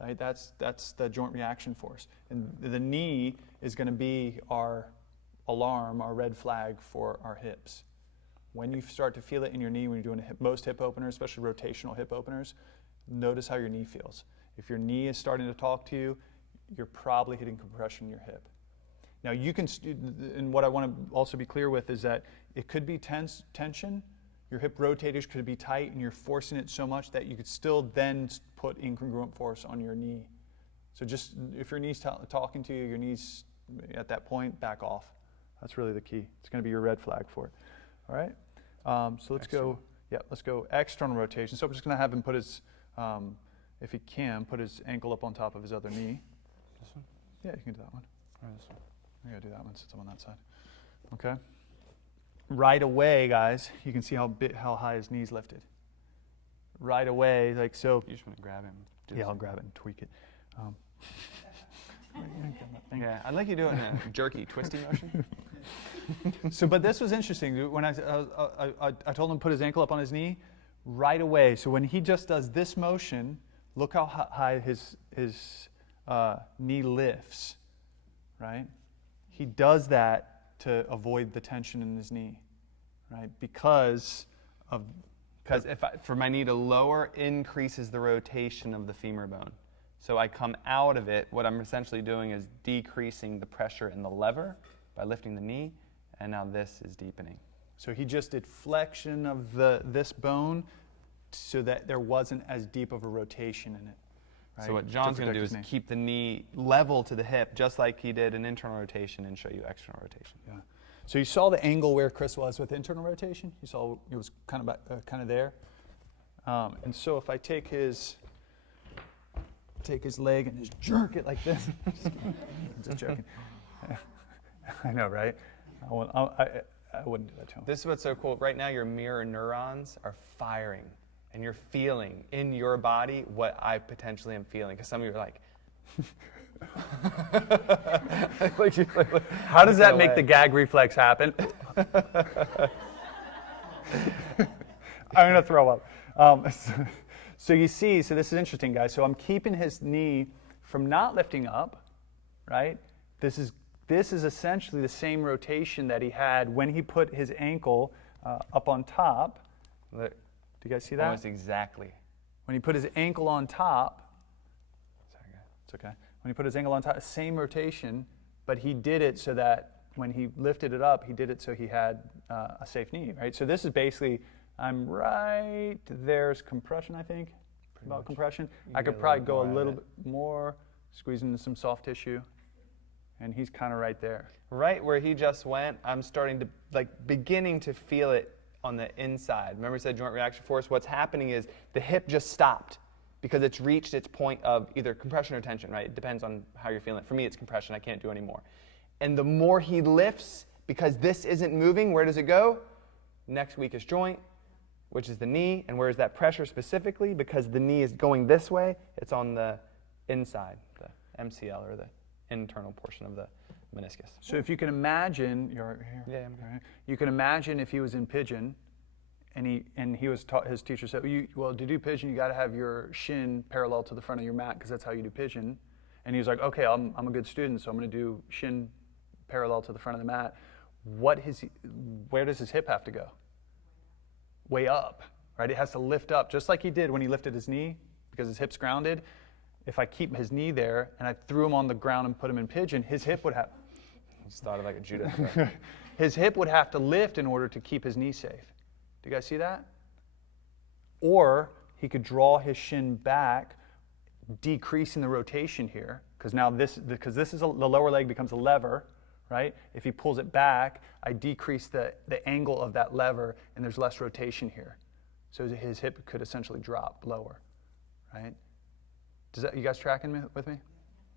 right? That's the joint reaction force. And the knee is going to be our alarm, our red flag for our hips. When you start to feel it in your knee when you're doing most hip openers, especially rotational hip openers, notice how your knee feels. If your knee is starting to talk to you, you're probably hitting compression in your hip. Now you can, and what I want to also be clear with is that it could be tension. Your hip rotators could be tight and you're forcing it so much that you could still then put incongruent force on your knee. So just, if your knee's talking to you, your knee's at that point, back off. That's really the key. It's going to be your red flag for it. All right? So let's go external rotation. So I'm just going to have him put his, if he can, put his ankle up on top of his other knee. This one? Yeah, you can do that one. Or this one? I gotta do that one since I'm on that side. Okay. Right away, guys, you can see how high his knee's lifted. Right away, like so. You just want to grab him. Yeah, I'll grab it and tweak it. Yeah, I'd like you to do it in a jerky, twisty motion. So, but this was interesting. When I told him to put his ankle up on his knee, right away. So when he just does this motion, look how high his knee lifts, right? He does that to avoid the tension in his knee, right? Because for my knee to lower increases the rotation of the femur bone. So I come out of it, what I'm essentially doing is decreasing the pressure in the lever by lifting the knee, and now this is deepening. So he just did flexion of this bone so that there wasn't as deep of a rotation in it. Right? So what John's going to do is keep the knee level to the hip, just like he did an internal rotation, and show you external rotation. Yeah. So you saw the angle where Chris was with internal rotation. You saw it was kind of there. And so if I take his leg and just jerk it like this, just joking. I know, right? I wouldn't do that to him. This is what's so cool. Right now, your mirror neurons are firing, and you're feeling in your body what I potentially am feeling. Because some of you are like, how does that make the gag reflex happen? I'm going to throw up. So you see, so this is interesting, guys. So I'm keeping his knee from not lifting up, right? This is essentially the same rotation that he had when he put his ankle up on top. Do you guys see that? almost exactly. When he put his ankle on top, it's okay. When he put his ankle on top, same rotation, but he did it so that when he lifted it up, he did it so he had a safe knee, right? So this is basically, I'm right, there's compression, I think, about compression. I could probably go a little bit more, squeeze into some soft tissue, and he's kind of right there. Right where he just went, I'm starting to, beginning to feel it on the inside. Remember I said joint reaction force? What's happening is the hip just stopped because it's reached its point of either compression or tension, right? It depends on how you're feeling. For me, it's compression. I can't do anymore. And the more he lifts, because this isn't moving, where does it go? Next weakest joint, which is the knee. And where is that pressure specifically? Because the knee is going this way, it's on the inside, the MCL, or the internal portion of the meniscus. So if you can imagine, you can imagine if he was in pigeon and he was taught, his teacher said, well, to do pigeon, you got to have your shin parallel to the front of your mat because that's how you do pigeon. And he was like, okay, I'm a good student, so I'm going to do shin parallel to the front of the mat. Where does his hip have to go? Way up, right? It has to lift up, just like he did when he lifted his knee because his hip's grounded. If I keep his knee there and I threw him on the ground and put him in pigeon, his hip would have. Just thought of like a judo throw. His hip would have to lift in order to keep his knee safe. Do you guys see that? Or he could draw his shin back, decreasing the rotation here, because the lower leg becomes a lever, right? If he pulls it back, I decrease the angle of that lever, and there's less rotation here. So his hip could essentially drop lower, right? You guys tracking with me?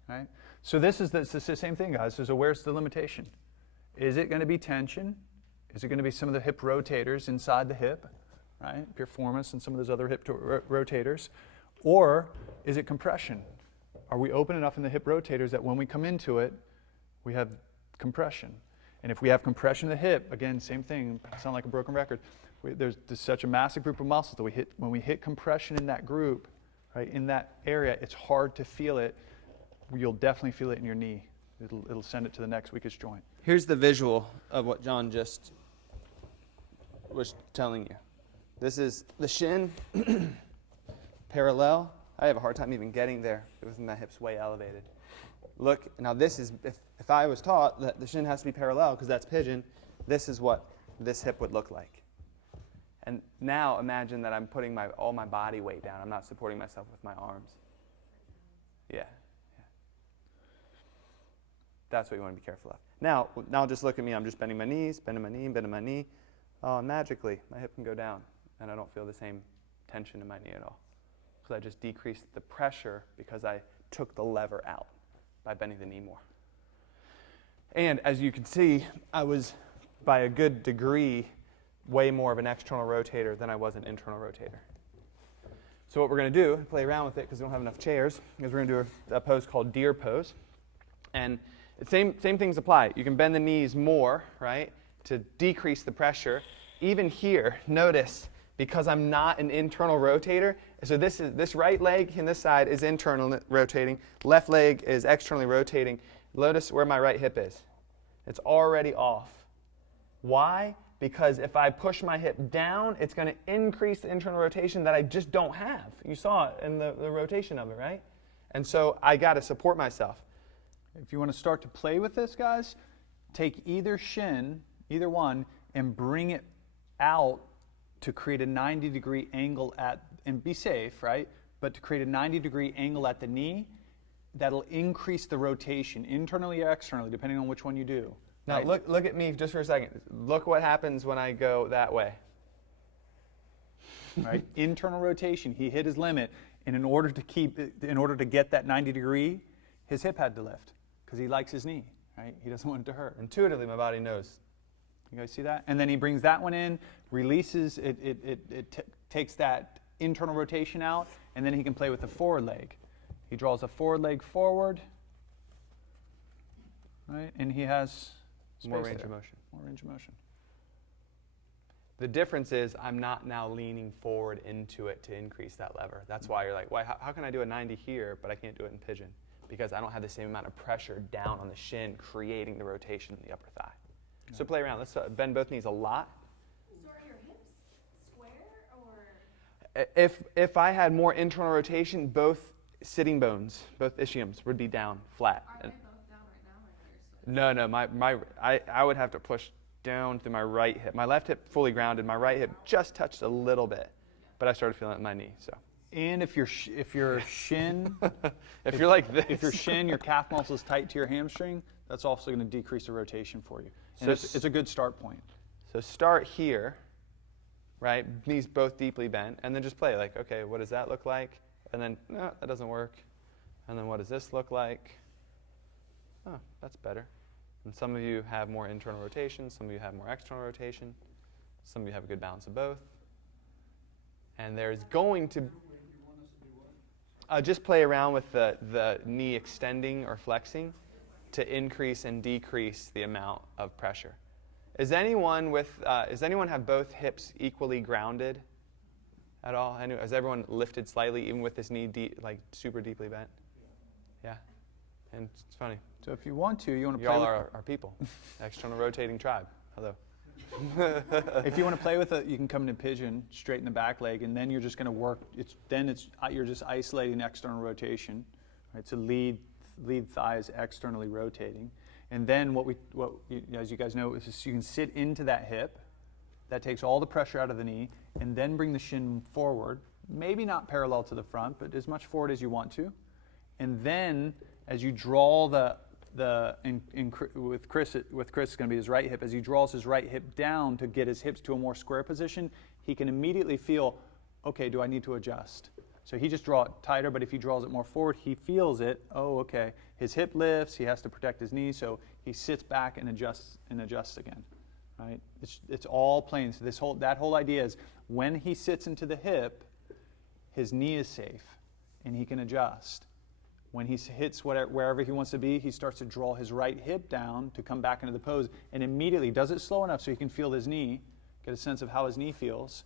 Right? So this is the same thing, guys. So where's the limitation? Is it going to be tension? Is it going to be some of the hip rotators inside the hip, right? Piriformis and some of those other hip rotators? Or is it compression? Are we open enough in the hip rotators that when we come into it, we have compression? And if we have compression in the hip, again, same thing, sound like a broken record. There's such a massive group of muscles that when we hit compression in that group, right, in that area, it's hard to feel it. You'll definitely feel it in your knee. It'll send it to the next weakest joint. Here's the visual of what John just was telling you. This is the shin parallel. I have a hard time even getting there with my hips way elevated. Look, now this is, if I was taught that the shin has to be parallel because that's pigeon, this is what this hip would look like. And now imagine that I'm putting all my body weight down. I'm not supporting myself with my arms. Yeah. That's what you want to be careful of. Now just look at me. I'm just bending my knees, bending my knee, bending my knee. Oh, magically, my hip can go down, and I don't feel the same tension in my knee at all. Because I just decreased the pressure because I took the lever out by bending the knee more. And as you can see, I was, by a good degree, way more of an external rotator than I was an internal rotator. So what we're going to do, play around with it because we don't have enough chairs, is we're going to do a pose called deer pose. And same things apply. You can bend the knees more, right, to decrease the pressure. Even here, notice, because I'm not an internal rotator, so this right leg in this side is internal rotating, left leg is externally rotating. Notice where my right hip is. It's already off. Why? Because if I push my hip down, it's going to increase the internal rotation that I just don't have. You saw it in the rotation of it, right? And so I got to support myself. If you want to start to play with this, guys, take either shin, either one, and bring it out to create a 90-degree angle and be safe, right? But to create a 90-degree angle at the knee, that'll increase the rotation, internally or externally, depending on which one you do. Now right? look at me just for a second. Look what happens when I go that way. Right? Internal rotation, he hit his limit, and in order to get that 90 degree, his hip had to lift because he likes his knee, right? He doesn't want it to hurt. Intuitively, my body knows. You guys see that? And then he brings that one in, releases, it takes that internal rotation out, and then he can play with the forward leg. He draws a forward leg forward, right? And he has more range of motion. More range of motion. The difference is I'm not now leaning forward into it to increase that lever. That's why you're like, why? How can I do a 90 here, but I can't do it in pigeon? Because I don't have the same amount of pressure down on the shin, creating the rotation in the upper thigh. So play around. Let's bend both knees a lot. So are your hips square or? If I had more internal rotation, both sitting bones, both ischiums would be down flat. Are they both down right now, or No, I would have to push down through my right hip. My left hip fully grounded. My right hip just touched a little bit, but I started feeling it in my knee. So. And if your shin, if you're like this, if your shin, your calf muscle is tight to your hamstring, that's also going to decrease the rotation for you. And it's a good start point. So start here, right? Knees both deeply bent, and then just play like, okay, what does that look like? And then, no, that doesn't work. And then what does this look like? Oh, that's better. And some of you have more internal rotation, some of you have more external rotation, some of you have a good balance of both. And there's going to just play around with the knee extending or flexing to increase and decrease the amount of pressure. Is anyone does anyone have both hips equally grounded at all? Has everyone lifted slightly, even with this knee like super deeply bent? Yeah. And it's funny. So if you want to play Y'all with, are our people. External rotating tribe. Hello. if you want to play with it, you can come into pigeon, straighten the back leg, and then you're just going to work. You're just isolating external rotation, right? So lead thighs externally rotating, and then as you guys know, is just you can sit into that hip. That takes all the pressure out of the knee, and then bring the shin forward. Maybe not parallel to the front, but as much forward as you want to, and then as you draw with Chris it's going to be his right hip. As he draws his right hip down to get his hips to a more square position, he can immediately feel, okay, do I need to adjust? So he just draw it tighter, but if he draws it more forward, he feels it. Oh, okay. His hip lifts. He has to protect his knee, so he sits back and adjusts again. Right? It's all playing. So that whole idea is when he sits into the hip, his knee is safe, and he can adjust. When he hits wherever he wants to be, he starts to draw his right hip down to come back into the pose, and immediately does it slow enough so he can feel his knee, get a sense of how his knee feels.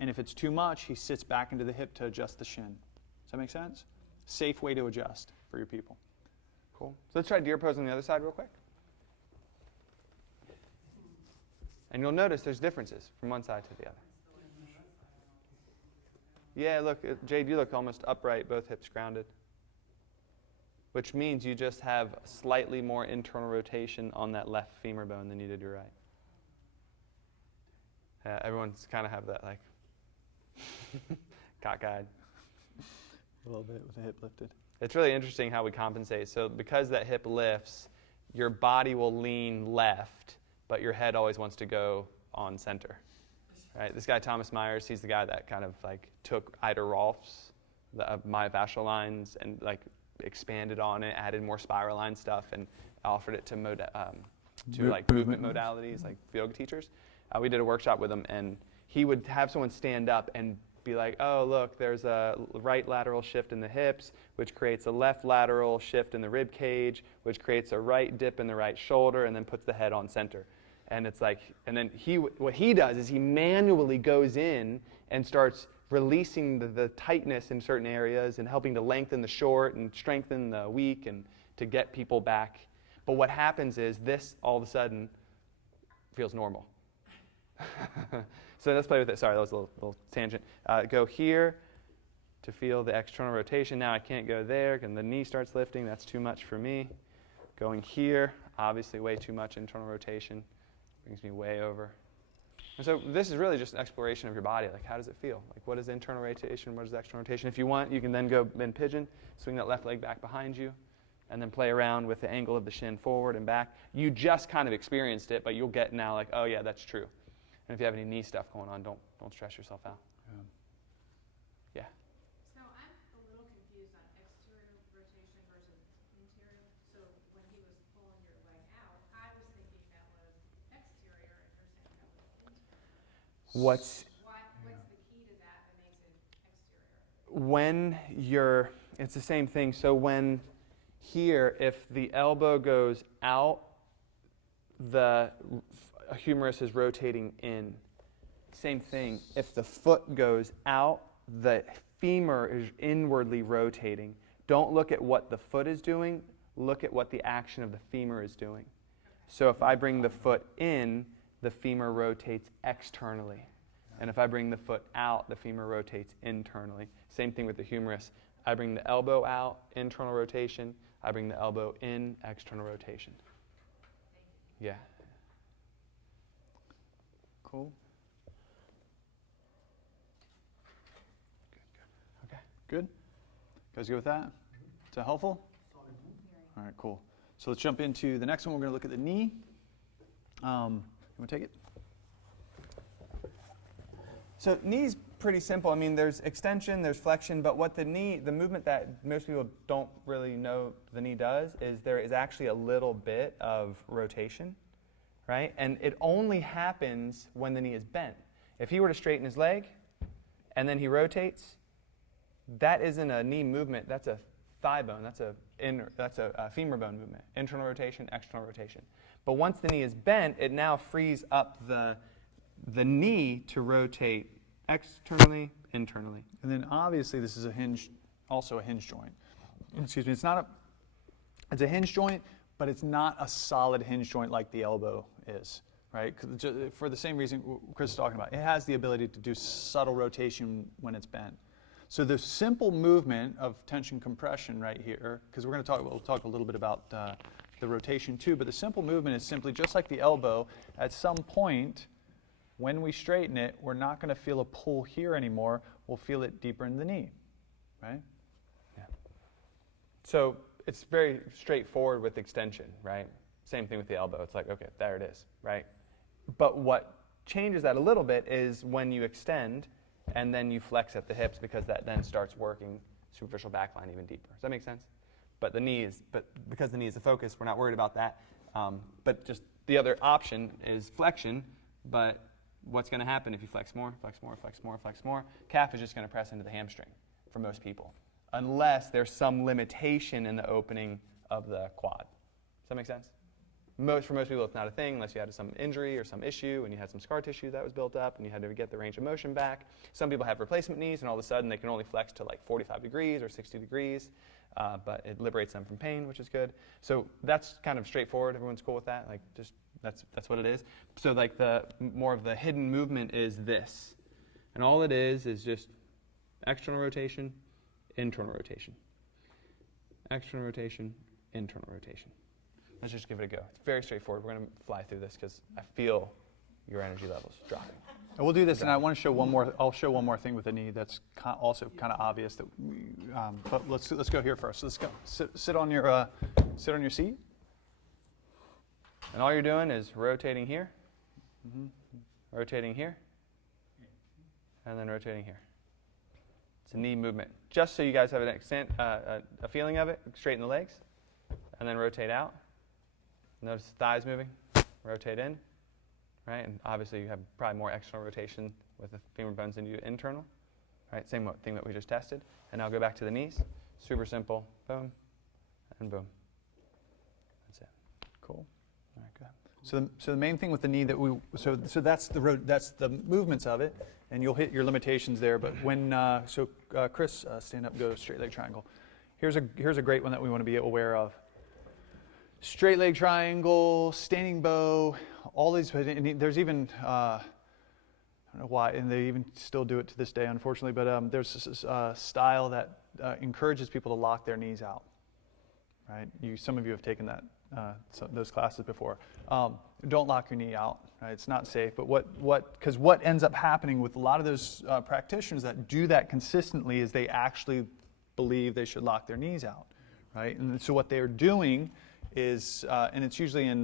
And if it's too much, he sits back into the hip to adjust the shin. Does that make sense? Safe way to adjust for your people. Cool. So let's try deer pose on the other side real quick. And you'll notice there's differences from one side to the other. Yeah, look, Jade, you look almost upright, both hips grounded. Which means you just have slightly more internal rotation on that left femur bone than you did your right. Everyone's kind of have that like cockeyed. A little bit with the hip lifted. It's really interesting how we compensate. So because that hip lifts, your body will lean left, but your head always wants to go on center. Right? This guy Thomas Myers, he's the guy that kind of like took Ida Rolf's myofascial lines and like expanded on it, added more spiral line stuff, and offered it to movement modalities like yoga teachers. We did a workshop with him, and he would have someone stand up and be like, oh, look, there's a right lateral shift in the hips, which creates a left lateral shift in the rib cage, which creates a right dip in the right shoulder, and then puts the head on center. And it's like, and then what he does is he manually goes in and starts releasing the tightness in certain areas and helping to lengthen the short and strengthen the weak and to get people back. But what happens is this all of a sudden feels normal. So let's play with it. Sorry, that was a little tangent. Go here to feel the external rotation. Now I can't go there and the knee starts lifting. That's too much for me. Going here, obviously way too much internal rotation. Brings me way over. And so this is really just an exploration of your body. Like, how does it feel? Like, what is internal rotation? What is external rotation? If you want, you can then go in pigeon, swing that left leg back behind you, and then play around with the angle of the shin forward and back. You just kind of experienced it, but you'll get now like, oh, yeah, that's true. And if you have any knee stuff going on, don't stress yourself out. Yeah. So I'm a little confused on exterior rotation versus interior. So when he was pulling your leg out, I was thinking that was exterior, and you're saying that was interior. What's the key to that makes it exterior? It's the same thing. So when here, if the elbow goes out, the humerus is rotating in. Same thing. If the foot goes out, the femur is inwardly rotating. Don't look at what the foot is doing. Look at what the action of the femur is doing. So if I bring the foot in, the femur rotates externally. And if I bring the foot out, the femur rotates internally. Same thing with the humerus. I bring the elbow out, internal rotation. I bring the elbow in, external rotation. Yeah. Cool. Okay. Good? You guys good with that? Is that helpful? All right, cool. So let's jump into the next one. We're going to look at the knee. You want to take it? So knee's pretty simple. I mean, there's extension, there's flexion, but what the movement that most people don't really know the knee does is there is actually a little bit of rotation, right? And it only happens when the knee is bent. If he were to straighten his leg and then he rotates, that isn't a knee movement, that's a thigh bone. That's a femur bone movement. Internal rotation, external rotation. But once the knee is bent, it now frees up the knee to rotate externally, internally. And then obviously this is also a hinge joint. Excuse me, it's a hinge joint, but it's not a solid hinge joint like the elbow is, right? For the same reason Chris is talking about. It has the ability to do subtle rotation when it's bent. So the simple movement of tension compression right here, because we'll talk a little bit about the rotation too, but the simple movement is simply just like the elbow. At some point, when we straighten it, we're not going to feel a pull here anymore. We'll feel it deeper in the knee, right? Yeah. So it's very straightforward with extension, right? Same thing with the elbow. It's like, okay, there it is, right? But what changes that a little bit is when you extend and then you flex at the hips, because that then starts working superficial back line even deeper. Does that make sense? But because the knee is the focus, we're not worried about that. But just the other option is flexion, but what's going to happen if you flex more, flex more, flex more, flex more? Calf is just going to press into the hamstring for most people, unless there's some limitation in the opening of the quad. Does that make sense? For most people, it's not a thing unless you had some injury or some issue and you had some scar tissue that was built up and you had to get the range of motion back. Some people have replacement knees and all of a sudden they can only flex to like 45 degrees or 60 degrees, but it liberates them from pain, which is good. So that's kind of straightforward. Everyone's cool with that? Like, just that's what it is. So like the more of the hidden movement is this. And all it is just external rotation, internal rotation. External rotation, internal rotation. Let's just give it a go. It's very straightforward. We're going to fly through this because I feel your energy levels dropping. And we'll do this, and I want to show one more. I'll show one more thing with the knee that's also kind of obvious. But let's go here first. So let's go. Sit on your seat. And all you're doing is rotating here, rotating here, and then rotating here. It's a knee movement. Just so you guys have a feeling of it, straighten the legs, and then rotate out. Notice the thighs moving, rotate in, right? And obviously you have probably more external rotation with the femur bones than you do internal, right? Same thing that we just tested. And now go back to the knees. Super simple. Boom, and boom. That's it. Cool. All right, go ahead. So the main thing with the knee so that's the movements of it, and you'll hit your limitations there. But when Chris, stand up, go straight leg triangle. Here's a great one that we want to be aware of. Straight leg triangle, standing bow, all these. There's even I don't know why, and they even still do it to this day, unfortunately. But there's a style that encourages people to lock their knees out. Right? Some of you have taken those classes before. Don't lock your knee out. Right? It's not safe. But because what ends up happening with a lot of those practitioners that do that consistently is they actually believe they should lock their knees out. Right? And so what they're doing is, and it's usually in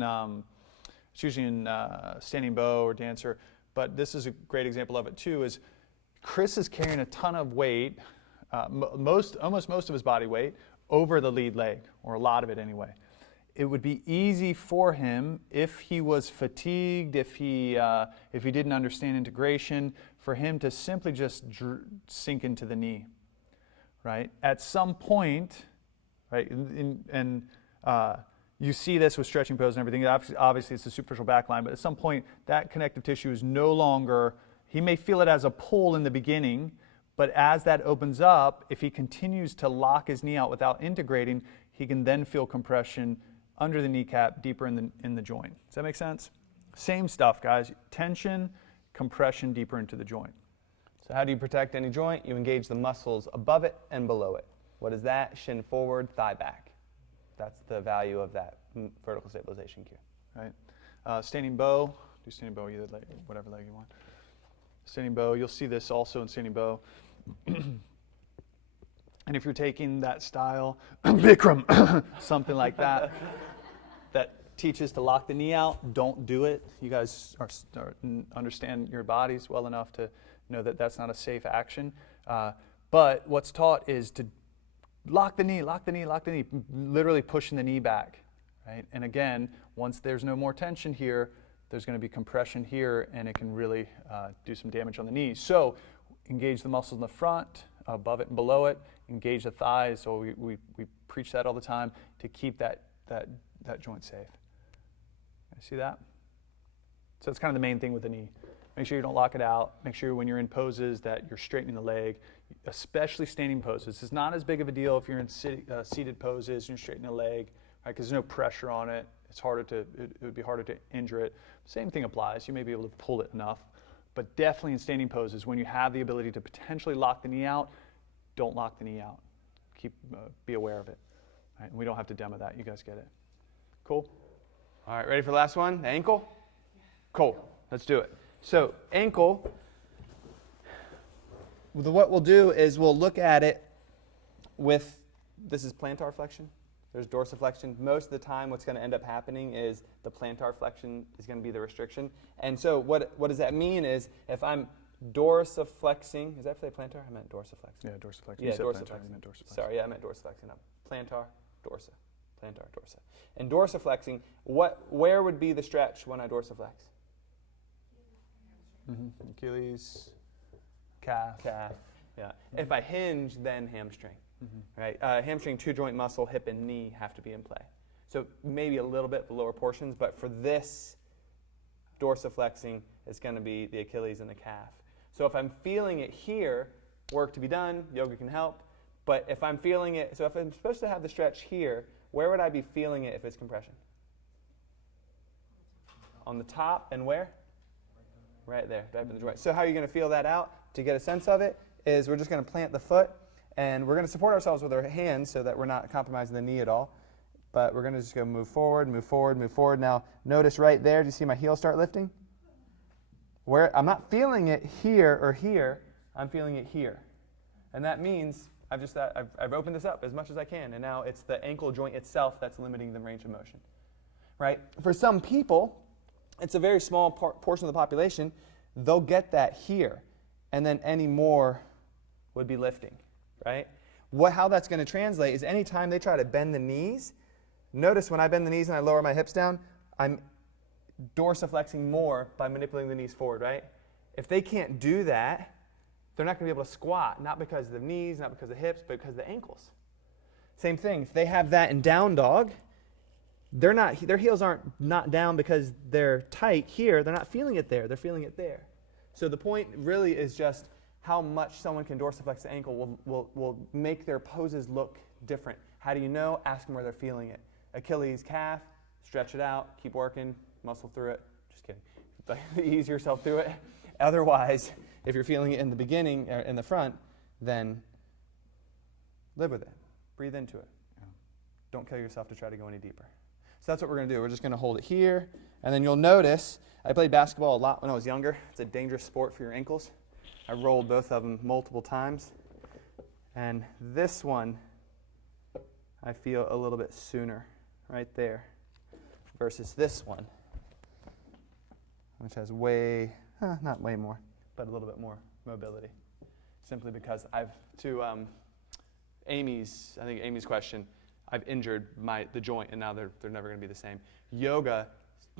standing bow or dancer, but this is a great example of it too, is Chris is carrying a ton of weight, almost most of his body weight, over the lead leg, or a lot of it anyway. It would be easy for him if he was fatigued, if he didn't understand integration, for him to simply just sink into the knee, right? At some point, right, you see this with stretching pose and everything. Obviously, it's the superficial back line, but at some point, that connective tissue is no longer, he may feel it as a pull in the beginning, but as that opens up, if he continues to lock his knee out without integrating, he can then feel compression under the kneecap, deeper in the joint. Does that make sense? Same stuff, guys. Tension, compression deeper into the joint. So how do you protect any joint? You engage the muscles above it and below it. What is that? Shin forward, thigh back. That's the value of that vertical stabilization cue. Right. Standing bow. Do standing bow either leg, whatever leg you want. Standing bow. You'll see this also in standing bow. And if you're taking that style, Bikram, something like that, that teaches to lock the knee out, don't do it. You guys understand your bodies well enough to know that that's not a safe action. But what's taught is to lock the knee, literally pushing the knee back, right? And again, once there's no more tension here, there's going to be compression here, and it can really do some damage on the knee. So engage the muscles in the front, above it and below it. engage the thighs. So we preach that all the time to keep that joint safe. See that? So it's kind of the main thing with the knee. Make sure you don't lock it out. Make sure when you're in poses that you're straightening the leg, especially standing poses. It's not as big of a deal if you're in seated poses and you're straightening the leg, right? Because there's no pressure on it. It's harder it would be harder to injure it. Same thing applies. You may be able to pull it enough, but definitely in standing poses, when you have the ability to potentially lock the knee out, don't lock the knee out. Be aware of it. Right? And we don't have to demo that. You guys get it. Cool. All right, ready for the last one? The ankle? Cool. Let's do it. So ankle, what we'll do is we'll look at it with, this is plantar flexion. There's dorsiflexion. Most of the time what's going to end up happening is the plantar flexion is going to be the restriction. And so what does that mean is if I'm dorsiflexing, is that for the plantar? I meant dorsiflexing. Yeah, dorsiflexion. Yeah, You said dorsiflexing. plantar, you meant dorsiflexion. Sorry, yeah, I meant dorsiflexing. No, plantar, dorsa. Plantar, dorsa. And dorsiflexing, where would be the stretch when I dorsiflex? Achilles, calf. Calf. Yeah. If I hinge, then hamstring. Right? Hamstring, two joint muscle, hip and knee have to be in play. So maybe a little bit the lower portions, but for this dorsiflexing, it's going to be the Achilles and the calf. So if I'm feeling it here, work to be done, yoga can help. But if I'm feeling it, so if I'm supposed to have the stretch here, where would I be feeling it if it's compression? On the top and where? Right there, right in the joint. So how are you going to feel that out? To get a sense of it is we're just going to plant the foot, and we're going to support ourselves with our hands so that we're not compromising the knee at all. But we're going to just go move forward, move forward, move forward. Now, notice right there, do you see my heel start lifting? Where I'm not feeling it here or here, I'm feeling it here. And that means I've opened this up as much as I can, and now it's the ankle joint itself that's limiting the range of motion. Right? For some people, it's a very small portion of the population, they'll get that here, and then any more would be lifting. Right? How that's going to translate is anytime they try to bend the knees, notice when I bend the knees and I lower my hips down, I'm dorsiflexing more by manipulating the knees forward, right? If they can't do that, they're not going to be able to squat, not because of the knees, not because of the hips, but because of the ankles. Same thing, if they have that in down dog, their heels aren't not down because they're tight here, they're not feeling it there, they're feeling it there. So the point really is just how much someone can dorsiflex the ankle will make their poses look different. How do you know? Ask them where they're feeling it. Achilles, calf, stretch it out, keep working, muscle through it. Just kidding. Ease yourself through it. Otherwise, if you're feeling it in the beginning, or in the front, then live with it. Breathe into it. Don't kill yourself to try to go any deeper. So that's what we're going to do. We're just going to hold it here. And then you'll notice, I played basketball a lot when I was younger. It's a dangerous sport for your ankles. I rolled both of them multiple times. And this one, I feel a little bit sooner, right there, versus this one, which has not way more, but a little bit more mobility. Simply because to Amy's question, I've injured the joint, and now they're never going to be the same. Yoga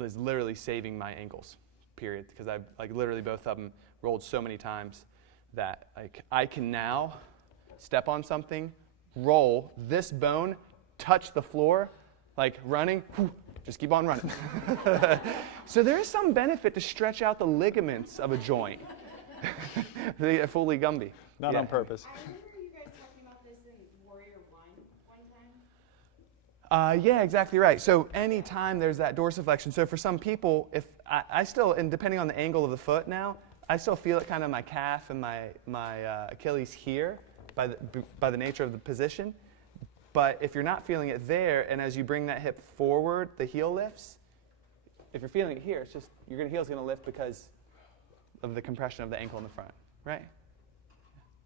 is literally saving my ankles, period, because I've literally both of them rolled so many times that I can now step on something, roll, this bone, touch the floor, running, just keep on running. So there is some benefit to stretch out the ligaments of a joint. Fully Gumby. Not on purpose. I remember you guys talking about this in Warrior one time. Yeah, exactly right. So anytime there's that dorsiflexion, so for some people, if I still, and depending on the angle of the foot now, I still feel it kind of my calf and my Achilles here by the nature of the position. But if you're not feeling it there, and as you bring that hip forward, the heel lifts. If you're feeling it here, it's just your heel's going to lift because of the compression of the ankle in the front, right?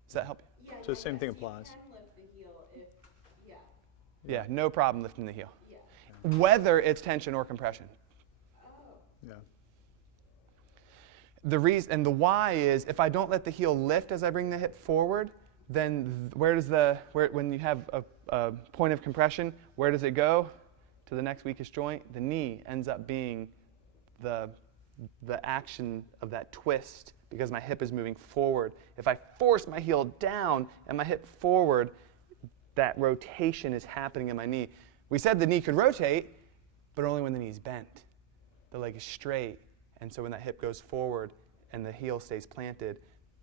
Does that help you? Yeah, So the same thing applies. You can lift the heel if, yeah. Yeah, no problem lifting the heel. Yeah. Whether it's tension or compression. Oh. Yeah. The reason and the why is if I don't let the heel lift as I bring the hip forward, then when you have a point of compression, where does it go? To the next weakest joint. The knee ends up being the action of that twist because my hip is moving forward. If I force my heel down and my hip forward, that rotation is happening in my knee. We said the knee could rotate, but only when the knee's bent. The leg is straight, and so when that hip goes forward and the heel stays planted,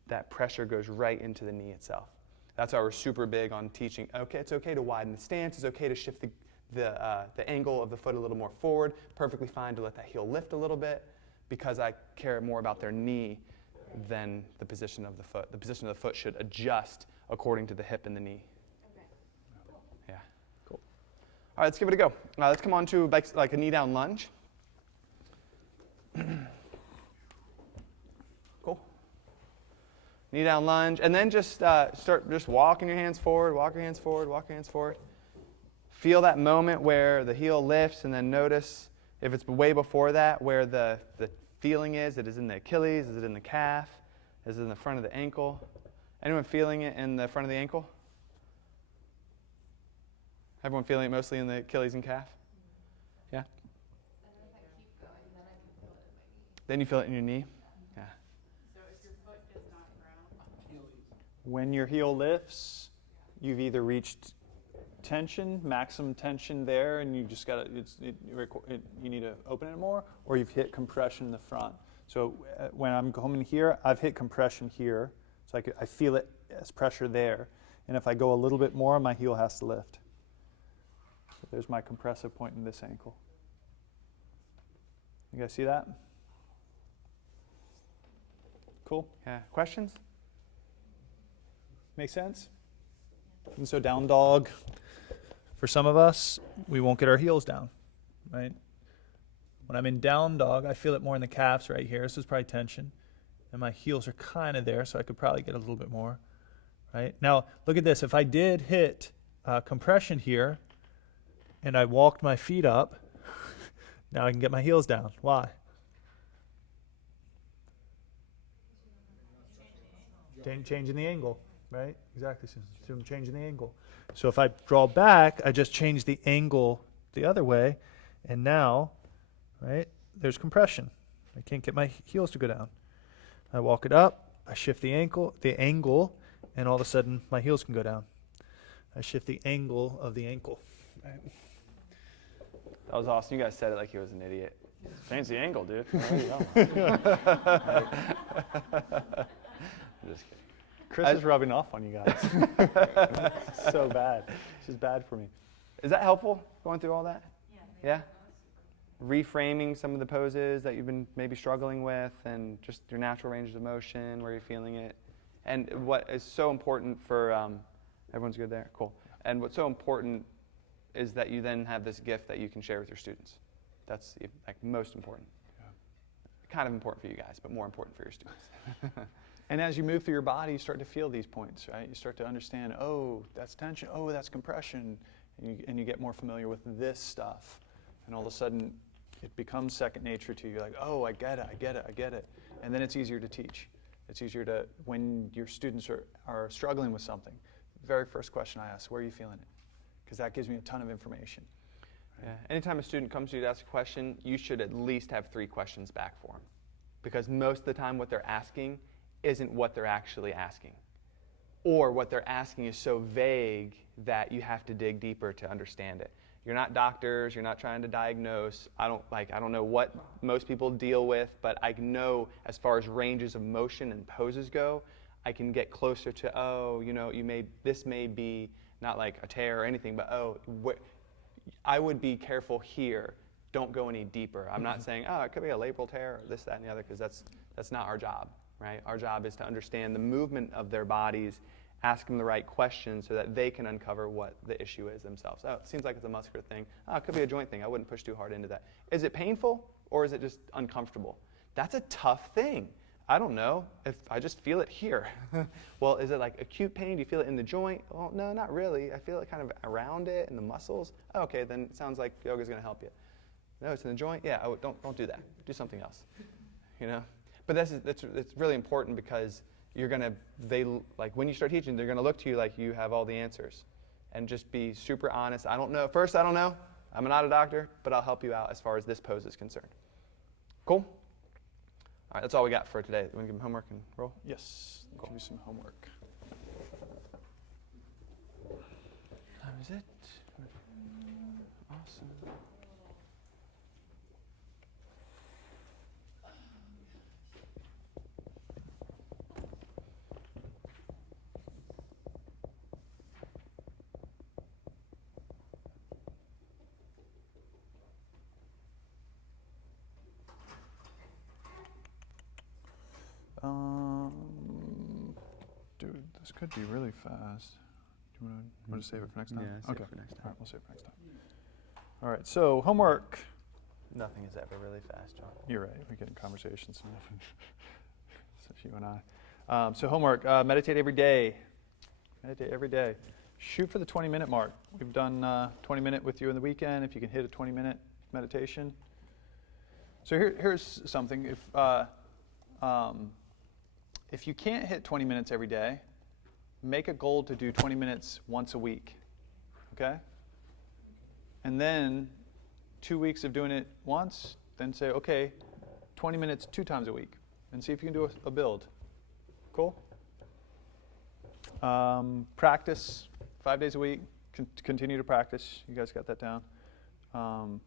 that pressure goes right into the knee itself. That's why we're super big on teaching, okay, it's okay to widen the stance, it's okay to shift the angle of the foot a little more forward, perfectly fine to let that heel lift a little bit, because I care more about their knee than the position of the foot. The position of the foot should adjust according to the hip and the knee. Okay. Yeah. Cool. All right, let's give it a go. Let's come on to like a knee down lunge. Cool. Knee down lunge, and then just start just walking your hands forward, walk your hands forward, walk your hands forward. Feel that moment where the heel lifts, and then notice if it's way before that where the feeling is. It is in the Achilles, is it in the calf, is it in the front of the ankle? Anyone feeling it in the front of the ankle? Everyone feeling it mostly in the Achilles and calf? Yeah? And then if I keep going, then I can feel it in my knee. Then you feel it in your knee? Yeah. So if your foot is not ground, When your heel lifts, you've either reached tension, maximum tension there, and you just got to, you need to open it more, or you've hit compression in the front. So when I'm coming here, I've hit compression here, so I feel it as pressure there. And if I go a little bit more, my heel has to lift. So there's my compressive point in this ankle. You guys see that? Cool. Yeah. Questions? Make sense? And so down dog, for some of us, we won't get our heels down, right? When I'm in down dog, I feel it more in the calves right here. This is probably tension. And my heels are kind of there, so I could probably get a little bit more, right? Now, look at this. If I did hit compression here, and I walked my feet up, now I can get my heels down. Why? Changing the angle, right? Exactly. So I'm changing the angle. So if I draw back, I just change the angle the other way, and now, right, there's compression. I can't get my heels to go down. I walk it up, I shift the angle, and all of a sudden my heels can go down. I shift the angle of the ankle. Right? That was awesome. You guys said it like he was an idiot. Change the angle, dude. I'm just kidding. Chris is rubbing off on you guys. So bad. This is bad for me. Is that helpful, going through all that? Yeah? Reframing some of the poses that you've been maybe struggling with, and just your natural ranges of motion, where you're feeling it. And what is so important for, everyone's good there? Cool. And what's so important is that you then have this gift that you can share with your students. That's like most important. Kind of important for you guys, but more important for your students. And as you move through your body, you start to feel these points, right? You start to understand, oh, that's tension, oh, that's compression, and you get more familiar with this stuff. And all of a sudden, it becomes second nature to you. You're like, oh, I get it. And then it's easier to teach. It's easier to, when your students are struggling with something, the very first question I ask, where are you feeling it? Because that gives me a ton of information. Yeah. Anytime a student comes to you to ask a question, you should at least have 3 questions back for them. Because most of the time what they're asking isn't what they're actually asking. Or what they're asking is so vague that you have to dig deeper to understand it. You're not doctors, you're not trying to diagnose. I don't know what most people deal with, but I know as far as ranges of motion and poses go, I can get closer to, oh, this may be not like a tear or anything, but I would be careful here. Don't go any deeper. I'm not saying, oh, it could be a labral tear or this, that, and the other, because that's not our job, right? Our job is to understand the movement of their bodies, ask them the right questions so that they can uncover what the issue is themselves. Oh, it seems like it's a muscular thing. Oh, it could be a joint thing. I wouldn't push too hard into that. Is it painful or is it just uncomfortable? That's a tough thing. I don't know if I just feel it here. Well, is it like acute pain? Do you feel it in the joint? Well, no, not really. I feel it kind of around it in the muscles. Oh, okay, then it sounds like yoga's going to help you. No, it's in the joint? Yeah, don't do that. Do something else. But it's really important because when you start teaching, they're going to look to you like you have all the answers. And just be super honest. I don't know. First, I don't know. I'm not a doctor, but I'll help you out as far as this pose is concerned. Cool? All right, that's all we got for today. You want to give them homework and roll? Yes, give you some homework. is it? Awesome. Dude, this could be really fast. Do you want to save it for next time? Yeah, save it Okay. for next time. All right, we'll save it for next time. All right, so homework. Nothing is ever really fast, John. You're right. We get in conversations. So you and I. So homework. Meditate every day. Meditate every day. Shoot for the 20-minute mark. We've done 20-minute with you in the weekend. If you can hit a 20-minute meditation. So here's something. If you can't hit 20 minutes every day, make a goal to do 20 minutes once a week. Okay? And then 2 weeks of doing it once, then say, okay, 20 minutes 2 times a week, and see if you can do a build. Cool? Practice 5 days a week. Continue to practice. You guys got that down? I'm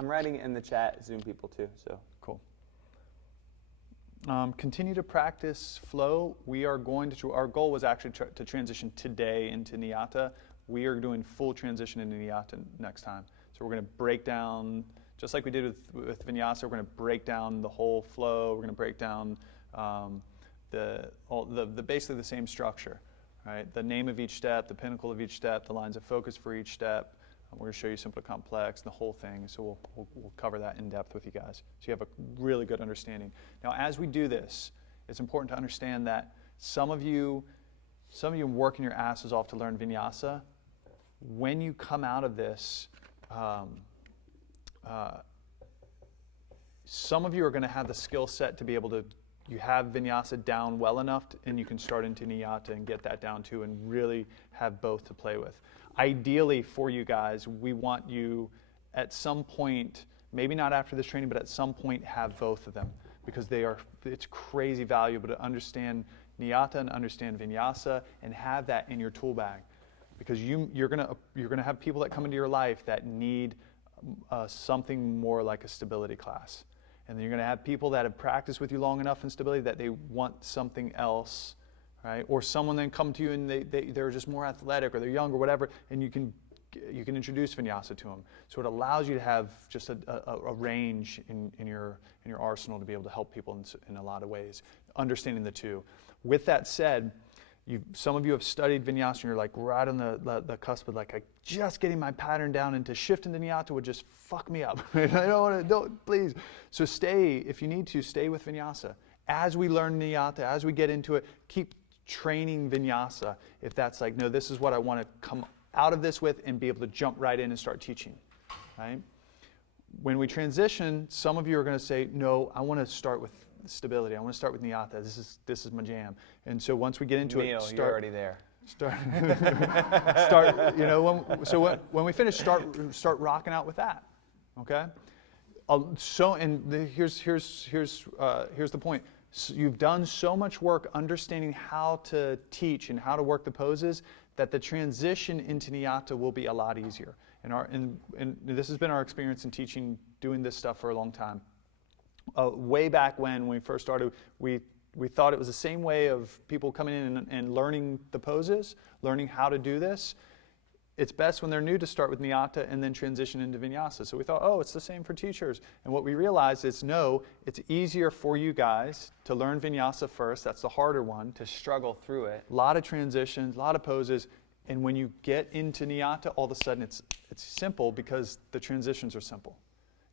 writing it in the chat, Zoom people too, so. Cool. Continue to practice flow. We are going to, our goal was actually to transition today into Niyata. We are doing full transition into Niyata next time. So we're going to break down, just like we did with Vinyasa, we're going to break down the whole flow. We're going to break down basically the same structure, right? The name of each step, the pinnacle of each step, the lines of focus for each step. We're going to show you simple to complex, the whole thing. So we'll cover that in depth with you guys, so you have a really good understanding. Now, as we do this, it's important to understand that some of you working your asses off to learn Vinyasa. When you come out of this, some of you are going to have the skill set to be able to, you have Vinyasa down well enough, and you can start into Niyata and get that down too, and really have both to play with. Ideally for you guys, we want you at some point, maybe not after this training, but at some point have both of them, because it's crazy valuable to understand Niyata and understand Vinyasa and have that in your tool bag. Because you're gonna have people that come into your life that need something more like a stability class. And then you're gonna have people that have practiced with you long enough in stability that they want something else, right? Or someone then come to you and they're just more athletic, or they're young or whatever, and you can introduce Vinyasa to them. So it allows you to have just a range in your arsenal to be able to help people in a lot of ways, understanding the two. With that said, some of you have studied Vinyasa and you're like right on the cusp of like, just getting my pattern down, and to shift into Niyata would just fuck me up. I don't want to, please. So if you need to, stay with Vinyasa. As we learn Niyata, as we get into it, keep training Vinyasa. If that's like, no, this is what I want to come out of this with and be able to jump right in and start teaching, right? When we transition, some of you are going to say, no, I want to start with stability. I want to start with Niyata. This is my jam. And so once we get into Neil, it, you're already there. When we finish, start rocking out with that. Okay. Here's the point. So you've done so much work understanding how to teach and how to work the poses that the transition into Niyata will be a lot easier. And this has been our experience in teaching, doing this stuff for a long time. Way back when we first started, we thought it was the same way of people coming in and learning the poses, learning how to do this. It's best when they're new to start with Niyata and then transition into Vinyasa. So we thought, oh, it's the same for teachers. And what we realized is, no, it's easier for you guys to learn Vinyasa first. That's the harder one. To struggle through it. A lot of transitions, a lot of poses. And when you get into Niyata, all of a sudden it's simple because the transitions are simple.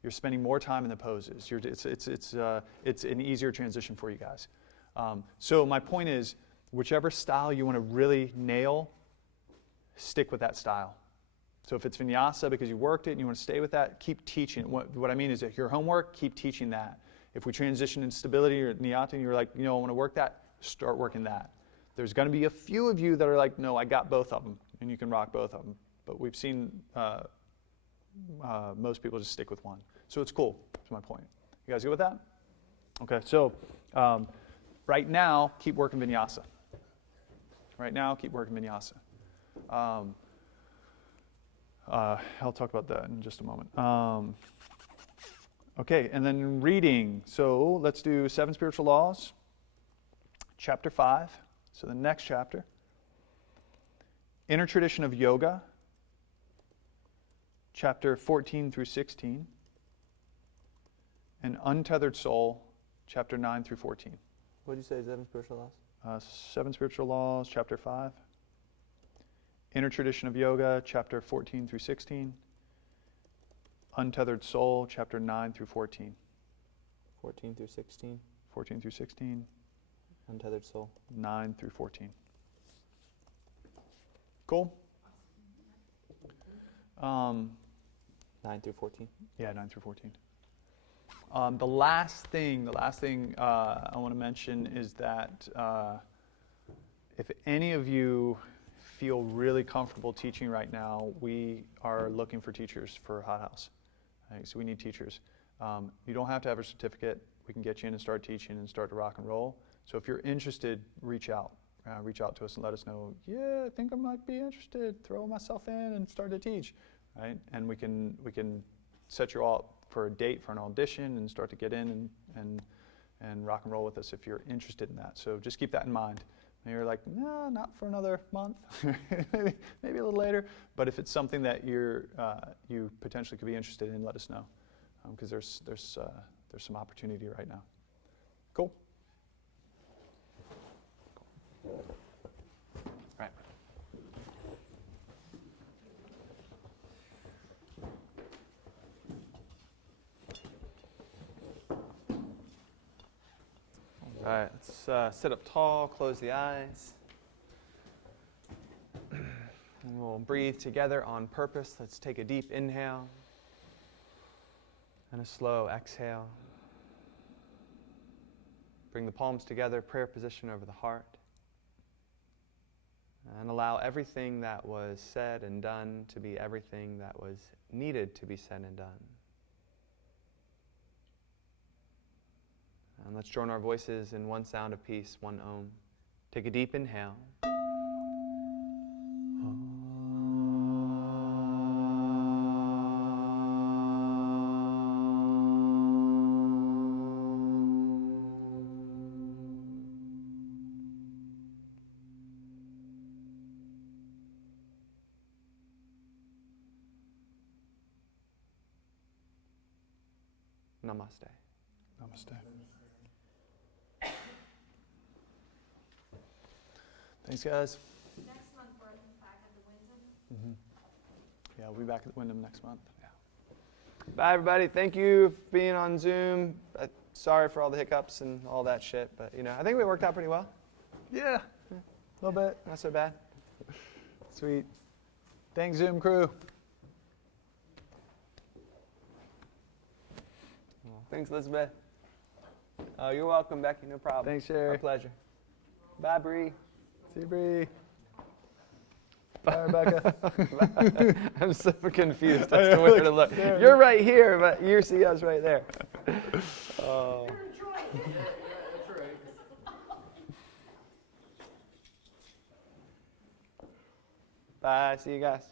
You're spending more time in the poses. It's an easier transition for you guys. So my point is, whichever style you want to really nail, stick with that style. So if it's Vinyasa because you worked it and you want to stay with that, keep teaching. What I mean is, if your homework, keep teaching that. If we transition in stability or Niyata and you're like, I want to work that, start working that. There's going to be a few of you that are like, no, I got both of them, and you can rock both of them. But we've seen most people just stick with one. So it's cool. That's my point. You guys good with that? Okay, so right now, keep working Vinyasa. Right now, keep working Vinyasa. I'll talk about that in just a moment. Okay, and then reading. So let's do 7 Spiritual Laws, chapter 5. So the next chapter. Inner Tradition of Yoga, chapter 14 through 16. And Untethered Soul, chapter 9 through 14. What did you say, 7 spiritual laws? 7 Spiritual Laws, chapter 5. Inner Tradition of Yoga, chapter 14 through 16. Untethered Soul, chapter 9 through 14. 14 through 16. 14 through 16. Untethered soul. 9 through 14. Cool? 9 through 14. Yeah, 9 through 14. The last thing I want to mention is that if any of you feel really comfortable teaching right now, we are looking for teachers for Hot House. Right, so we need teachers. You don't have to have a certificate. We can get you in and start teaching and start to rock and roll. So if you're interested, reach out. Reach out to us and let us know, yeah, I think I might be interested. Throw myself in and start to teach. Right? And we can set you all for a date for an audition and start to get in and rock and roll with us if you're interested in that. So just keep that in mind. And you're like, no, not for another month, maybe a little later. But if it's something that you potentially could be interested in, let us know, because there's some opportunity right now. Cool. Right. All right, let's sit up tall, close the eyes. And we'll breathe together on purpose. Let's take a deep inhale and a slow exhale. Bring the palms together, prayer position over the heart. And allow everything that was said and done to be everything that was needed to be said and done. And let's join our voices in one sound of peace, one Om. Take a deep inhale. Namaste. Namaste. Thanks, guys. Next month we're back at the Wyndham. Yeah, we'll be back at the Wyndham next month. Yeah. Bye, everybody. Thank you for being on Zoom. Sorry for all the hiccups and all that shit, but I think we worked out pretty well. Yeah, a little bit. Not so bad. Sweet. Thanks, Zoom crew. Thanks, Elizabeth. Oh, you're welcome, Becky. No problem. Thanks, Sherry. Our pleasure. Bye, Bree. See you, Bree. Bye, Rebecca. I'm so confused as to where to look. You're right here, but you see us right there. Oh. That's right. Bye. See you guys.